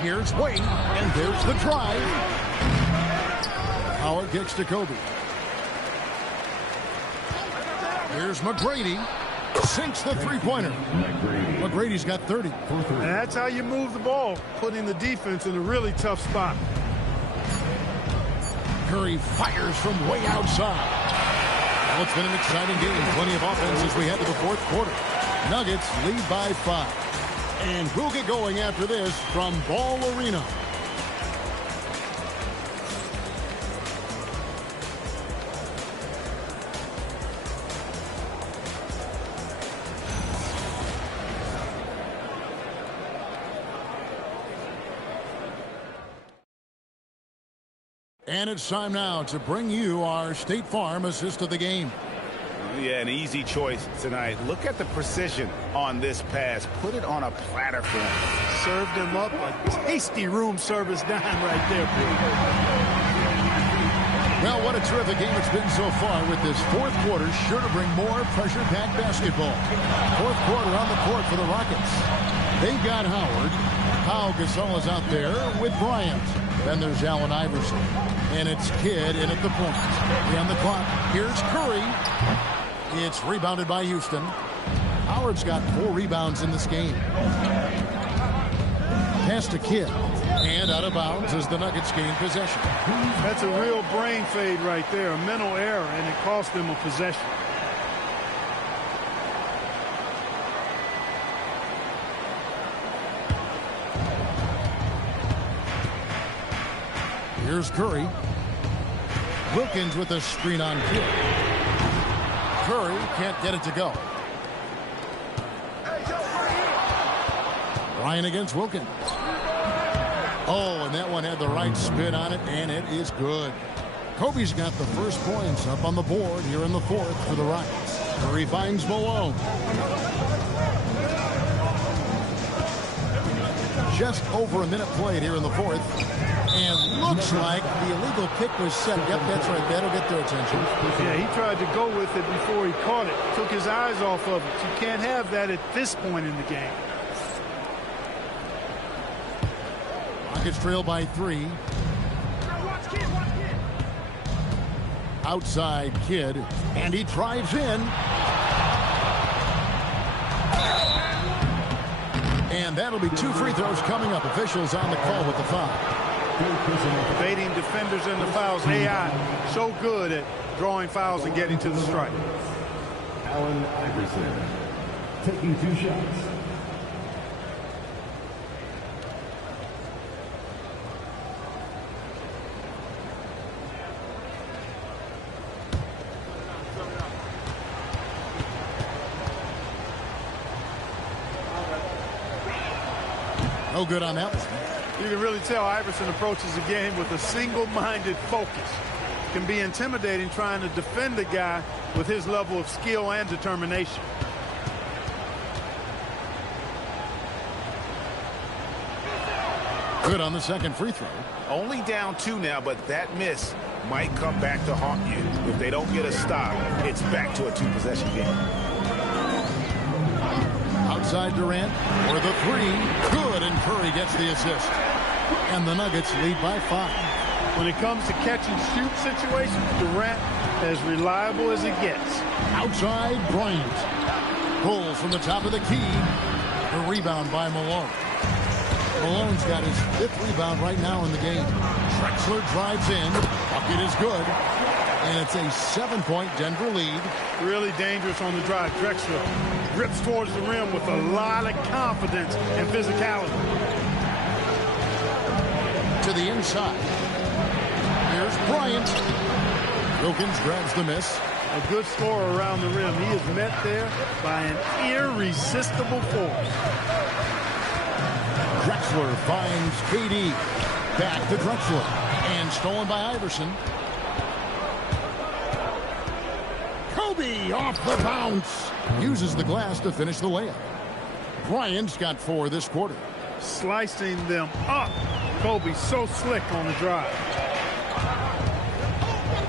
Here's Wade, and there's the drive. Howard kicks to Kobe. Here's McGrady. Sinks the three-pointer. McGrady's got 30. And that's how you move the ball, putting the defense in a really tough spot. Curry fires from way outside. Well, it's been an exciting game. Plenty of offense as we head to the fourth quarter. Nuggets lead by 5. And we'll get going after this from Ball Arena. And it's time now to bring you our State Farm assist of the game. Yeah, an easy choice tonight. Look at the precision on this pass. Put it on a platter for him. Served him up a tasty room service dime right there. Well, what a terrific game it's been so far with this fourth quarter. Sure to bring more pressure-packed basketball. Fourth quarter on the court for the Rockets. They've got Howard. Pau Gasol is out there with Bryant. Then there's Allen Iverson. And it's Kidd in at the point. On the clock, here's Curry. It's rebounded by Houston. Howard's got 4 rebounds in this game. Pass to Kidd. And out of bounds as the Nuggets gain possession. That's a real brain fade right there. A mental error, and it cost them a possession. Here's Curry. Wilkins with a screen on Kidd. Curry can't get it to go. Bryant against Wilkins. Oh, and that one had the right spin on it, and it is good. Kobe's got the first points up on the board here in the fourth for the Rockets. Curry finds Malone. Just over a minute played here in the fourth. And looks like the illegal kick was set. Yep, that's right. That'll get their attention. Yeah, he tried to go with it before he caught it. Took his eyes off of it. You can't have that at this point in the game. Rockets trail by 3. Outside Kidd. And he drives in. And that'll be 2 free throws coming up. Officials on the call with the foul. Evading defenders in the fouls. AI so good at drawing fouls and getting to the strike. Allen Iverson taking 2 shots. No good on that one. You can really tell Iverson approaches the game with a single-minded focus. Can be intimidating trying to defend a guy with his level of skill and determination. Good on the second free throw. Only down 2 now, but that miss might come back to haunt you. If they don't get a stop, it's back to a 2-possession game. Outside Durant for the 3. Good, and Curry gets the assist. And the Nuggets lead by 5. When it comes to catch and shoot situations, Durant as reliable as it gets. Outside Bryant. Pulls from the top of the key. The rebound by Malone. Malone's got his 5th rebound right now in the game. Drexler drives in. Bucket is good. And it's a 7-point Denver lead. Really dangerous on the drive. Drexler rips towards the rim with a lot of confidence and physicality. To the inside. Here's Bryant. Wilkins grabs the miss. A good scorer around the rim. He is met there by an irresistible force. Drexler finds KD. Back to Drexler. And stolen by Iverson. Kobe off the bounce. Uses the glass to finish the layup. Bryant's got 4 this quarter. Slicing them up. Kobe so slick on the drive.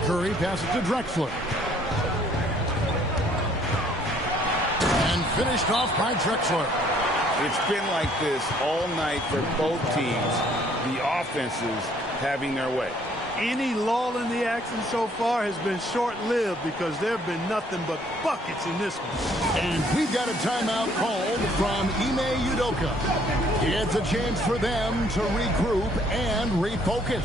Curry passes to Drexler. And finished off by Drexler. It's been like this all night for both teams. The offenses having their way. Any lull in the action so far has been short-lived because there have been nothing but buckets in this one. And we've got a timeout called from Ime Udoka. It's a chance for them to regroup and refocus.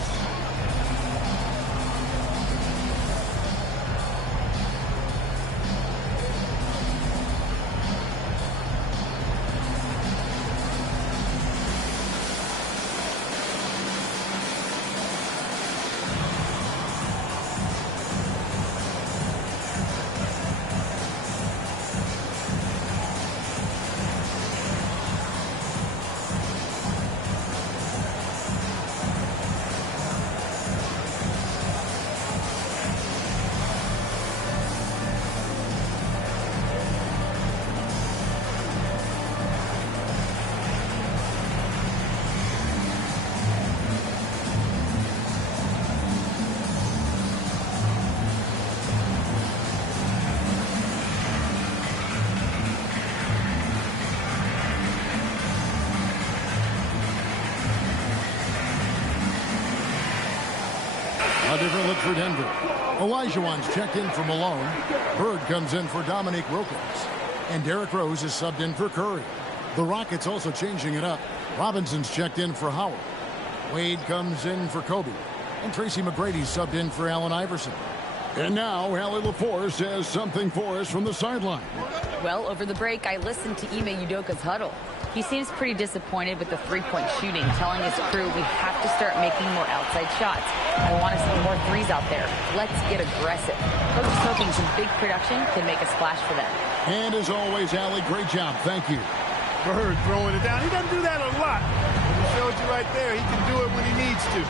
A different look for Denver. Olajuwon's checked in for Malone. Bird comes in for Dominique Wilkins. And Derrick Rose is subbed in for Curry. The Rockets also changing it up. Robinson's checked in for Howard. Wade comes in for Kobe. And Tracy McGrady's subbed in for Allen Iverson. And now, Allie LaForce has something for us from the sideline. Well, over the break, I listened to Ime Udoka's huddle. He seems pretty disappointed with the three-point shooting, telling his crew we have to start making more outside shots. I want to see more threes out there. Let's get aggressive. Coach is hoping some big production can make a splash for them. And as always, Allie, great job. Thank you. Bird throwing it down. He doesn't do that a lot. He showed you right there. He can do it when he needs to.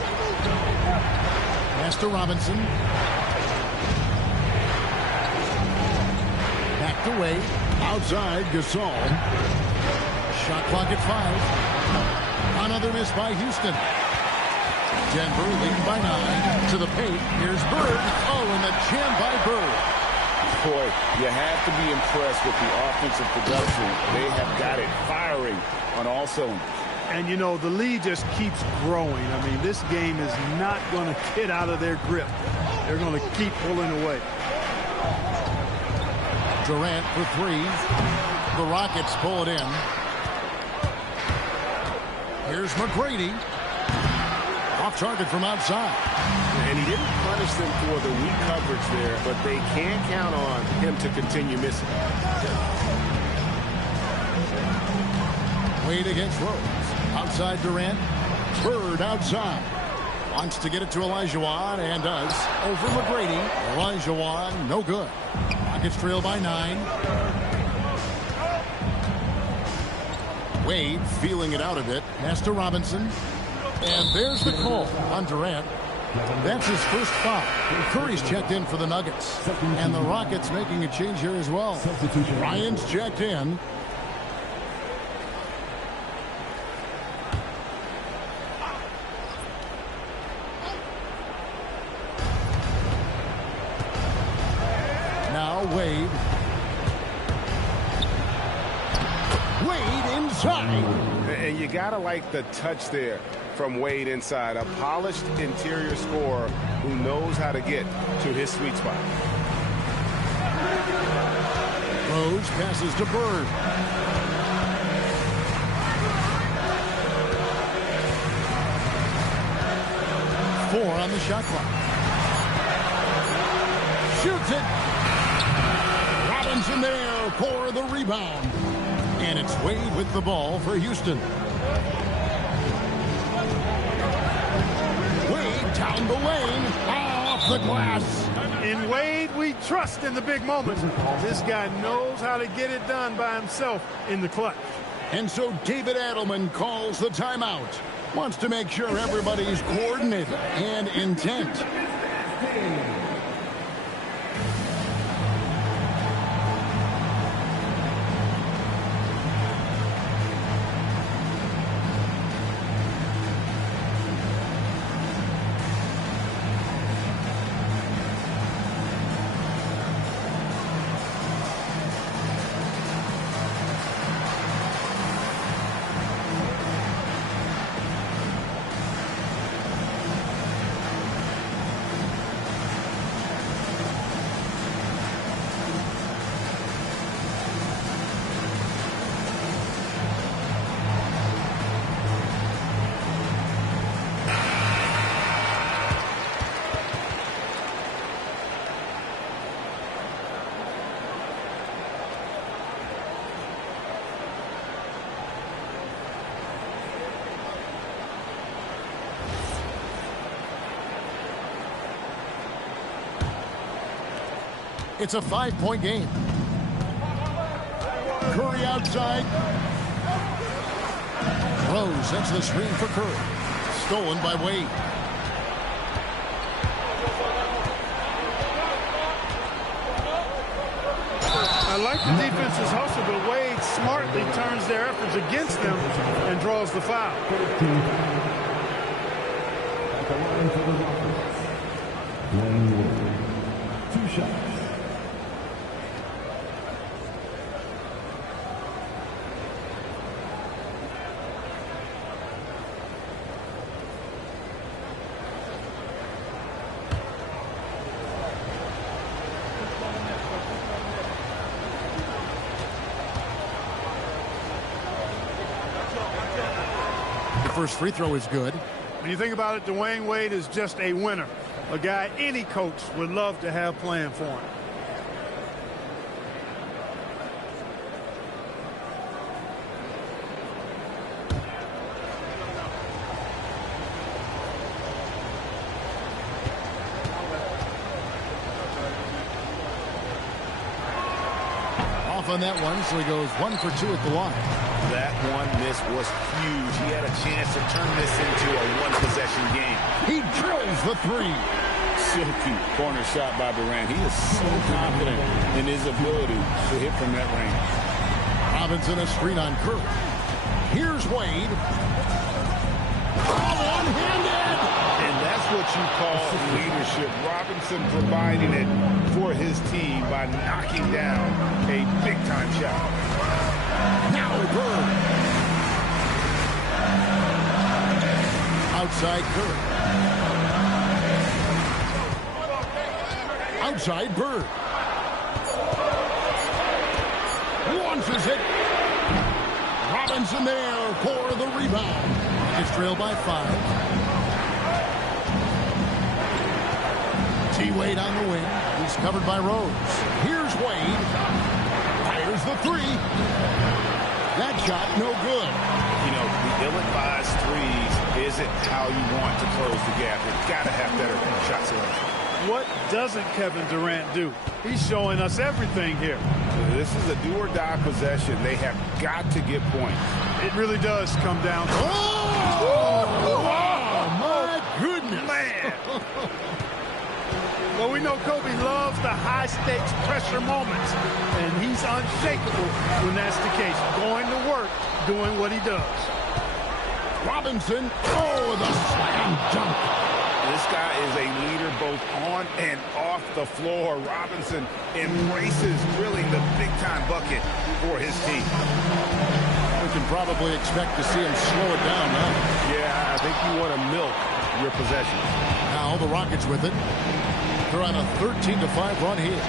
Pass to Robinson. Back to Wade. Outside, Gasol. Shot clock at 5. Another miss by Houston. Denver leading by 9. To the paint. Here's Bird. Oh, and the jam by Bird. Boy, you have to be impressed with the offensive production. They have got it firing on all cylinders. And, you know, the lead just keeps growing. I mean, this game is not going to get out of their grip. They're going to keep pulling away. Durant for 3. The Rockets pull it in. Here's McGrady. Off target from outside. And he didn't punish them for the weak coverage there, but they can count on him to continue missing. Wade against Rose. Outside Durant. Bird outside. Wants to get it to Olajuwon and does. Over McGrady. Olajuwon, no good. Rockets trail by 9. Wade feeling it out a bit. Pass to Robinson. And there's the call on Durant. That's his first foul. Curry's checked in for the Nuggets. And the Rockets making a change here as well. Ryan's checked in. Now Wade. Wade inside. And you got to like the touch there from Wade inside. A polished interior scorer who knows how to get to his sweet spot. Rose passes to Bird. Four on the shot clock. Shoots it. Robinson there for the rebound. And it's Wade with the ball for Houston. Wade down the lane. Off the glass. In Wade, we trust in the big moments. This guy knows how to get it done by himself in the clutch. And so David Adelman calls the timeout. Wants to make sure everybody's coordinated and intent. It's a 5-point game. Curry outside. Rose sets the screen for Curry. Stolen by Wade. I like the defense's hustle, but Wade smartly turns their efforts against them and draws the foul. Two shots. first free throw is good. When you think about it, Dwayne Wade is just a winner. A guy any coach would love to have playing for him. Off on that one, so he goes 1 for 2 at the line. That one miss was huge. He had a chance to turn this into a one-possession game. He drills the three. Silky corner shot by Durant. He is so confident in his ability to hit from that range. Robinson a screen on Curry. Here's Wade. One-handed. And that's what you call leadership. Robinson providing it for his team by knocking down a big-time shot. Now Bird. Outside Curry. Outside Bird. Launches it. Robinson there for the rebound. It's trailed by 5. T-Wade on the wing. He's covered by Rose. Here's Wade. Fires the three. That shot no good. You know, the ill-advised threes isn't how you want to close the gap. You've got to have better shot selection. What doesn't Kevin Durant do? He's showing us everything here. This is a do-or-die possession. They have got to get points. It really does come down to... My goodness. Man. Well, we know Kobe loves the high-stakes pressure moments, and he's unshakable when that's the case. Going to work, doing what he does. Robinson, the slam dunk. This guy is a leader both on and off the floor. Robinson embraces drilling the big-time bucket for his team. We can probably expect to see him slow it down now. Yeah, I think you want to milk your possessions. Now the Rockets with it. They're on a 13-5 run here.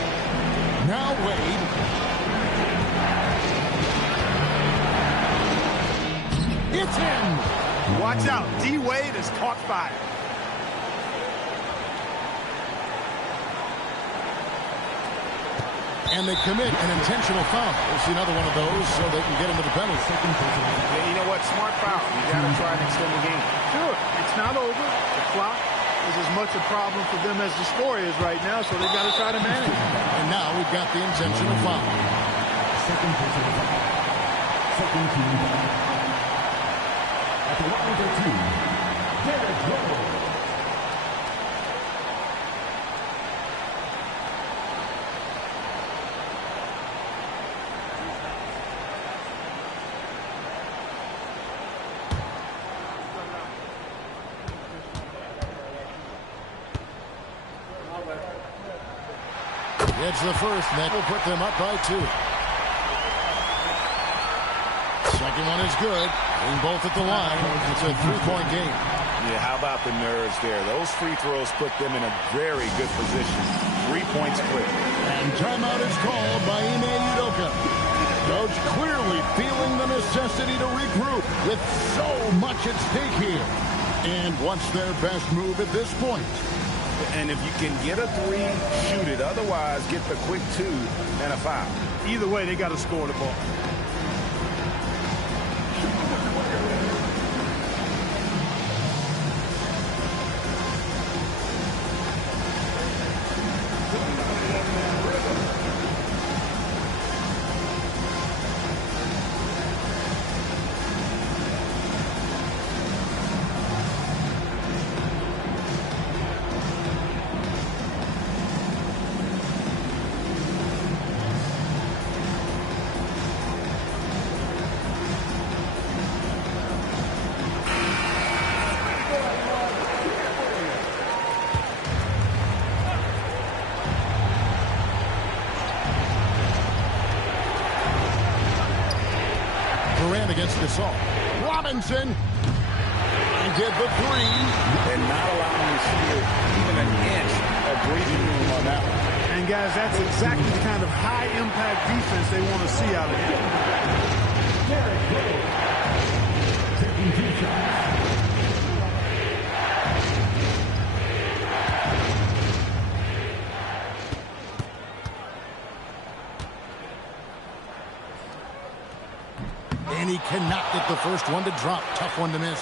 Now Wade. It's in. Watch out. D-Wade has caught fire. And they commit an intentional foul. We'll see another one of those so they can get into the penalty. Yeah, you know what? Smart foul. You got to try and extend the game. Sure. It's not over. The clock is as much a problem for them as the score is right now, so they've got to try to manage it. And now we've got the intentional foul. Second team foul. At the line of 2, Derrick Rose. It's the first, and that will put them up by 2. Second one is good. Being both at the line. It's a 3-point game. Yeah, how about the nerves there? Those free throws put them in a very good position. 3 points clear. And timeout is called by Ime Udoka. Coach clearly feeling the necessity to regroup with so much at stake here. And what's their best move at this point? And if you can get a 3, shoot it. Otherwise, get the quick 2 and a foul. Either way, they got to score the ball. Against Gasol. Robinson. And get the 3. And not allowing the shooter even an inch of breathing room on that one. And guys, that's exactly the kind of high-impact defense they want to see out of him. Derrick Rose taking 2 shots. first one to drop. Tough one to miss.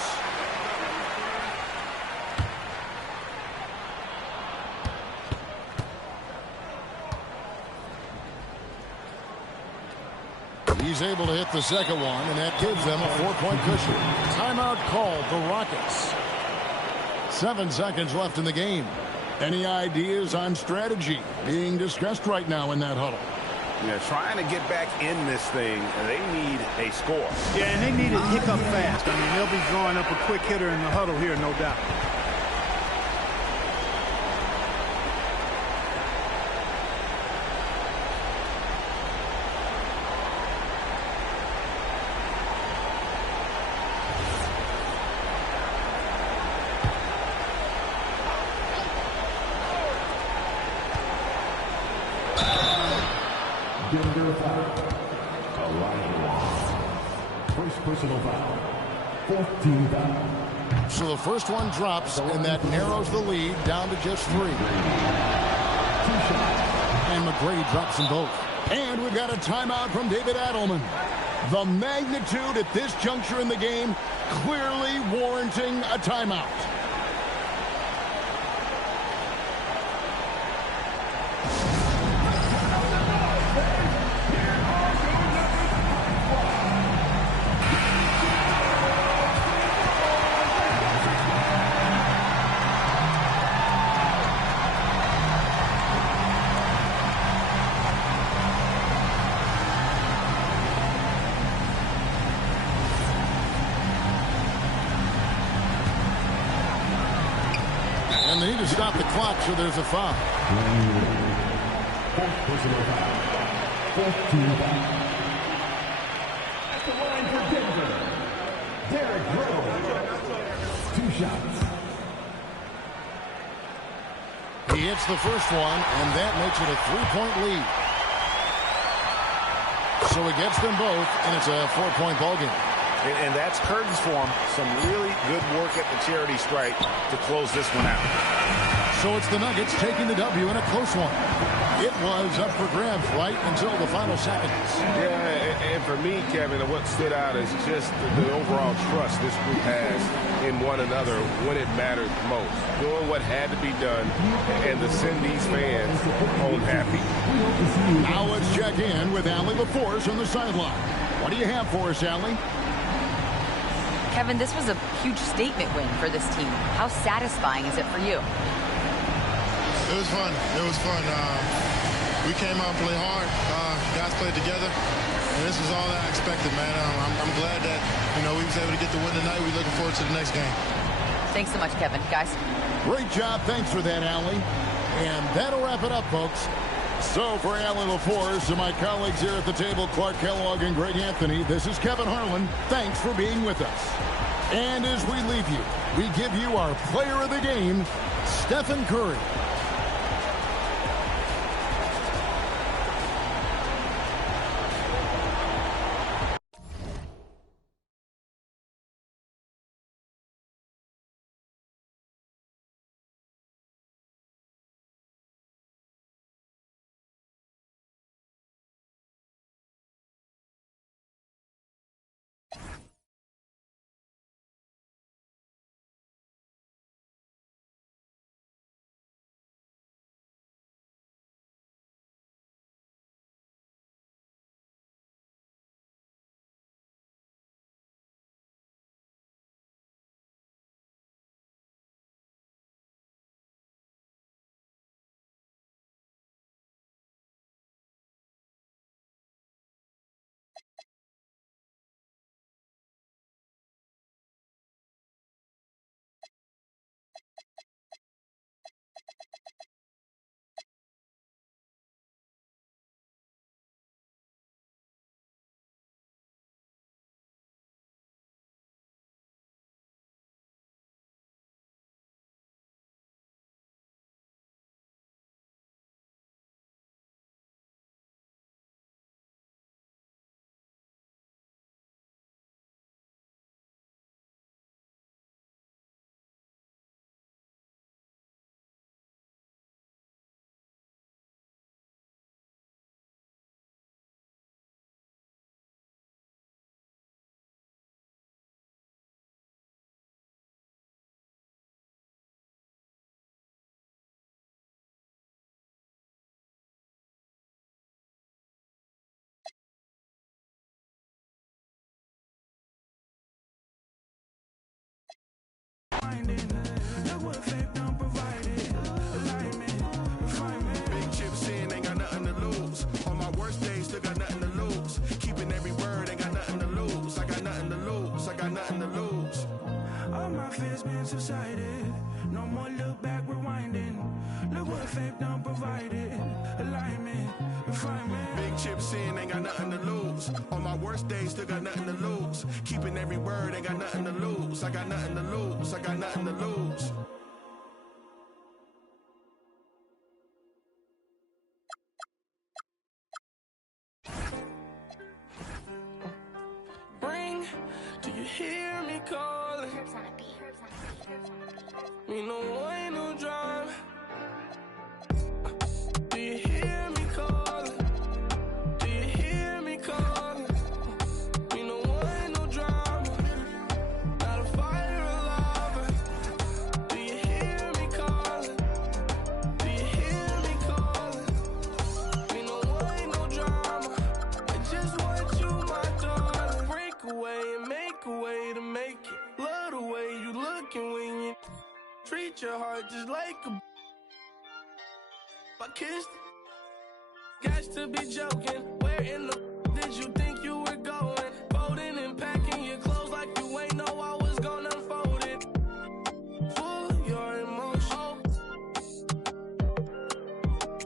He's able to hit the second one, and that gives them a 4-point cushion. Timeout called, the Rockets. 7 seconds left in the game. Any ideas on strategy being discussed right now in that huddle? Yeah, trying to get back in this thing, and they need a score. Yeah, and they need it hiccup fast. I mean, they'll be drawing up a quick hitter in the huddle here, no doubt. First personal foul. 14 foul. So the first one drops, and that narrows the lead down to just 3. And McGrady drops them both. And we've got a timeout from David Adelman. The magnitude at this juncture in the game clearly warranting a timeout. And they need to stop the clock, so there's a foul. Fourth personal foul. 14 foul. At the line for Denver, Derrick Rose. 2 shots. He hits the first one, and that makes it a 3-point lead. So he gets them both, and it's a 4-point ballgame. And that's curtains for him. Some really good work at the charity stripe to close this one out. So it's the Nuggets taking the W in a close one. It was up for grabs right until the final seconds. Yeah, and for me, Kevin, what stood out is just the overall trust this group has in one another when it mattered most. Doing what had to be done and to send these fans home happy. Now let's check in with Allie LaForce on the sideline. What do you have for us, Allie? Kevin, this was a huge statement win for this team. How satisfying is it for you? It was fun. It was fun. We came out and played hard. Guys played together. And this was all that I expected, man. I'm glad that, we was able to get the win tonight. We're looking forward to the next game. Thanks so much, Kevin. Guys. Great job. Thanks for that, Allie. And that'll wrap it up, folks. So for Allie LaForce and my colleagues here at the table, Clark Kellogg and Greg Anthony, this is Kevin Harlan. Thanks for being with us. And as we leave you, we give you our player of the game, Stephen Curry. my fears been subsided. No more look back, rewinding. Look what faith done provided. Alignment, refinement. Big chips in, ain't got nothing to lose. On my worst days, still got nothing to lose. Keeping every word, ain't got nothing to lose. I got nothing to lose. I got nothing to lose. Ring, do you hear me calling? Me no way, no drive. Do you hear me calling? Do you hear me calling? Me no way, no drama. Not a fire alive. Do you hear me calling? Do you hear me calling? Me no way, no drama. I just want you, my darling. Break away and make a way to make it. Love the way you looking when you treat your heart just like a. I kissed. Got to be joking. Where in the did you think you were going? Folding and packing your clothes like you ain't know I was gonna unfold it. Full your emotion.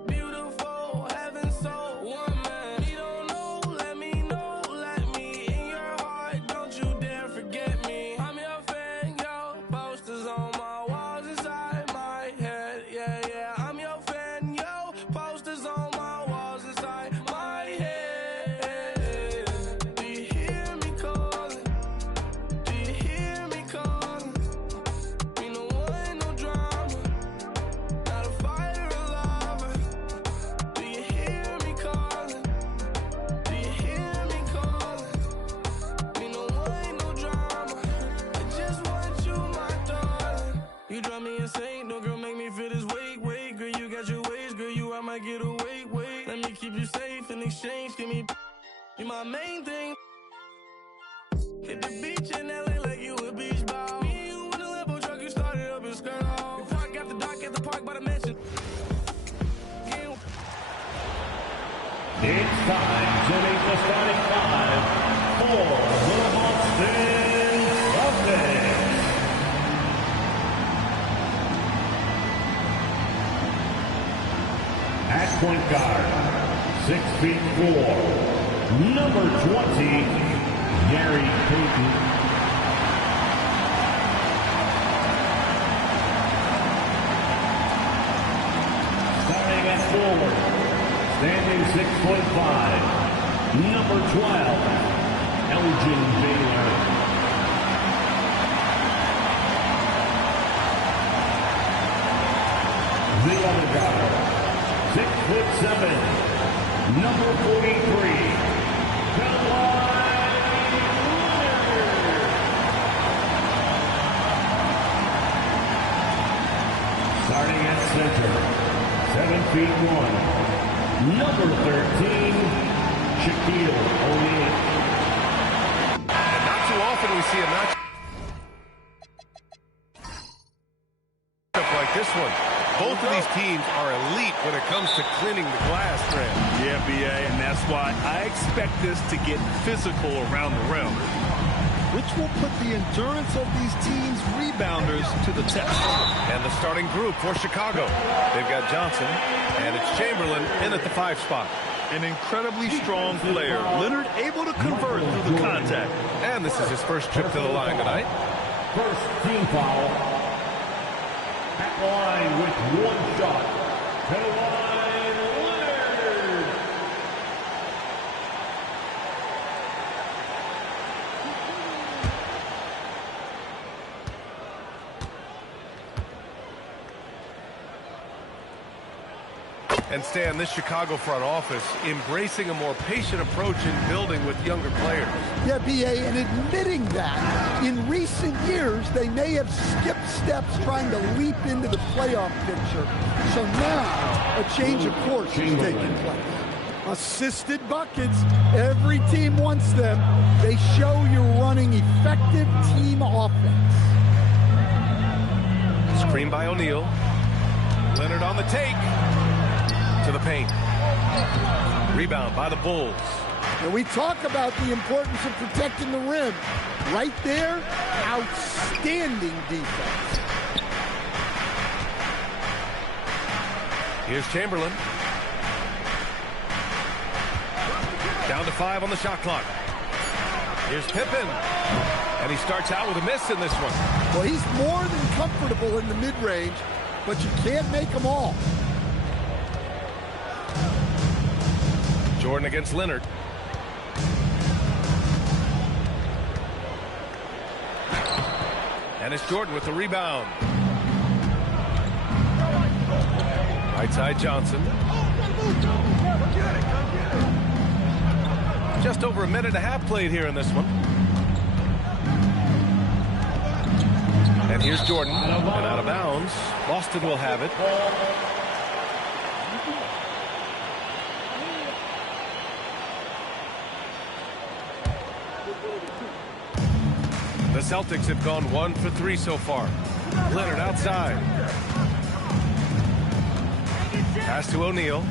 Beautiful, heaven so one man. You don't know, let me know, let me in your heart. Don't you dare forget me. I'm your fan, yo. Posters on my walls inside my head. Yeah, yeah. I'm your fan, yo. Posters on my walls inside my head. Do you hear me calling? Do you hear me calling? Me no one, no drama. Not a fire alive. Do you hear me calling? Do you hear me calling? Me no one, no drama. I just want you, my darling. You drive me insane, no girl make me feel this weight, weight. Girl, you got your ways, girl, I might get away, wait. Let me keep you safe in exchange, give me you my main thing. Hit the beach in LA like you a beach ball. Me and you in a Lambo truck, you started up and skirt off. We park after dark at the park by the mansion. It's time to make the starting five for the Boston Celtics. At point guard, 6'4", number 20, Gary Payton. Starting at forward, standing 6'5", number 12, Elgin Baylor. The other guard, 6'7", number 43, starting at center, 7'1", number 13, Shaquille O'Neal. And not too often we see a matchup like this one. Both of these teams are elite when it comes to cleaning the glass, Trent. Yeah, B.A., and that's why I expect this to get physical around the rim, which will put the endurance of these teams' rebounders to the test. And the starting group for Chicago. They've got Johnson, and it's Chamberlain in at the 5 spot. An incredibly strong player. Leonard able to convert through the contact. And this is his first trip to the line tonight. First team foul. At the line with one shot. To the line, Leonard. And Stan, this Chicago front office embracing a more patient approach in building with younger players. Yeah, B.A., and admitting that in recent years they may have skipped steps trying to leap into the playoff picture. So now a change of course is taking place. Assisted buckets. Every team wants them. They show you're running effective team offense. Screen by O'Neal. Leonard on the take. To the paint. Rebound by the Bulls. And we talk about the importance of protecting the rim. Right there, outstanding. outstanding defense. Here's Chamberlain. Down to 5 on the shot clock. Here's Pippen. And he starts out with a miss in this one. Well, he's more than comfortable in the mid-range, but you can't make them all. Jordan against Leonard. And it's Jordan with the rebound. Right side Johnson. Just over a minute and a half played here in this one. And here's Jordan. And out of bounds. Boston will have it. The Celtics have gone 1 for 3 so far. Leonard outside. Pass to O'Neal.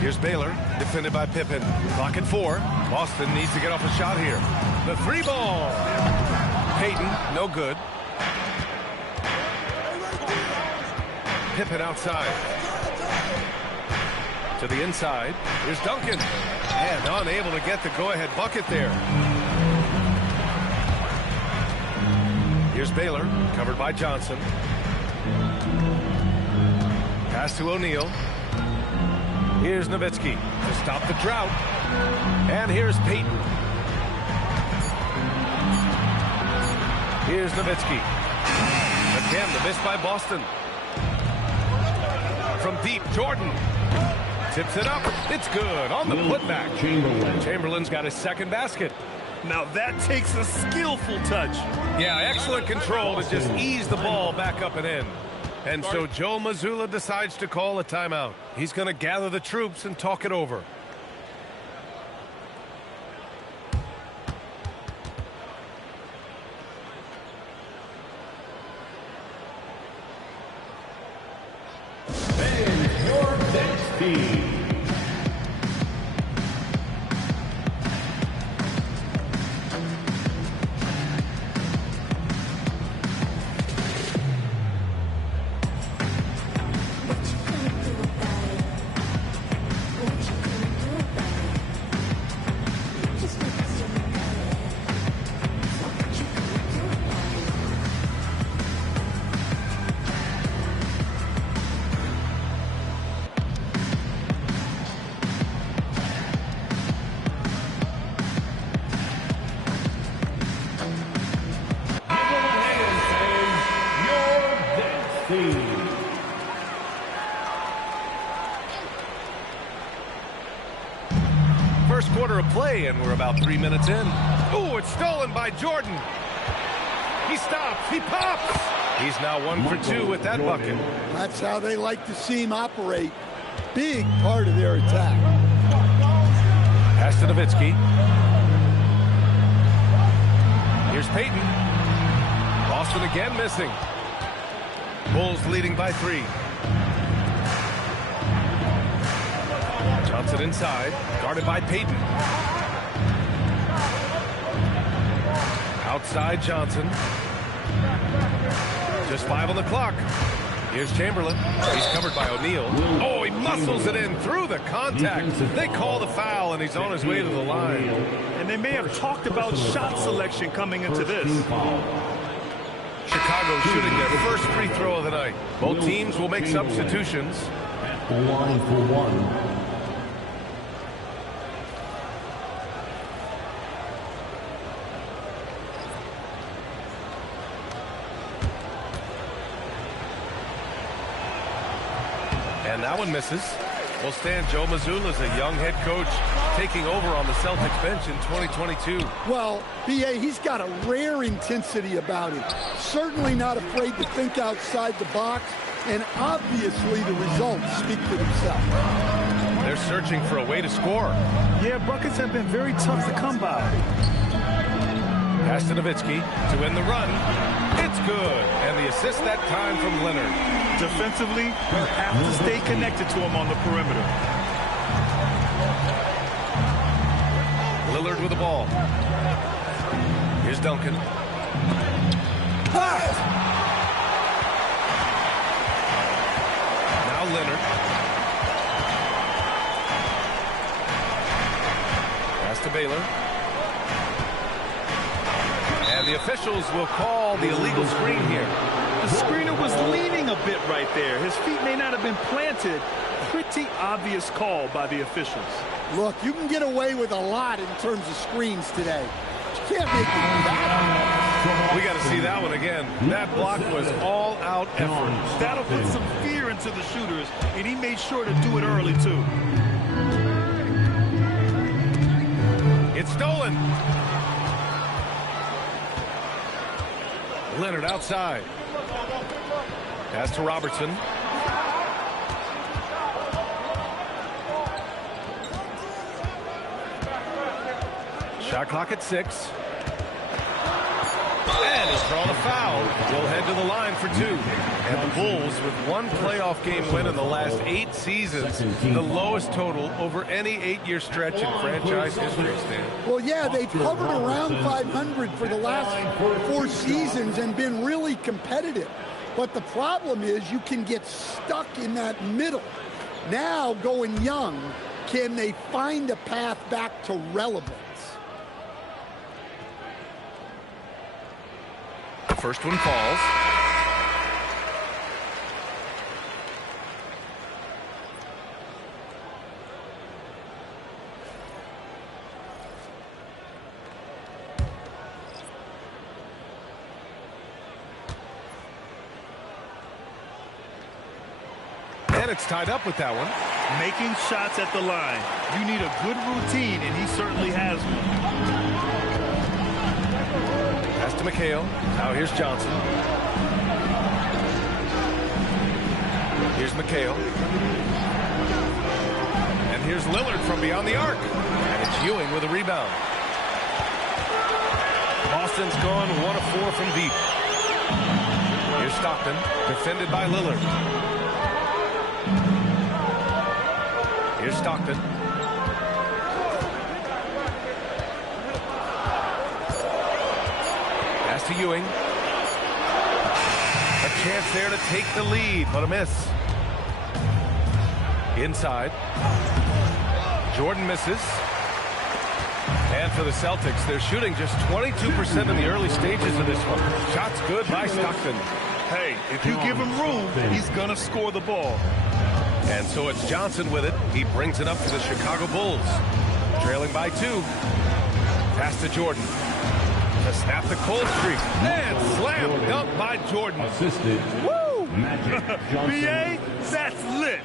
Here's Baylor, defended by Pippen. Clock at 4. Boston needs to get off a shot here. The 3 ball. Payton, no good. Pippen outside. To the inside. Here's Duncan. And unable to get the go-ahead bucket there. Here's Baylor, covered by Johnson. Pass to O'Neal. Here's Nowitzki to stop the drought. And here's Payton. Here's Nowitzki. Again, the miss by Boston. From deep, Jordan. Tips it up. It's good on the putback. Chamberlain's got his second basket. Now that takes a skillful touch. Yeah, excellent control to just ease the ball back up and in. And so Joe Mazzulla decides to call a timeout. He's going to gather the troops and talk it over. And your next team. First quarter of play, and we're about 3 minutes in. Ooh, it's stolen by Jordan. He stops. He pops. He's now 1 for 2 with that bucket. That's how they like to see him operate. Big part of their attack. Pass to Nowitzki. Here's Payton. Boston again missing. Bulls leading by 3. Johnson inside, guarded by Payton. Outside Johnson. Just 5 on the clock. Here's Chamberlain. He's covered by O'Neal. Oh, he muscles it in through the contact. They call the foul, and he's on his way to the line. And they may have talked about shot selection coming into this. Chicago shooting their first free throw of the night. Both teams will make substitutions. At the line for one. And that one misses. Will stand. Joe Mazzulla is a young head coach taking over on the Celtics bench in 2022. Well, B.A., he's got a rare intensity about him. Certainly not afraid to think outside the box, and obviously the results speak for themselves. They're searching for a way to score. Yeah, buckets have been very tough to come by. Pass to Nowitzki to win the run. It's good. And the assist that time from Leonard. Defensively, you have to stay connected to him on the perimeter. Lillard with the ball. Here's Duncan. Now Leonard. Pass to Baylor. And the officials will call the illegal screen here. The screener was leaning a bit right there. His feet may not have been planted. Pretty obvious call by the officials. Look, you can get away with a lot in terms of screens today. You can't make it that. We got to see that one again. That block was all-out effort. That'll put some fear into the shooters, and he made sure to do it early, too. It's stolen. Leonard outside. Pass to Robertson. Shot clock at 6. And he's drawn a foul. Will head to the line for 2. And the Bulls, with one playoff game win in the last 8 seasons, the lowest total over any 8-year stretch in franchise history, Stan. Well, yeah, they've hovered around 500 for the last 4 seasons and been really competitive. But the problem is you can get stuck in that middle. Now, going young, can they find a path back to relevance? The first one falls. And it's tied up with that one. Making shots at the line. You need a good routine, and he certainly has one. Pass to McHale. Now here's Johnson. Here's McHale. And here's Lillard from beyond the arc. And it's Ewing with a rebound. Boston's gone 1 of 4 from deep. Here's Stockton, defended by Lillard. Here's Stockton. To Ewing. A chance there to take the lead, but a miss. Inside. Jordan misses. And for the Celtics, they're shooting just 22% in the early stages of this one. Shots good by Stockton. Hey, if you give him room, he's going to score the ball. And so it's Johnson with it. He brings it up for the Chicago Bulls. Trailing by 2. Pass to Jordan. To snap the cold streak. And slam dunk by Jordan. Assisted. Woo! B.A., that's lit.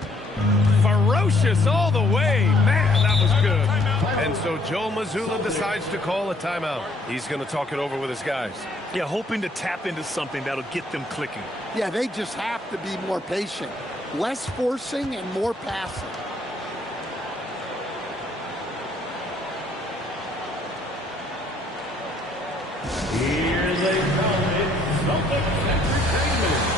Ferocious all the way. Man, that was good. And so Joe Mazzulla decides to call a timeout. He's going to talk it over with his guys. Yeah, hoping to tap into something that'll get them clicking. Yeah, they just have to be more patient. Less forcing and more passing. Here they come. It's Celtics Entertainment.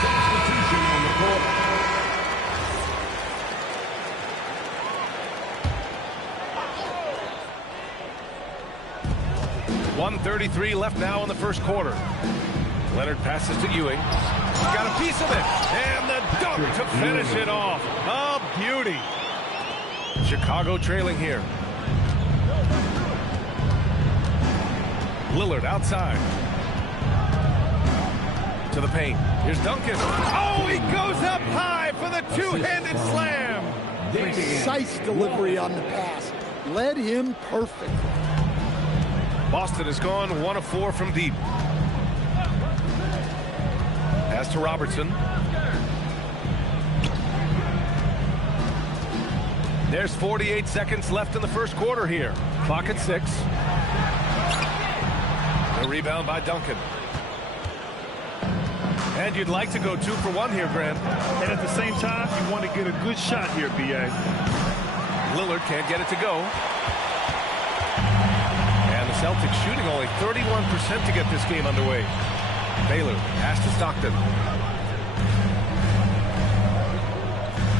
Substitution on the court. 1:33 left now in the first quarter. Leonard passes to Ewing. He's got a piece of it. And the dunk to finish it off. A beauty. Chicago trailing here. Lillard outside. To the paint. Here's Duncan. Oh, he goes up high for the two-handed slam. Precise delivery on the pass. Led him perfectly. Boston has gone 1 of 4 from deep. Pass to Robertson. There's 48 seconds left in the first quarter here. Clock at 6. The rebound by Duncan. And you'd like to go 2 for 1 here, Grant. And at the same time, you want to get a good shot here, B.A. Lillard can't get it to go. And the Celtics shooting only 31% to get this game underway. Baylor pass to Stockton.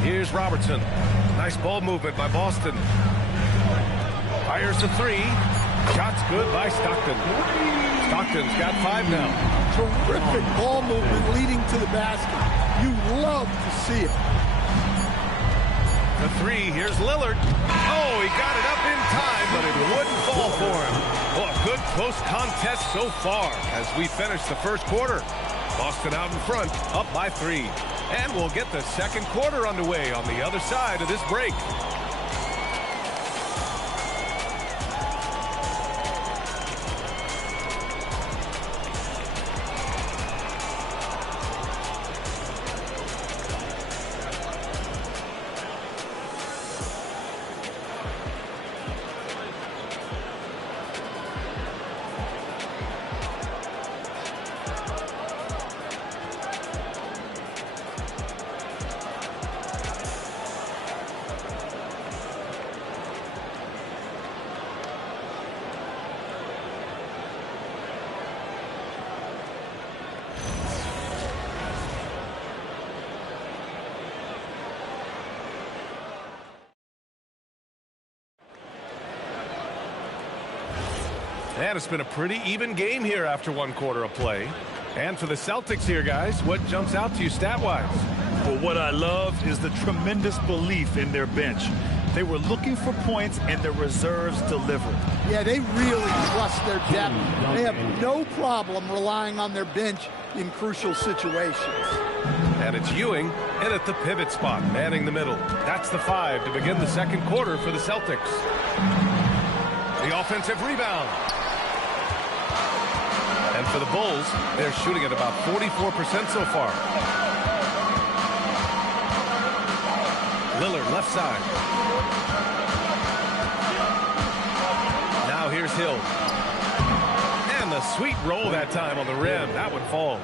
Here's Robertson. Nice ball movement by Boston. Fires the 3. Shot's good by Stockton. Stockton's got 5 now. Terrific ball movement leading to the basket. You love to see it. The 3, here's Lillard. Oh, he got it up in time, but it wouldn't fall for him. Well, a good close contest so far as we finish the first quarter. Boston out in front, up by 3. And we'll get the second quarter underway on the other side of this break. And it's been a pretty even game here after 1 quarter of play. And for the Celtics here, guys, what jumps out to you stat-wise? Well, what I love is the tremendous belief in their bench. They were looking for points, and their reserves delivered. Yeah, they really trust their depth. They have no problem relying on their bench in crucial situations. And it's Ewing in at the pivot spot, manning the middle. That's the 5 to begin the second quarter for the Celtics. The offensive rebound. And for the Bulls, they're shooting at about 44% so far. Lillard left side. Now here's Hill. And the sweet roll that time on the rim. That one falls.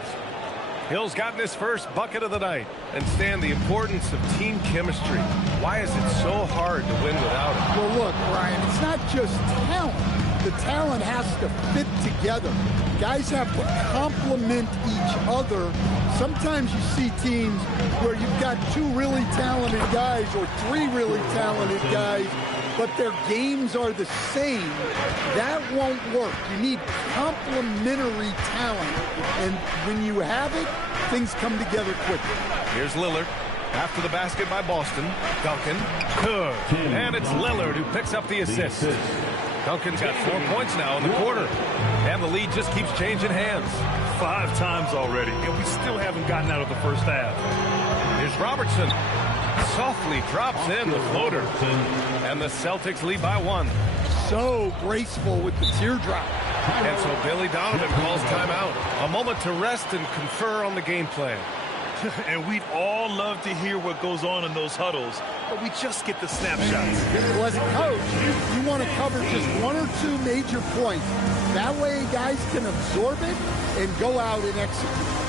Hill's gotten his first bucket of the night. And Stan, the importance of team chemistry. Why is it so hard to win without it? Well, look, Brian, it's not just talent. The talent has to fit together. Guys have to complement each other. Sometimes you see teams where you've got 2 really talented guys or 3 really talented guys, but their games are the same. That won't work. You need complementary talent. And when you have it, things come together quickly. Here's Lillard. After the basket by Boston. Duncan. Good. And it's Lillard who picks up the assist. Duncan's got 4 points now in the quarter. And the lead just keeps changing hands. 5 times already, and we still haven't gotten out of the first half. Here's Robertson. Softly drops in the floater. And the Celtics lead by 1. So graceful with the teardrop. And so Billy Donovan calls timeout. A moment to rest and confer on the game plan. And we'd all love to hear what goes on in those huddles, but we just get the snapshots. Well, as a coach, you want to cover just 1 or 2 major points. That way guys can absorb it and go out and execute.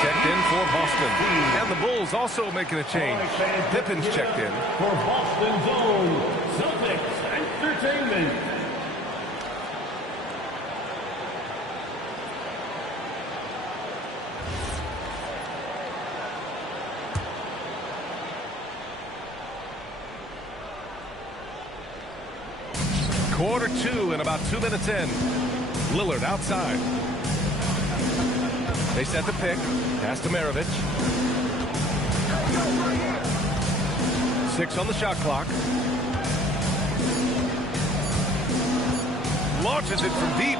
Checked in for Boston. And the Bulls also making a change. Pippen's checked in. For Boston Zone, Celtics Entertainment. Quarter 2 and about 2 minutes in. Lillard outside. They set the pick. Pass to Maravich. 6 on the shot clock. Launches it from deep.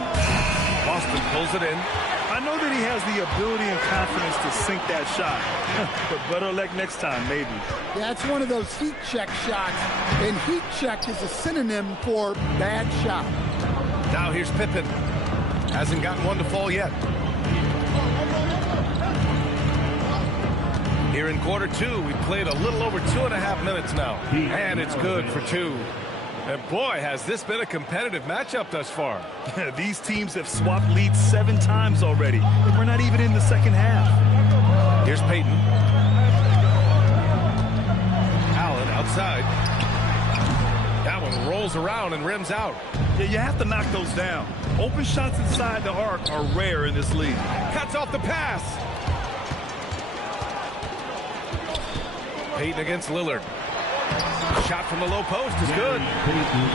Boston pulls it in. I know that he has the ability and confidence to sink that shot. But better luck next time, maybe. Yeah, it's one of those heat check shots. And heat check is a synonym for bad shot. Now here's Pippen. Hasn't gotten one to fall yet. Here in quarter 2, we've played a little over 2.5 minutes now. And it's good for 2. And boy, has this been a competitive matchup thus far. These teams have swapped leads 7 times already. And we're not even in the second half. Here's Peyton. Allen outside. That one rolls around and rims out. Yeah, you have to knock those down. Open shots inside the arc are rare in this league. Cuts off the pass. Peyton against Lillard. Shot from the low post is good.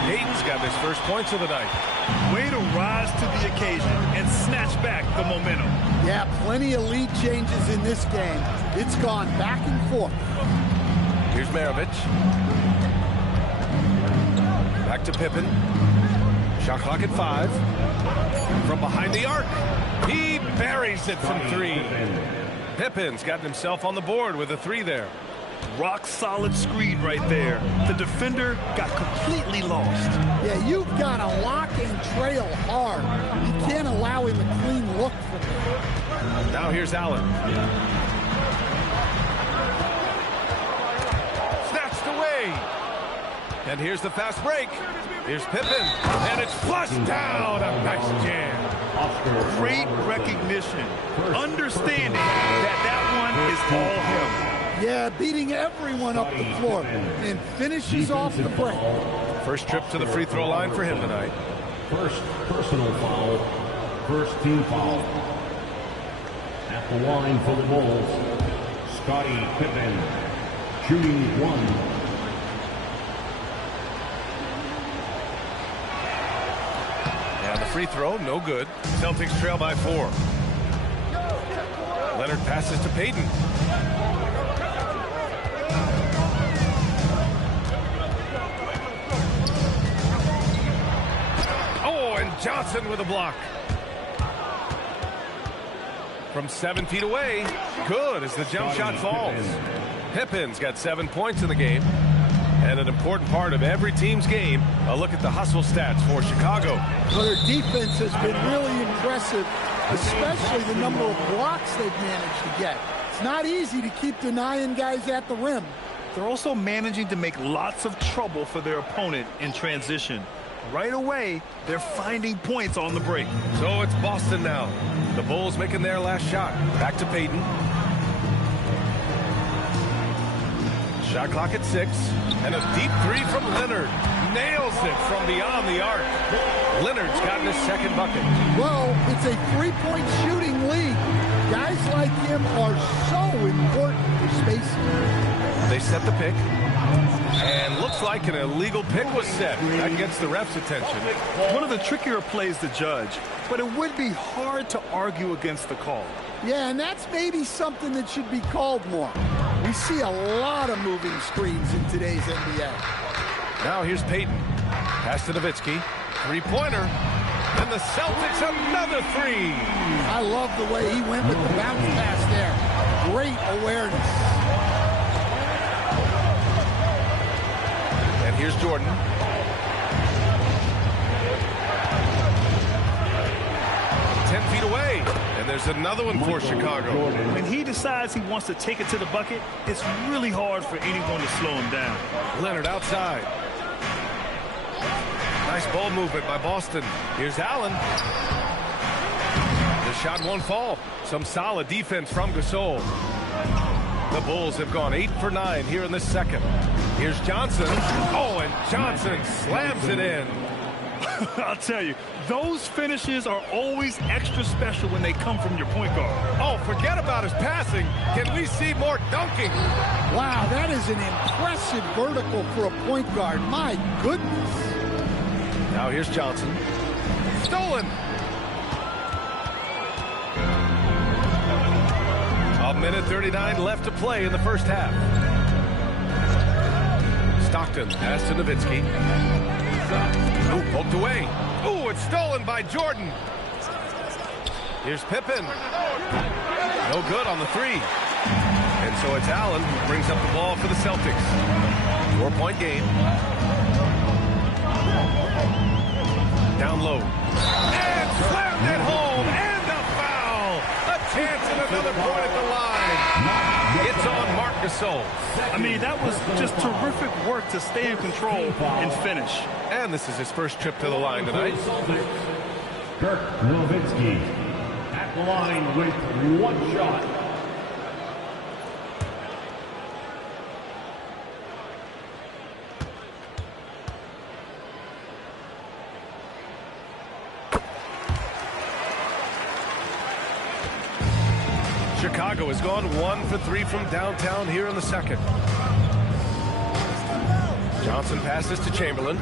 Peyton's got his first points of the night. Way to rise to the occasion and snatch back the momentum. Yeah, plenty of lead changes in this game. It's gone back and forth. Here's Maravich. Back to Pippen. Shot clock at 5. From behind the arc. He buries it from 3. Pippen's gotten himself on the board with a 3 there. Rock solid screen right there. The defender got completely lost. Yeah, you've got to lock and trail hard. You can't allow him a clean look from there. Now here's Allen. Snatched away. And here's the fast break. Here's Pippen. And it's flushed down. A nice jam. Great recognition. Understanding that one is all him. Yeah, beating everyone up the floor and finishes off the break. First trip to the free throw line for him tonight. First personal foul. First team foul. At the line for the Bulls, Scottie Pippen, shooting 1. And the free throw, no good. Celtics trail by 4. Leonard passes to Peyton. Johnson with a block. From 7 feet away. Good as the jump shot falls. Pippen's got 7 points in the game. And an important part of every team's game, a look at the hustle stats for Chicago. Well, their defense has been really impressive, especially the number of blocks they've managed to get. It's not easy to keep denying guys at the rim. They're also managing to make lots of trouble for their opponent in transition. Right away, they're finding points on the break. So it's Boston now. The Bulls making their last shot. Back to Peyton. Shot clock at 6. And a deep 3 from Leonard. Nails it from beyond the arc. Leonard's gotten his second bucket. Well, it's a 3-point shooting league. Guys like him are so important for spacing. They set the pick. And looks like an illegal pick was set. That gets the ref's attention. One of the trickier plays to judge, but it would be hard to argue against the call. Yeah, and that's maybe something that should be called more. We see a lot of moving screens in today's NBA. Now here's Peyton. Pass to Nowitzki. 3-pointer. And the Celtics another 3. I love the way he went with the bounce pass there. Great awareness. And here's Jordan. Feet away, and there's another one for Chicago. When he decides he wants to take it to the bucket, it's really hard for anyone to slow him down. Leonard outside. Nice ball movement by Boston. Here's Allen. The shot won't fall. Some solid defense from Gasol. The Bulls have gone 8 for 9 here in the second. Here's Johnson. Oh, and Johnson slams it in. I'll tell you, those finishes are always extra special when they come from your point guard. Oh, forget about his passing. Can we see more dunking? Wow, that is an impressive vertical for a point guard. My goodness. Now here's Johnson. Stolen. A minute 39 left to play in the first half. Stockton pass to Nowitzki. Ooh, poked away. Ooh, it's stolen by Jordan. Here's Pippen. No good on the three. And so it's Allen who brings up the ball for the Celtics. 4-point game. Down low. And slammed it home. And a foul. A chance at another point at the line. It's on Marc Gasol. I mean, that was just terrific work to stay in control and finish. And this is his first trip to the line tonight. Dirk Nowitzki at the line with one shot. Chicago has gone 1 for 3 from downtown here in the second. Johnson passes to Chamberlain.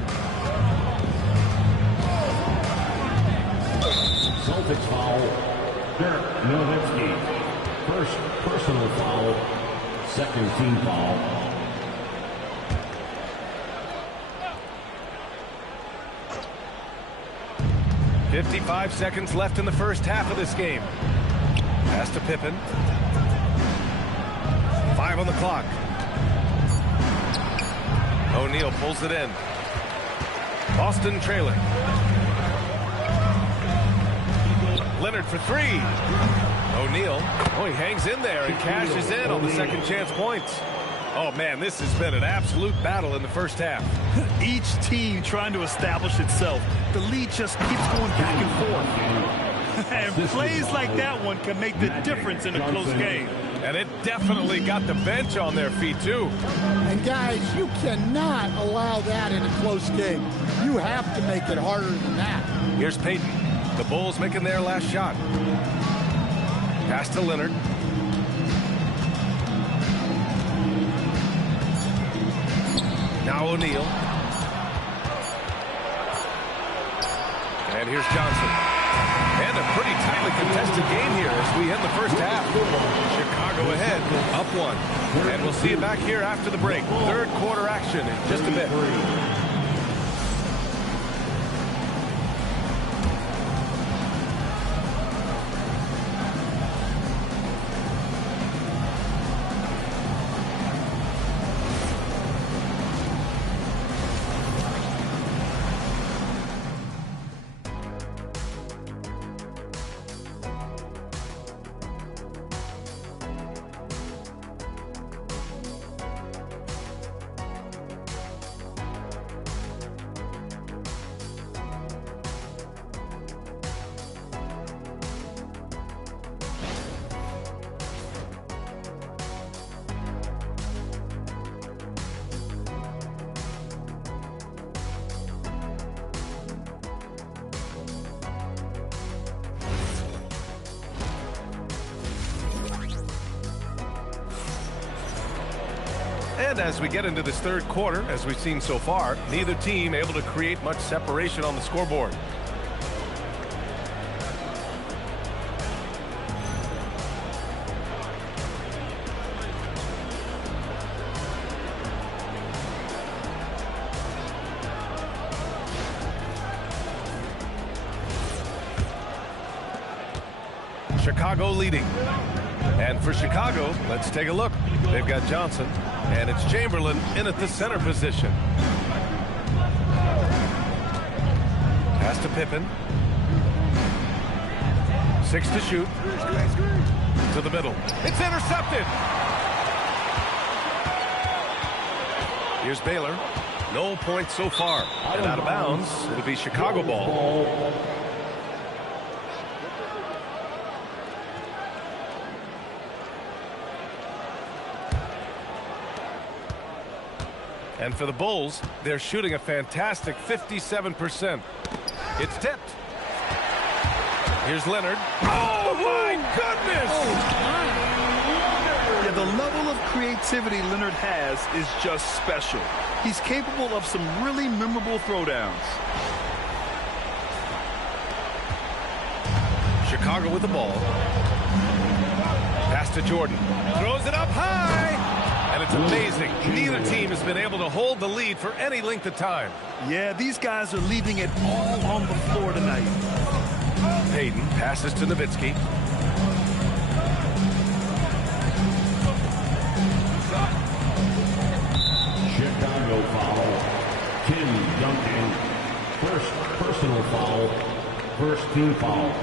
Celtics foul. Dirk Nowitzki. First personal foul. Second team foul. .55 seconds left in the first half of this game. Pass to Pippen. 5 on the clock. O'Neal pulls it in. Boston trailing. Leonard for three. O'Neal. Oh, he hangs in there and cashes in on the second chance points. Oh, man, this has been an absolute battle in the first half. Each team trying to establish itself. The lead just keeps going back and forth. And plays like that one can make the difference in a close game. And it definitely got the bench on their feet, too. And, guys, you cannot allow that in a close game. You have to make it harder than that. Here's Payton. The Bulls making their last shot. Pass to Leonard. Now O'Neal. And here's Johnson. And a pretty tightly contested game here as we end the first half. Chicago ahead, up 1. And we'll see you back here after the break. Third quarter action in just a bit. And as we get into this third quarter, as we've seen so far, neither team able to create much separation on the scoreboard. Chicago leading. And for Chicago, let's take a look. They've got Johnson, and it's Chamberlain in at the center position. Pass to Pippen. 6 to shoot. To the middle. It's intercepted. Here's Baylor. No points so far. And out of bounds, it'll be Chicago ball. And for the Bulls, they're shooting a fantastic 57%. It's tipped. Here's Leonard. Oh, my goodness! Yeah, the level of creativity Leonard has is just special. He's capable of some really memorable throwdowns. Chicago with the ball. Pass to Jordan. Throws it up high. And it's amazing. Neither team has been able to hold the lead for any length of time. Yeah, these guys are leaving it all on the floor tonight. Payton passes to Nowitzki. Chicago foul. Tim Duncan. First personal foul. First team foul.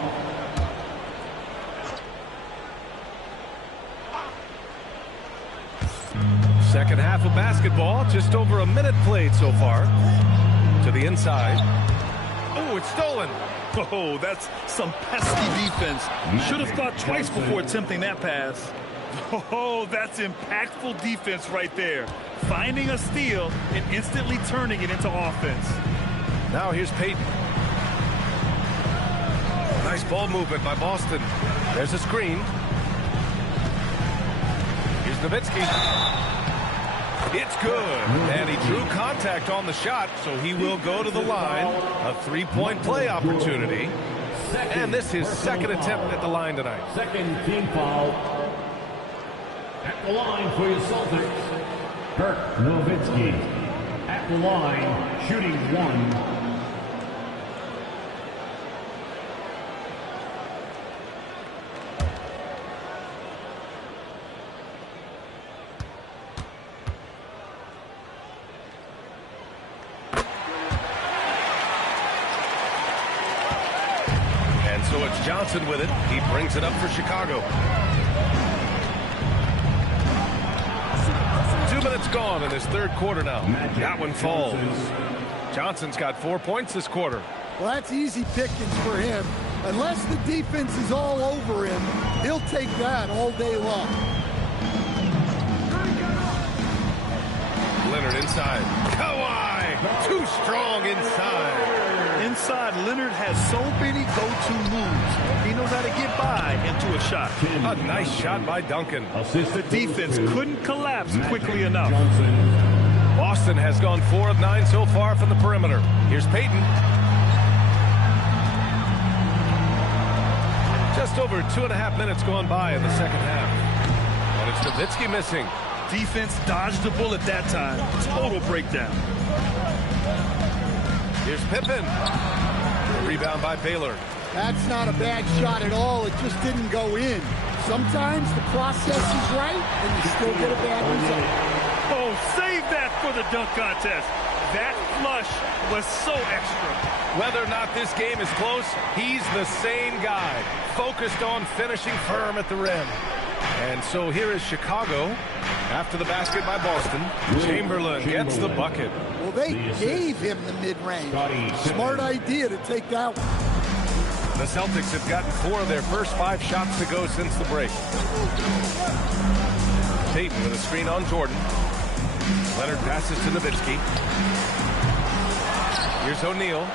Second half of basketball. Just over a minute played so far. To the inside. Oh, it's stolen. Oh, that's some pesky defense. Should have thought twice before attempting that pass. Oh, that's impactful defense right there. Finding a steal and instantly turning it into offense. Now here's Payton. Nice ball movement by Boston. There's a screen. Here's Nowitzki. It's good. And he drew contact on the shot, so he will go to the line. A three-point play opportunity. And this is his second attempt at the line tonight. Second team foul. At the line for your Celtics, Dirk Nowitzki. At the line, shooting one. And so it's Johnson with it. He brings it up for Chicago. 2 minutes gone in this third quarter now. That one falls. Johnson's got 4 points this quarter. Well, that's easy pickings for him. Unless the defense is all over him, he'll take that all day long. Leonard inside. Kawhi! Too strong inside. Inside, Leonard has so many go-to moves. He knows how to get by into a shot. A nice shot by Duncan. The defense couldn't collapse quickly enough. Boston has gone 4 of 9 so far from the perimeter. Here's Payton. Just over 2.5 minutes gone by in the second half. And it's Nowitzki missing. Defense dodged the bullet that time. Total breakdown. Here's Pippen. Rebound by Baylor. That's not a bad shot at all. It just didn't go in. Sometimes the process is right, and you still get a bad result. Oh, save that for the dunk contest. That flush was so extra. Whether or not this game is close, he's the same guy. Focused on finishing firm at the rim. And so here is Chicago. After the basket by Boston, Chamberlain gets the bucket. Well, they gave him the mid-range. Smart idea to take that one. The Celtics have gotten 4 of their first 5 shots to go since the break. Payton with a screen on Jordan. Leonard passes to Nowitzki. Here's O'Neal.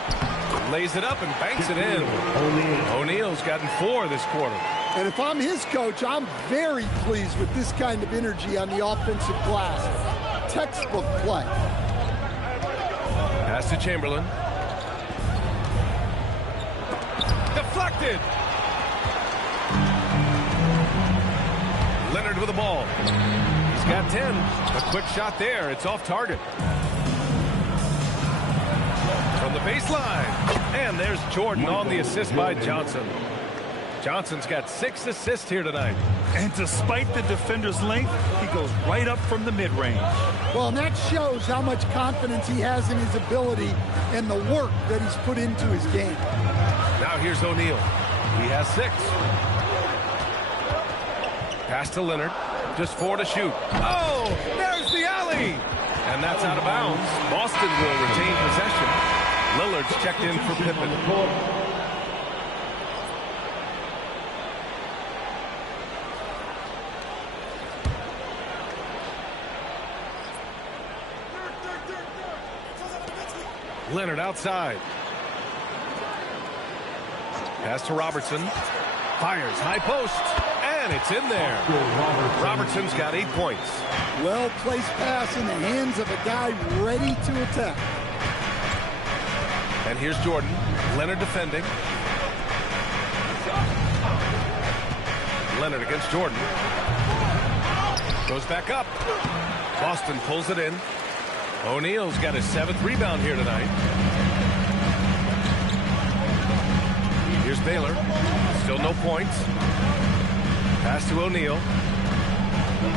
Lays it up and banks it in. O'Neal's gotten 4 this quarter. And if I'm his coach, I'm very pleased with this kind of energy on the offensive glass. Textbook play. Pass to Chamberlain. Deflected. Leonard with the ball. He's got 10. A quick shot there. It's off target. From the baseline. And there's Jordan on the assist by Johnson. Johnson's got 6 assists here tonight. And despite the defender's length, he goes right up from the mid-range. Well, and that shows how much confidence he has in his ability and the work that he's put into his game. Now here's O'Neal. He has 6. Pass to Leonard. Just 4 to shoot. Oh, there's the alley. And that's out of bounds. Boston will retain possession. Lillard's checked in for Pippen. Leonard outside. Pass to Robertson. Fires high post. And it's in there. Robertson's got 8 points. Well-placed pass in the hands of a guy ready to attack. And here's Jordan. Leonard defending. Leonard against Jordan. Goes back up. Boston pulls it in. O'Neal's got his 7th rebound here tonight. Here's Baylor. Still no points. Pass to O'Neal.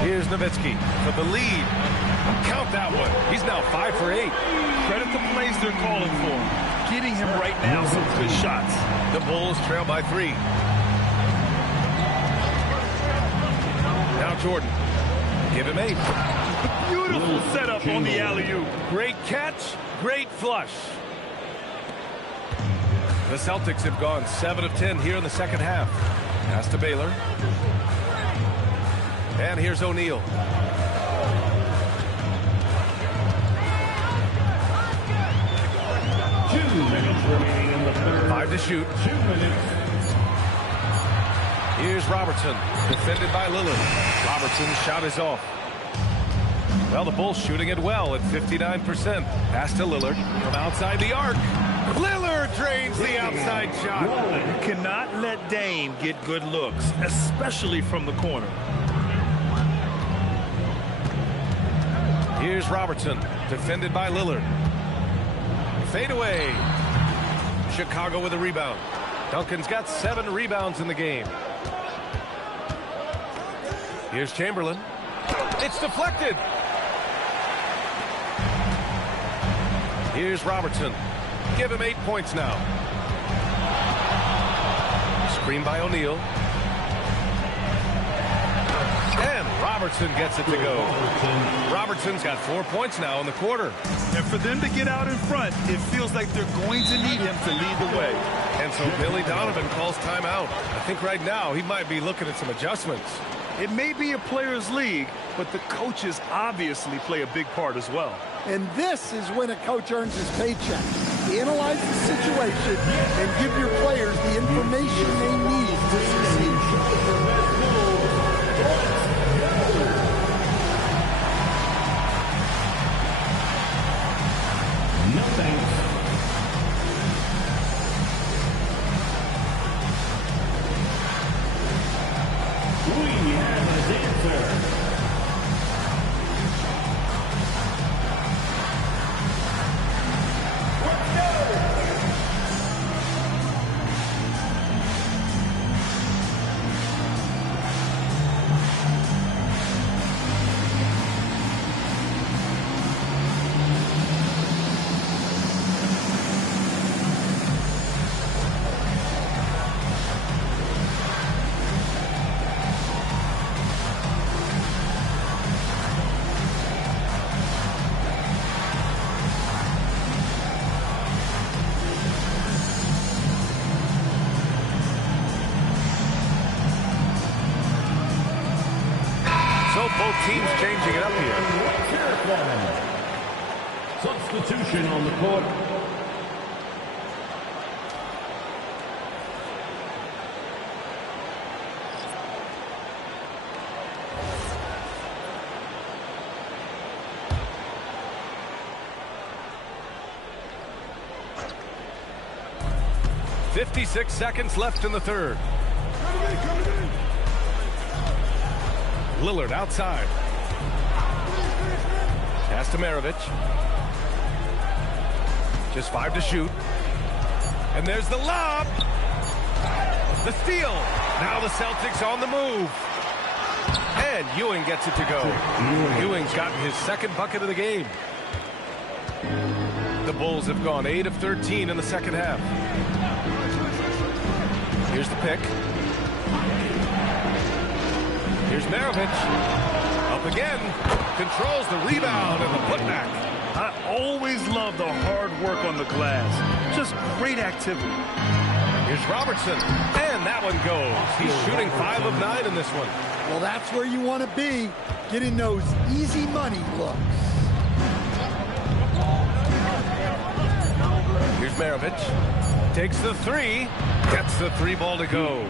Here's Nowitzki for the lead. Count that one. He's now 5 for 8. Credit the plays they're calling for. Getting him right now some good shots. The Bulls trail by 3. Now Jordan. Give him 8. Beautiful setup on the alley-oop. Great catch. Great flush. The Celtics have gone 7 of 10 here in the second half. Pass to Baylor. And here's O'Neal. Remaining in the third. 5 to shoot. 2 minutes. Here's Robertson, defended by Lillard. Robertson's shot is off. Well, the Bulls shooting it well at 59%. Pass to Lillard from outside the arc. Lillard drains the outside shot. You cannot let Dame get good looks, especially from the corner. Here's Robertson, defended by Lillard. Fade away. Chicago with a rebound. Duncan's got 7 rebounds in the game. Here's Chamberlain. It's deflected. Here's Robertson. Give him 8 points now. Screen by O'Neal. And Robertson gets it to go. Robertson's got 4 points now in the quarter. And for them to get out in front, it feels like they're going to need him to lead the way. And so Billy Donovan calls timeout. I think right now he might be looking at some adjustments. It may be a players' league, but the coaches obviously play a big part as well. And this is when a coach earns his paycheck. Analyze the situation and give your players the information they need to succeed. No thanks. We have a dancer. 56 seconds left in the third. Lillard outside. Pass to Maravich. Just 5 to shoot. And there's the lob. The steal. Now the Celtics on the move. And Ewing gets it to go. Ewing's gotten his second bucket of the game. The Bulls have gone 8 of 13 in the second half. Here's the pick. Here's Maravich. Up again. Controls the rebound and the putback. I always love the hard work on the glass. Just great activity. Here's Robertson. And that one goes. He's shooting 5 of 9 in this one. Well, that's where you want to be. Getting those easy money looks. Here's Maravich. Takes the 3. Gets the 3 ball to go.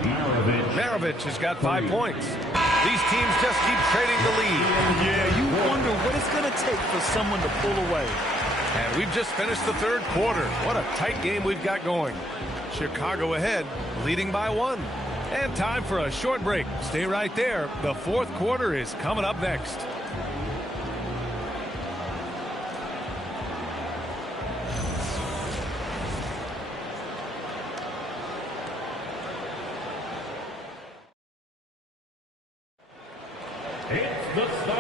Maravich has got 5 points. These teams just keep trading the lead. Yeah, you wonder what it's going to take for someone to pull away. And we've just finished the third quarter. What a tight game we've got going. Chicago ahead, leading by 1. And time for a short break. Stay right there. The fourth quarter is coming up next.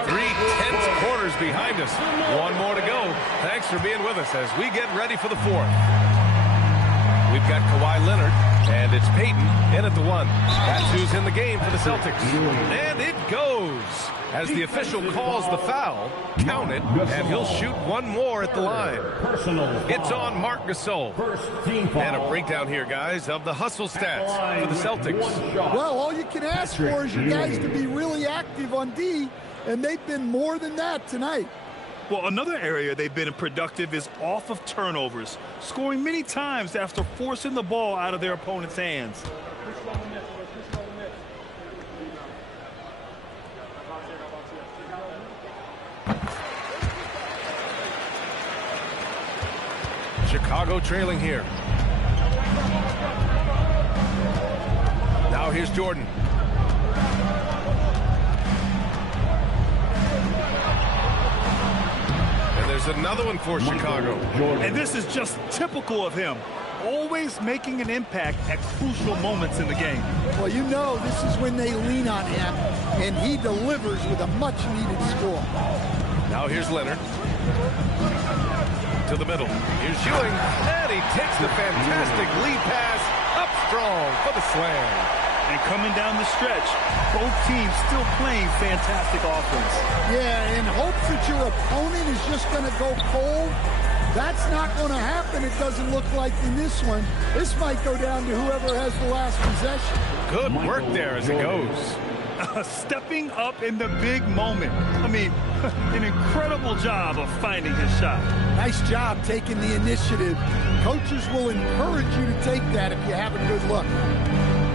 Three tense quarters behind us. One more to go. Thanks for being with us as we get ready for the fourth. We've got Kawhi Leonard, and it's Peyton in at the 1. That's who's in the game for the Celtics. And it goes. As the official calls the foul, count it, and he'll shoot one more at the line. It's on Marc Gasol. And a breakdown here, guys, of the hustle stats for the Celtics. Well, all you can ask for is your guys to be really active on D, and they've been more than that tonight. Well, another area they've been productive is off of turnovers, scoring many times after forcing the ball out of their opponent's hands. Chicago trailing here. Now here's Jordan. And there's another one for Chicago. And this is just typical of him. Always making an impact at crucial moments in the game. Well, you know this is when they lean on him, and he delivers with a much-needed score. Now here's Leonard. To the middle. Here's Ewing, and he takes the fantastic lead pass up strong for the slam. And coming down the stretch, both teams still playing fantastic offense. Yeah, in hopes that your opponent is just going to go cold, that's not going to happen, it doesn't look like in this one. This might go down to whoever has the last possession. Good work there as it goes. Stepping up in the big moment. I mean, an incredible job of finding his shot. Nice job taking the initiative. Coaches will encourage you to take that if you have a good look.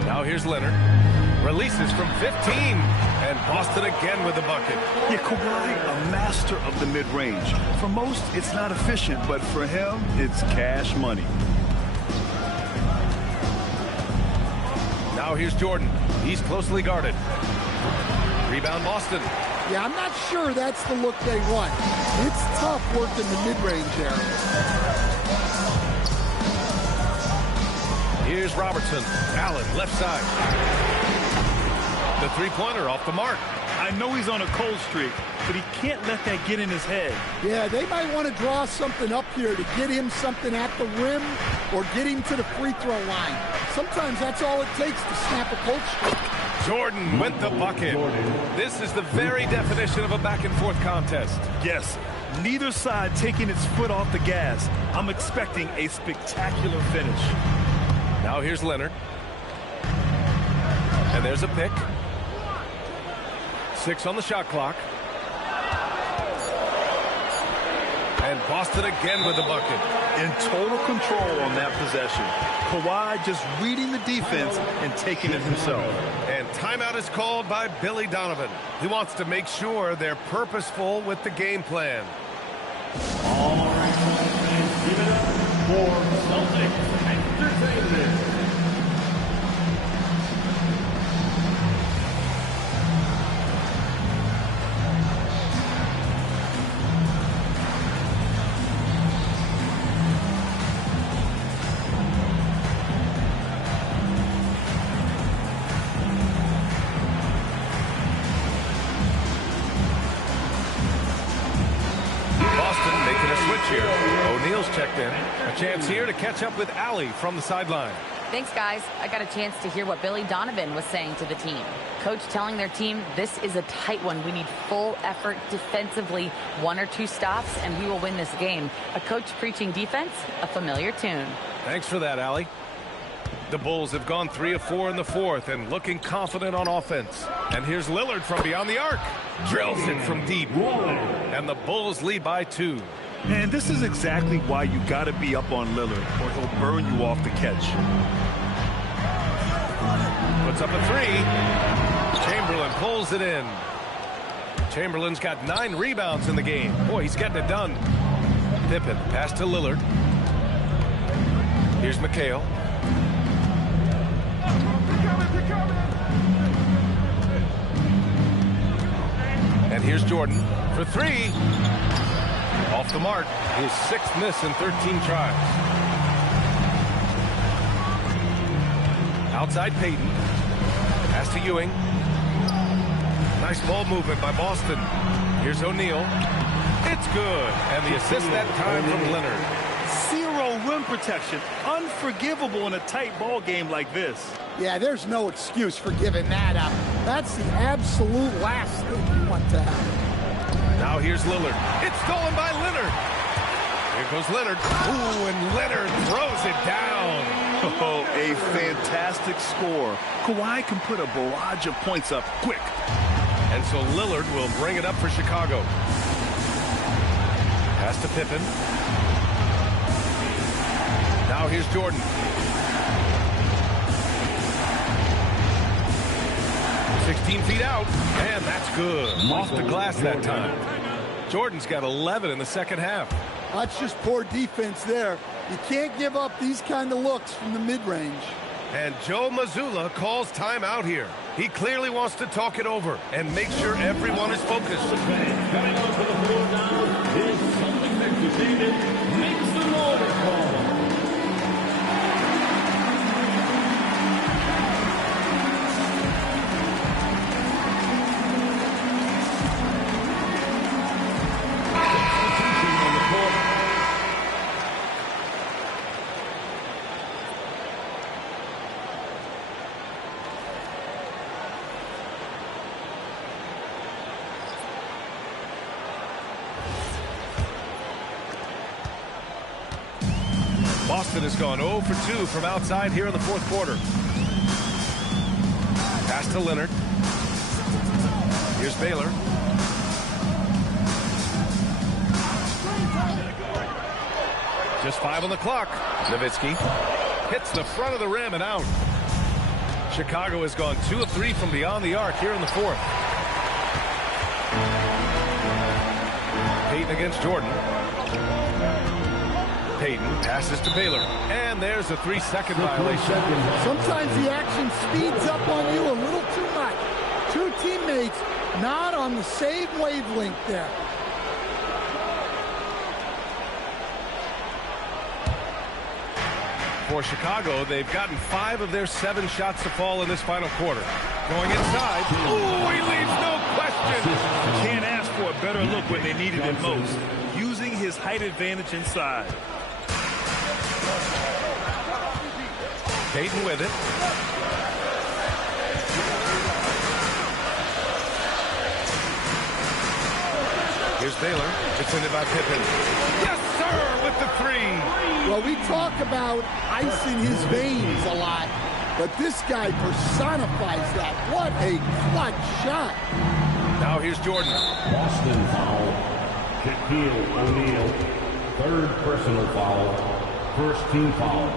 Now here's Leonard. Releases from 15. And Boston again with the bucket. Yeah, Kawhi, a master of the mid-range. For most, it's not efficient, but for him, it's cash money. Now here's Jordan. He's closely guarded. Rebound Boston. Yeah, I'm not sure that's the look they want. It's tough working the mid-range area. Here's Robertson. Allen, left side. The three-pointer off the mark. I know he's on a cold streak, but he can't let that get in his head. Yeah, they might want to draw something up here to get him something at the rim or get him to the free throw line. Sometimes that's all it takes to snap a cold streak. Jordan with the bucket. This is the very definition of a back-and-forth contest. Yes, neither side taking its foot off the gas. I'm expecting a spectacular finish. Now here's Leonard. And there's a pick. 6 on the shot clock. And Boston again with the bucket. In total control on that possession. Kawhi just reading the defense and taking it himself. And timeout is called by Billy Donovan. He wants to make sure they're purposeful with the game plan. All right, fans, give it up for Celtics Entertainment. Checked in. A chance here to catch up with Allie from the sideline. Thanks, guys. I got a chance to hear what Billy Donovan was saying to the team. Coach telling their team, this is a tight one. We need full effort defensively, 1 or 2 stops, and we will win this game. A coach preaching defense, a familiar tune. Thanks for that, Allie. The Bulls have gone 3 of 4 in the fourth and looking confident on offense. And here's Lillard from beyond the arc. Drills it from deep. And the Bulls lead by 2. And this is exactly why you got to be up on Lillard, or he'll burn you off the catch. Puts up a 3. Chamberlain pulls it in. Chamberlain's got 9 rebounds in the game. Boy, he's getting it done. Pippen, pass to Lillard. Here's McHale. And here's Jordan for three. Off the mark. His sixth miss in 13 tries. Outside Payton. Pass to Ewing. Nice ball movement by Boston. Here's O'Neal. It's good. And the assist that time from Leonard. Zero rim protection. Unforgivable in a tight ball game like this. Yeah, there's no excuse for giving that up. That's the absolute last thing you want to happen. Now here's Lillard. It's stolen by Leonard. Here goes Leonard. Ooh, and Leonard throws it down. Oh, a fantastic score. Kawhi can put a barrage of points up quick. And so Lillard will bring it up for Chicago. Pass to Pippen. Now here's Jordan. "16 feet out, and that's good. Off the glass that time. Jordan's got 11 in the second half. That's just poor defense there. You can't give up these kind of looks from the mid-range. And Joe Mazzulla calls timeout here. He clearly wants to talk it over and make sure everyone is focused. Coming onto the floor now is Celtics Entertainment makes the order call. Boston has gone 0 for 2 from outside here in the fourth quarter. Pass to Leonard. Here's Baylor. Just 5 on the clock. Nowitzki hits the front of the rim and out. Chicago has gone 2 of 3 from beyond the arc here in the fourth. Payton against Jordan. Payton passes to Baylor. And there's a 3-second violation. Sometimes the action speeds up on you a little too much. Two teammates not on the same wavelength there. For Chicago, they've gotten 5 of their 7 shots to fall in this final quarter. Going inside. Ooh, he leaves no question. Can't ask for a better look when they needed it most. Using his height advantage inside. Payton with it. Here's Baylor. Defended by Pippen. Yes, sir, with the 3. Well, we talk about ice in his veins a lot, but this guy personifies that. What a clutch shot. Now here's Jordan. Boston foul. Shaquille O'Neal. Third personal foul. First team foul.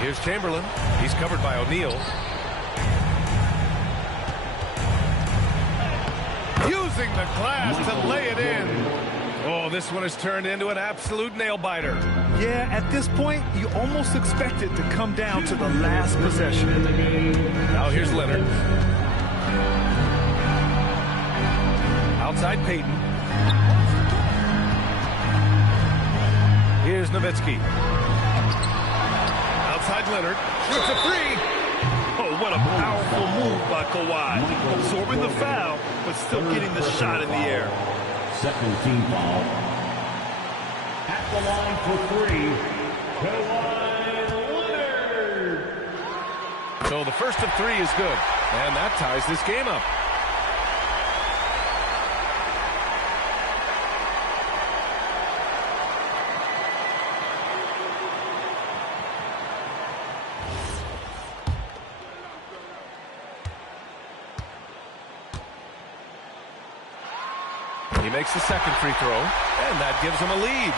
Here's Chamberlain. He's covered by O'Neal. Using the glass to lay it in. Oh, this one has turned into an absolute nail-biter. Yeah, at this point, you almost expect it to come down to the last possession. Now here's Leonard. Outside Payton. Here's Nowitzki. Outside Leonard. Shoots a 3. Oh, what a powerful move by Kawhi. Absorbing the foul, but still getting the shot in the air. Second team foul. At the line for 3, Kawhi Leonard. So the first of 3 is good. And that ties this game up. He makes the second free throw, and that gives him a lead.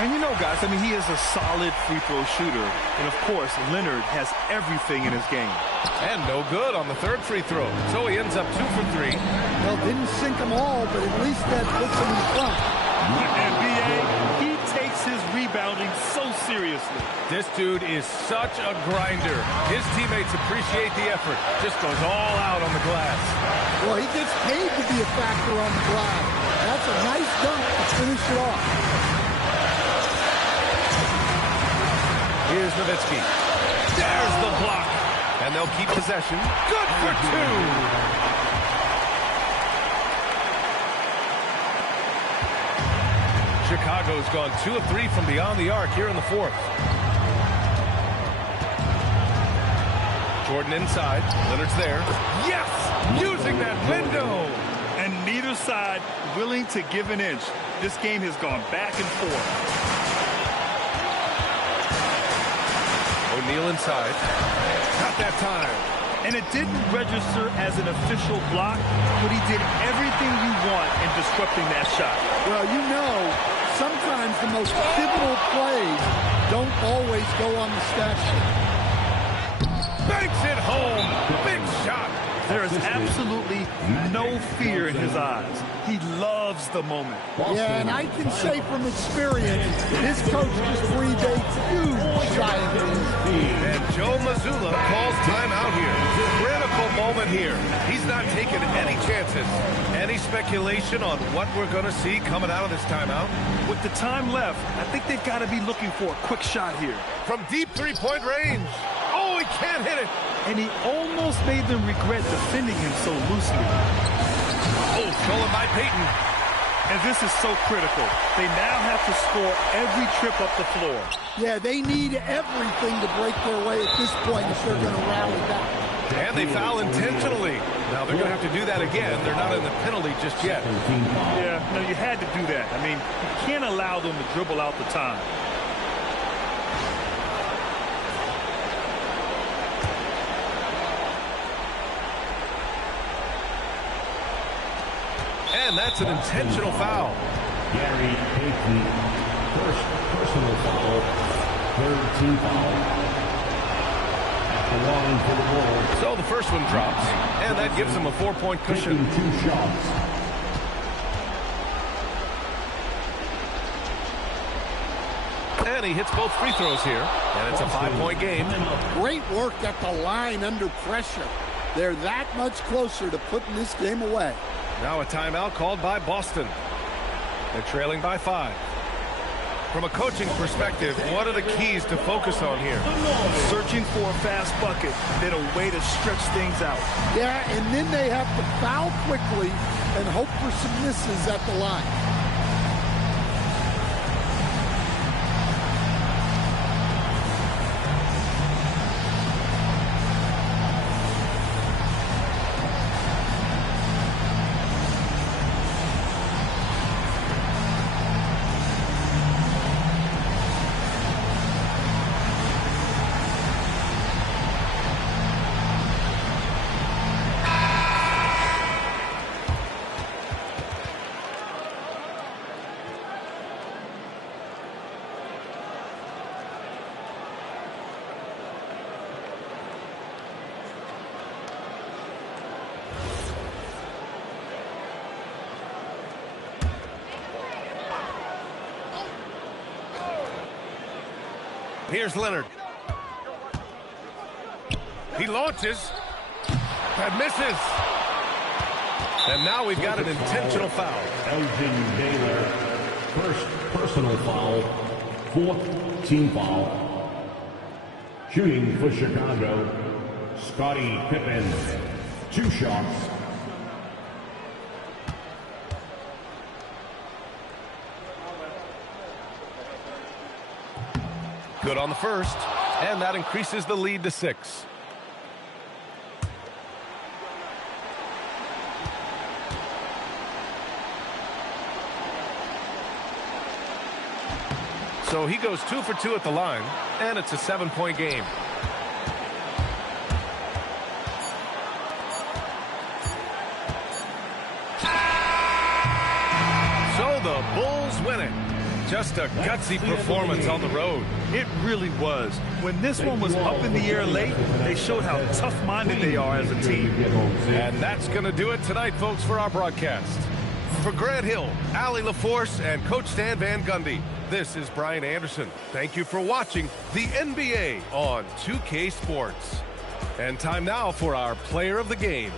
And you know, guys, I mean, he is a solid free throw shooter. And, of course, Leonard has everything in his game. And no good on the third free throw. So he ends up 2 for 3. Well, didn't sink them all, but at least that puts him in front. NBA, he takes his rebounding so seriously. This dude is such a grinder. His teammates appreciate the effort. Just goes all out on the glass. Well, he gets paid to be a factor on the glass. That's a nice dunk to finish it off. Here's Nowitzki. There's the block. And they'll keep possession. Good for 2. Chicago's gone 2 of 3 from beyond the arc here in the fourth. Jordan inside. Leonard's there. Yes! Using that window. And neither side willing to give an inch. This game has gone back and forth. O'Neal inside. Not that time. And it didn't register as an official block, but he did everything you want in disrupting that shot. Well, you know, sometimes the most pivotal plays don't always go on the stat sheet. Banks it home. Big shot. There is absolutely no fear in his eyes. He loves the moment. Yeah, and I can say from experience, his coach just breathed a huge sigh of relief. And Joe Mazzulla calls timeout here. Critical moment here. He's not taking any chances. Any speculation on what we're going to see coming out of this timeout? With the time left, I think they've got to be looking for a quick shot here. From deep three-point range. Oh, he can't hit it. And he almost made them regret defending him so loosely. Oh, stolen by Payton. And this is so critical. They now have to score every trip up the floor. Yeah, they need everything to break their way at this point if they're going to rally back. And they foul intentionally. Now they're going to have to do that again. They're not in the penalty just yet. Yeah, no, you had to do that. I mean, you can't allow them to dribble out the time. And that's an intentional foul. Gary Payton, first personal foul, third team foul. At the line for the Bulls. So the first one drops, and that gives them a 4-point cushion. Taking 2 shots. And he hits both free throws here, and it's a 5-point game. Great work at the line under pressure. They're that much closer to putting this game away. Now a timeout called by Boston. They're trailing by 5. From a coaching perspective, what are the keys to focus on here? Searching for a fast bucket, then a way to stretch things out. Yeah, and then they have to foul quickly and hope for some misses at the line. Here's Leonard. He launches. And misses. And now we've got an intentional foul. Elgin Baylor, first personal foul, fourth team foul. Shooting for Chicago, Scottie Pippen, 2 shots. Good on the first, and that increases the lead to 6. So he goes 2 for 2 at the line, and it's a 7-point game. So the Bulls win it. Just a gutsy performance on the road. It really was. When this one was up in the air late, they showed how tough-minded they are as a team. And that's going to do it tonight, folks, for our broadcast. For Grant Hill, Allie LaForce, and Coach Stan Van Gundy, this is Brian Anderson. Thank you for watching the NBA on 2K Sports. And time now for our player of the game.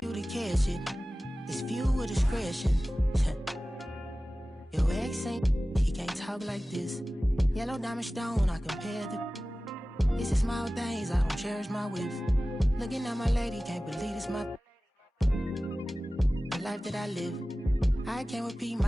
You to catch it, it's fuel with discretion. Your ex ain't, he can't talk like this. Yellow diamond stone, I compare the. It's the small things, I don't cherish my whips. Looking at my lady, can't believe it's my. The life that I live, I can't repeat my.